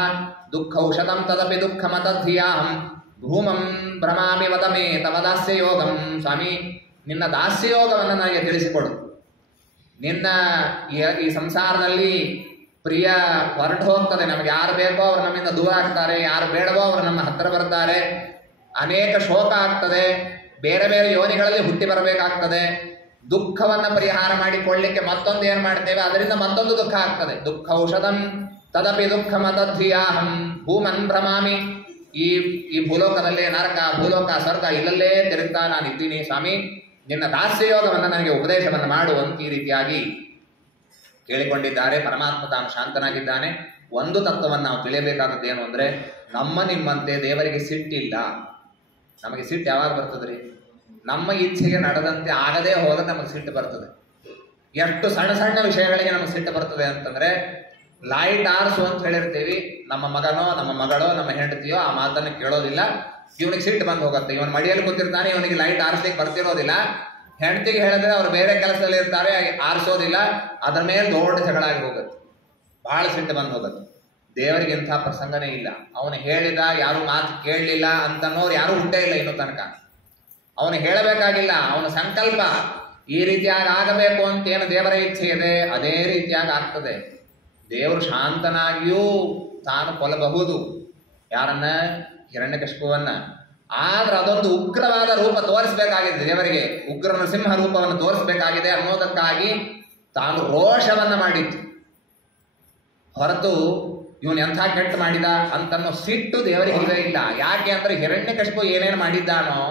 ದುಃಖೌಷಧಂ ತದಪಿ ದುಃಖಮತಧಿಯಾಹಂ ಭೂಮಂ ಭ್ರಮಾಮಿ ವದಮೇ ತವ ದಾಸ್ಯ ಯೋಗಂ. ಸ್ವಾಮಿ, ನಿನ್ನ ದಾಸ್ಯ ಯೋಗವನ್ನು ನನಗೆ ತಿಳಿಸಿಕೊಡು. ನಿನ್ನ ಈ ಸಂಸಾರದಲ್ಲಿ ಪ್ರಿಯ ಹೊರಟು ಹೋಗ್ತದೆ. ನಮಗೆ ಯಾರು ಬೇಕೋ ಅವರು ನಮ್ಮಿಂದ ದೂರ ಆಗ್ತಾರೆ, ಯಾರು ಬೇಡವೋ ಅವರು ನಮ್ಮ ಹತ್ತಿರ ಬರ್ತಾರೆ. ಅನೇಕ ಶೋಕ ಆಗ್ತದೆ, ಬೇರೆ ಬೇರೆ ಯೋನಿಗಳಲ್ಲಿ ಹುಟ್ಟಿ ಬರಬೇಕಾಗ್ತದೆ. ದುಃಖವನ್ನು ಪರಿಹಾರ ಮಾಡಿಕೊಳ್ಳಲಿಕ್ಕೆ ಮತ್ತೊಂದು ಏನು ಮಾಡ್ತೇವೆ, ಅದರಿಂದ ಮತ್ತೊಂದು ದುಃಖ ಆಗ್ತದೆ. ದುಃಖ ಔಷಧಂ ತದಪಿ ದುಃಖ ಮತಧಿಯಾಹಂ ಭೂಮನ್ ಭ್ರಮಾಮಿ. ಈ ಭೂಲೋಕದಲ್ಲೇ ನರಕ, ಭೂಲೋಕ, ಸ್ವರ್ಗ ಇಲ್ಲಲ್ಲೇ ತಿರುಗ್ತಾ ನಾನು ಇದ್ದೀನಿ. ಸ್ವಾಮಿ, ನಿನ್ನ ದಾಸ್ಯ ಯೋಗವನ್ನು ನನಗೆ ಉಪದೇಶವನ್ನು ಮಾಡು ಅಂತ ಈ ರೀತಿಯಾಗಿ ಕೇಳಿಕೊಂಡಿದ್ದಾರೆ. ಪರಮಾತ್ಮ ತಾನು ಶಾಂತನಾಗಿದ್ದಾನೆ. ಒಂದು ತತ್ವವನ್ನು ನಾವು ತಿಳಿಯಬೇಕಾದದ್ದು ಏನು ಅಂದರೆ, ನಮ್ಮ ನಿಮ್ಮಂತೆ ದೇವರಿಗೆ ಸಿಟ್ಟಿಲ್ಲ. ನಮಗೆ ಸಿಟ್ಟು ಯಾವಾಗ ಬರ್ತದೆ ರೀ? ನಮ್ಮ ಇಚ್ಛೆಗೆ ನಡೆದಂತೆ ಆಗದೇ ಹೋದರೆ ನಮಗೆ ಸಿಟ್ಟು ಬರ್ತದೆ. ಎಷ್ಟು ಸಣ್ಣ ಸಣ್ಣ ವಿಷಯಗಳಿಗೆ ನಮಗೆ ಸಿಟ್ಟು ಬರ್ತದೆ ಅಂತಂದರೆ, ಲೈಟ್ ಆರಿಸು ಅಂತ ಹೇಳಿರ್ತೀವಿ, ನಮ್ಮ ಮಗನೋ ನಮ್ಮ ಮಗಳೋ ನಮ್ಮ ಹೆಂಡತಿಯೋ ಆ ಮಾತನ್ನು ಕೇಳೋದಿಲ್ಲ. ಇವನಿಗೆ ಸಿಟ್ಟು ಬಂದು ಹೋಗುತ್ತೆ. ಇವನು ಮಡಿಯಲ್ಲಿ ಕೂತಿರ್ತಾನೆ, ಇವನಿಗೆ ಲೈಟ್ ಆರಿಸ್ಲಿಕ್ಕೆ ಬರ್ತಿರೋದಿಲ್ಲ. ಹೆಂಡತಿಗೆ ಹೇಳಿದ್ರೆ ಅವ್ರು ಬೇರೆ ಕೆಲಸದಲ್ಲಿ ಇರ್ತಾರೆ, ಆರಿಸೋದಿಲ್ಲ. ಅದರ ಮೇಲೆ ದೊಡ್ಡ ಜಗಳ ಆಗಿ ಹೋಗುತ್ತೆ, ಭಾಳ ಸಿಟ್ಟು ಬಂದು ಹೋಗುತ್ತೆ. ದೇವರಿಗೆ ಇಂಥ ಪ್ರಸಂಗನೇ ಇಲ್ಲ. ಅವನು ಹೇಳಿದ ಯಾರು ಮಾತು ಕೇಳಲಿಲ್ಲ ಅಂತನ್ನೋರು ಯಾರೂ ಹುಟ್ಟೇ ಇಲ್ಲ ಇನ್ನೂ ತನಕ. ಅವನು ಹೇಳಬೇಕಾಗಿಲ್ಲ, ಅವನ ಸಂಕಲ್ಪ ಈ ರೀತಿಯಾಗಿ ಆಗಬೇಕು ಅಂತೇನು ದೇವರ ಇಚ್ಛೆ ಇದೆ ಅದೇ ರೀತಿಯಾಗಿ ಆಗ್ತದೆ. ದೇವರು ಶಾಂತನಾಗಿಯೂ ತಾನು ಕೊಲ್ಲಬಹುದು. ಯಾರನ್ನ? ಹಿರಣ್ಯಕಶಿಪುವನ್ನ. ಆದ್ರೆ ಅದೊಂದು ಉಗ್ರವಾದ ರೂಪ ತೋರಿಸಬೇಕಾಗಿದೆ ದೇವರಿಗೆ, ಉಗ್ರ ನರಸಿಂಹ ರೂಪವನ್ನು ತೋರಿಸಬೇಕಾಗಿದೆ ಅನ್ನೋದಕ್ಕಾಗಿ ತಾನು ರೋಷವನ್ನು ಮಾಡಿತ್ತು ಹೊರತು ಇವನು ಎಂಥ ಕೆಟ್ಟ ಮಾಡಿದ ಅಂತನ್ನೋ ಸಿಟ್ಟು ದೇವರಿಗೆ ಇಲ್ಲವೇ ಇಲ್ಲ. ಯಾಕೆ ಅಂದರೆ ಹಿರಣ್ಯಕಶಿಪು ಏನೇನು ಮಾಡಿದ್ದಾನೋ,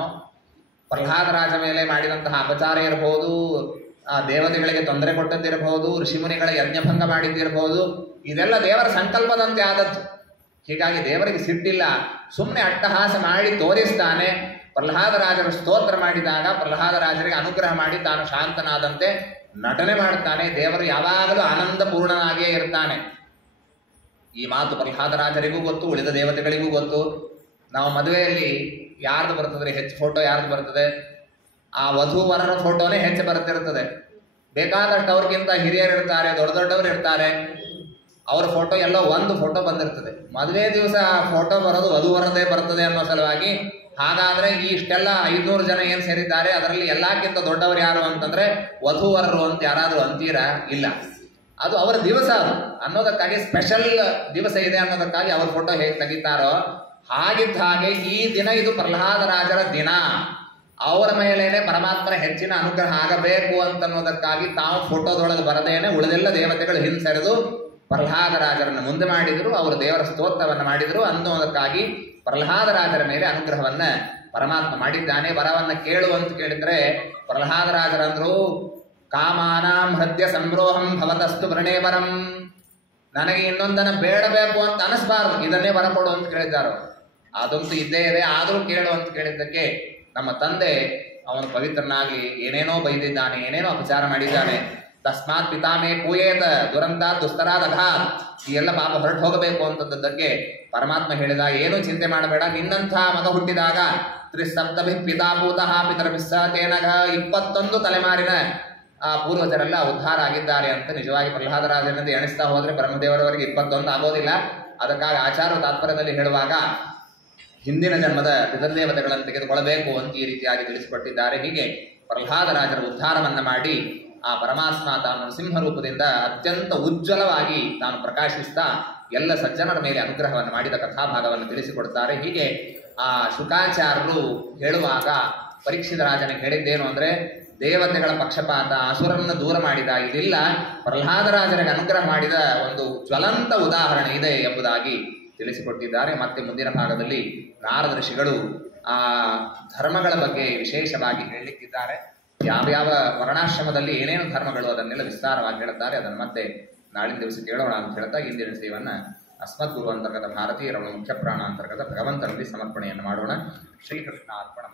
ಪ್ರಹ್ಲಾದರಾಜ ಮೇಲೆ ಮಾಡಿದಂತಹ ಅಪಚಾರ ಇರಬಹುದು, ಆ ದೇವತೆಗಳಿಗೆ ತೊಂದರೆ ಕೊಟ್ಟದ್ದಿರಬಹುದು, ಋಷಿಮುನಿಗಳ ಯಜ್ಞಭಂಗ ಮಾಡಿದ್ದಿರಬಹುದು, ಇದೆಲ್ಲ ದೇವರ ಸಂಕಲ್ಪದಂತೆ ಆದದ್ದು. ಹೀಗಾಗಿ ದೇವರಿಗೆ ಸಿಟ್ಟಿಲ್ಲ, ಸುಮ್ಮನೆ ಅಟ್ಟಹಾಸ ಮಾಡಿ ತೋರಿಸ್ತಾನೆ. ಪ್ರಹ್ಲಾದರಾಜರ ಸ್ತೋತ್ರ ಮಾಡಿದಾಗ ಪ್ರಹ್ಲಾದರಾಜರಿಗೆ ಅನುಗ್ರಹ ಮಾಡಿ ತಾನು ಶಾಂತನಾದಂತೆ ನಟನೆ ಮಾಡ್ತಾನೆ. ದೇವರು ಯಾವಾಗಲೂ ಆನಂದಪೂರ್ಣನಾಗಿಯೇ ಇರ್ತಾನೆ. ಈ ಮಾತು ಪ್ರಹ್ಲಾದರಾಜರಿಗೂ ಗೊತ್ತು, ಉಳಿದ ದೇವತೆಗಳಿಗೂ ಗೊತ್ತು. ನಾವು ಮದುವೆಯಲ್ಲಿ ಯಾರ್ದು ಬರ್ತದೆ ಹೆಚ್ಚು ಫೋಟೋ, ಯಾರ್ದು ಬರ್ತದೆ? ಆ ವಧೂವರರ ಫೋಟೋನೇ ಹೆಚ್ಚು ಬರುತ್ತಿರುತ್ತದೆ. ಬೇಕಾದಷ್ಟು ಅವ್ರಿಗಿಂತ ಹಿರಿಯರು ಇರ್ತಾರೆ, ದೊಡ್ಡ ದೊಡ್ಡವರು ಇರ್ತಾರೆ, ಅವ್ರ ಫೋಟೋ ಎಲ್ಲೋ ಒಂದು ಫೋಟೋ ಬಂದಿರ್ತದೆ. ಮದುವೆ ದಿವಸ ಫೋಟೋ ಬರೋದು ವಧುವರದೇ ಬರ್ತದೆ ಅನ್ನೋ ಸಲುವಾಗಿ, ಹಾಗಾದ್ರೆ ಈ ಇಷ್ಟೆಲ್ಲ 500 ಜನ ಏನ್ ಸೇರಿದ್ದಾರೆ ಅದರಲ್ಲಿ ಎಲ್ಲಕ್ಕಿಂತ ದೊಡ್ಡವರು ಯಾರು ಅಂತಂದ್ರೆ ವಧುವರರು ಅಂತ ಯಾರಾದ್ರೂ ಅಂತೀರಾ? ಇಲ್ಲ. ಅದು ಅವರ ದಿವಸ ಅದು ಅನ್ನೋದಕ್ಕಾಗಿ, ಸ್ಪೆಷಲ್ ದಿವಸ ಇದೆ ಅನ್ನೋದಕ್ಕಾಗಿ ಅವ್ರ ಫೋಟೋ ಹೇಗೆ ತೆಗಿತಾರೋ ಹಾಗಿದ್ದ ಹಾಗೆ ಈ ದಿನ ಇದು ಪ್ರಹ್ಲಾದರಾಜರ ದಿನ. ಅವರ ಮೇಲೇನೆ ಪರಮಾತ್ಮನ ಹೆಚ್ಚಿನ ಅನುಗ್ರಹ ಆಗಬೇಕು ಅಂತನ್ನೋದಕ್ಕಾಗಿ ತಾವು ಫೋಟೋದೊಳಗೆ ಬರದೇನೆ ಉಳಿದೆಲ್ಲ ದೇವತೆಗಳು ಹಿಂಸೆರೆದು ಪ್ರಹ್ಲಾದರಾಜರನ್ನು ಮುಂದೆ ಮಾಡಿದ್ರು, ಅವರು ದೇವರ ಸ್ತೋತ್ರವನ್ನು ಮಾಡಿದ್ರು ಅನ್ನೋದಕ್ಕಾಗಿ ಪ್ರಹ್ಲಾದರಾಜರ ಮೇಲೆ ಅನುಗ್ರಹವನ್ನ ಪರಮಾತ್ಮ ಮಾಡಿದ್ದಾನೆ. ವರವನ್ನ ಕೇಳು ಅಂತ ಕೇಳಿದ್ರೆ ಪ್ರಹ್ಲಾದರಾಜರಂದ್ರು, ಕಾಮಾನಾಂ ಹೃದಯ ಸಂರೋಹಂ ಭವತಸ್ತು ವೃಣೇವರಂ, ನನಗೆ ಇನ್ನೊಂದನ್ನು ಬೇಡಬೇಕು ಅಂತ ಅನಿಸ್ಬಾರ್ದು, ಇದನ್ನೇ ವರ ಕೊಡು ಅಂತ ಕೇಳಿದ್ದಾರೋ. ಅದಂತೂ ಇದ್ದೇ ಇದೆ, ಆದರೂ ಕೇಳು ಅಂತ ಕೇಳಿದ್ದಕ್ಕೆ ನಮ್ಮ ತಂದೆ ಅವನು ಪವಿತ್ರನಾಗಿ ಏನೇನೋ ಬೈದಿದ್ದಾನೆ, ಏನೇನೋ ಅಪಚಾರ ಮಾಡಿದ್ದಾನೆ. ತಸ್ಮಾತ್ ಪಿತಾಮೇ ಪೂಯೇತ ದುರಂತ ದುಸ್ತರಾದ ಅಘಾತ್, ಈ ಎಲ್ಲ ಪಾಪ ಹೊರಟು ಹೋಗಬೇಕು ಅಂತದ್ದಕ್ಕೆ ಪರಮಾತ್ಮ ಹೇಳಿದ, ಏನೂ ಚಿಂತೆ ಮಾಡಬೇಡ, ನಿನ್ನಂಥ ಮಗ ಹುಟ್ಟಿದಾಗ ತ್ರಿಸಪ್ತಭಿ ಪಿತಾಪೂತಃ ಪಿತರಭಿಸ್ಸತೇನಘ, 21 ತಲೆಮಾರಿನ ಪೂರ್ವಜರೆಲ್ಲ ಉದ್ಧಾರ ಆಗಿದ್ದಾರೆ ಅಂತ ನಿಜವಾಗಿ ಪ್ರಹ್ಲಾದರಾಜನಿಂದ ಎಣಿಸ್ತಾ ಹೋದ್ರೆ ಬ್ರಹ್ಮದೇವರವರೆಗೆ 21 ಆಗೋದಿಲ್ಲ. ಅದಕ್ಕಾಗಿ ಆಚಾರ ತಾತ್ಪರ್ಯದಲ್ಲಿ ಹೇಳುವಾಗ ಹಿಂದಿನ ಜನ್ಮದ ಪಿತೃದೇವತೆಗಳನ್ನು ತೆಗೆದುಕೊಳ್ಳಬೇಕು ಅಂತ ಈ ರೀತಿಯಾಗಿ ತಿಳಿಸಿಕೊಟ್ಟಿದ್ದಾರೆ. ಹೀಗೆ ಪ್ರಹ್ಲಾದರಾಜರ ಉದ್ಧಾರವನ್ನ ಮಾಡಿ ಆ ಪರಮಾತ್ಮ ತಾನು ಸಿಂಹ ರೂಪದಿಂದ ಅತ್ಯಂತ ಉಜ್ವಲವಾಗಿ ತಾನು ಪ್ರಕಾಶಿಸ್ತಾ ಎಲ್ಲ ಸಜ್ಜನರ ಮೇಲೆ ಅನುಗ್ರಹವನ್ನು ಮಾಡಿದ ಕಥಾಭಾಗವನ್ನು ತಿಳಿಸಿಕೊಡ್ತಾರೆ. ಹೀಗೆ ಆ ಶುಕಾಚಾರ್ಯರು ಹೇಳುವಾಗ ಪರೀಕ್ಷಿತ ರಾಜನಿಗೆ ಹೇಳಿದ್ದೇನು ಅಂದ್ರೆ, ದೇವತೆಗಳ ಪಕ್ಷಪಾತ, ಅಸುರನ್ನು ದೂರ ಮಾಡಿದ ಇದಿಲ್ಲ, ಪ್ರಹ್ಲಾದರಾಜನಿಗೆ ಅನುಗ್ರಹ ಮಾಡಿದ ಒಂದು ಜ್ವಲಂತ ಉದಾಹರಣೆ ಇದೆ ಎಂಬುದಾಗಿ ತಿಳಿಸಿಕೊಟ್ಟಿದ್ದಾರೆ. ಮತ್ತೆ ಮುಂದಿನ ಭಾಗದಲ್ಲಿ ನಾರದ ಋಷಿಗಳು ಆ ಧರ್ಮಗಳ ಬಗ್ಗೆ ವಿಶೇಷವಾಗಿ ಹೇಳಲಿಕ್ಕಿದ್ದಾರೆ. ಯಾವ್ಯಾವ ವರ್ಣಾಶ್ರಮದಲ್ಲಿ ಏನೇನು ಧರ್ಮಗಳು ಅದನ್ನೆಲ್ಲ ವಿಸ್ತಾರವಾಗಿ ಹೇಳುತ್ತಾರೆ. ಅದನ್ನು ಮತ್ತೆ ನಾಳಿನ ದಿವಸ ಕೇಳೋಣ ಅಂತ ಹೇಳ್ತಾ ಇಂದಿನ ವಿಷಯವನ್ನ ಅಸ್ಮತ್ ಗುರು ಅಂತರ್ಗತ ಭಾರತೀಯ ರಮಣ ಮುಖ್ಯ ಪ್ರಾಣ ಅಂತರ್ಗತ ಭಗವಂತನಲ್ಲಿ ಸಮರ್ಪಣೆಯನ್ನು ಮಾಡೋಣ. ಶ್ರೀಕೃಷ್ಣ ಅರ್ಪಣ.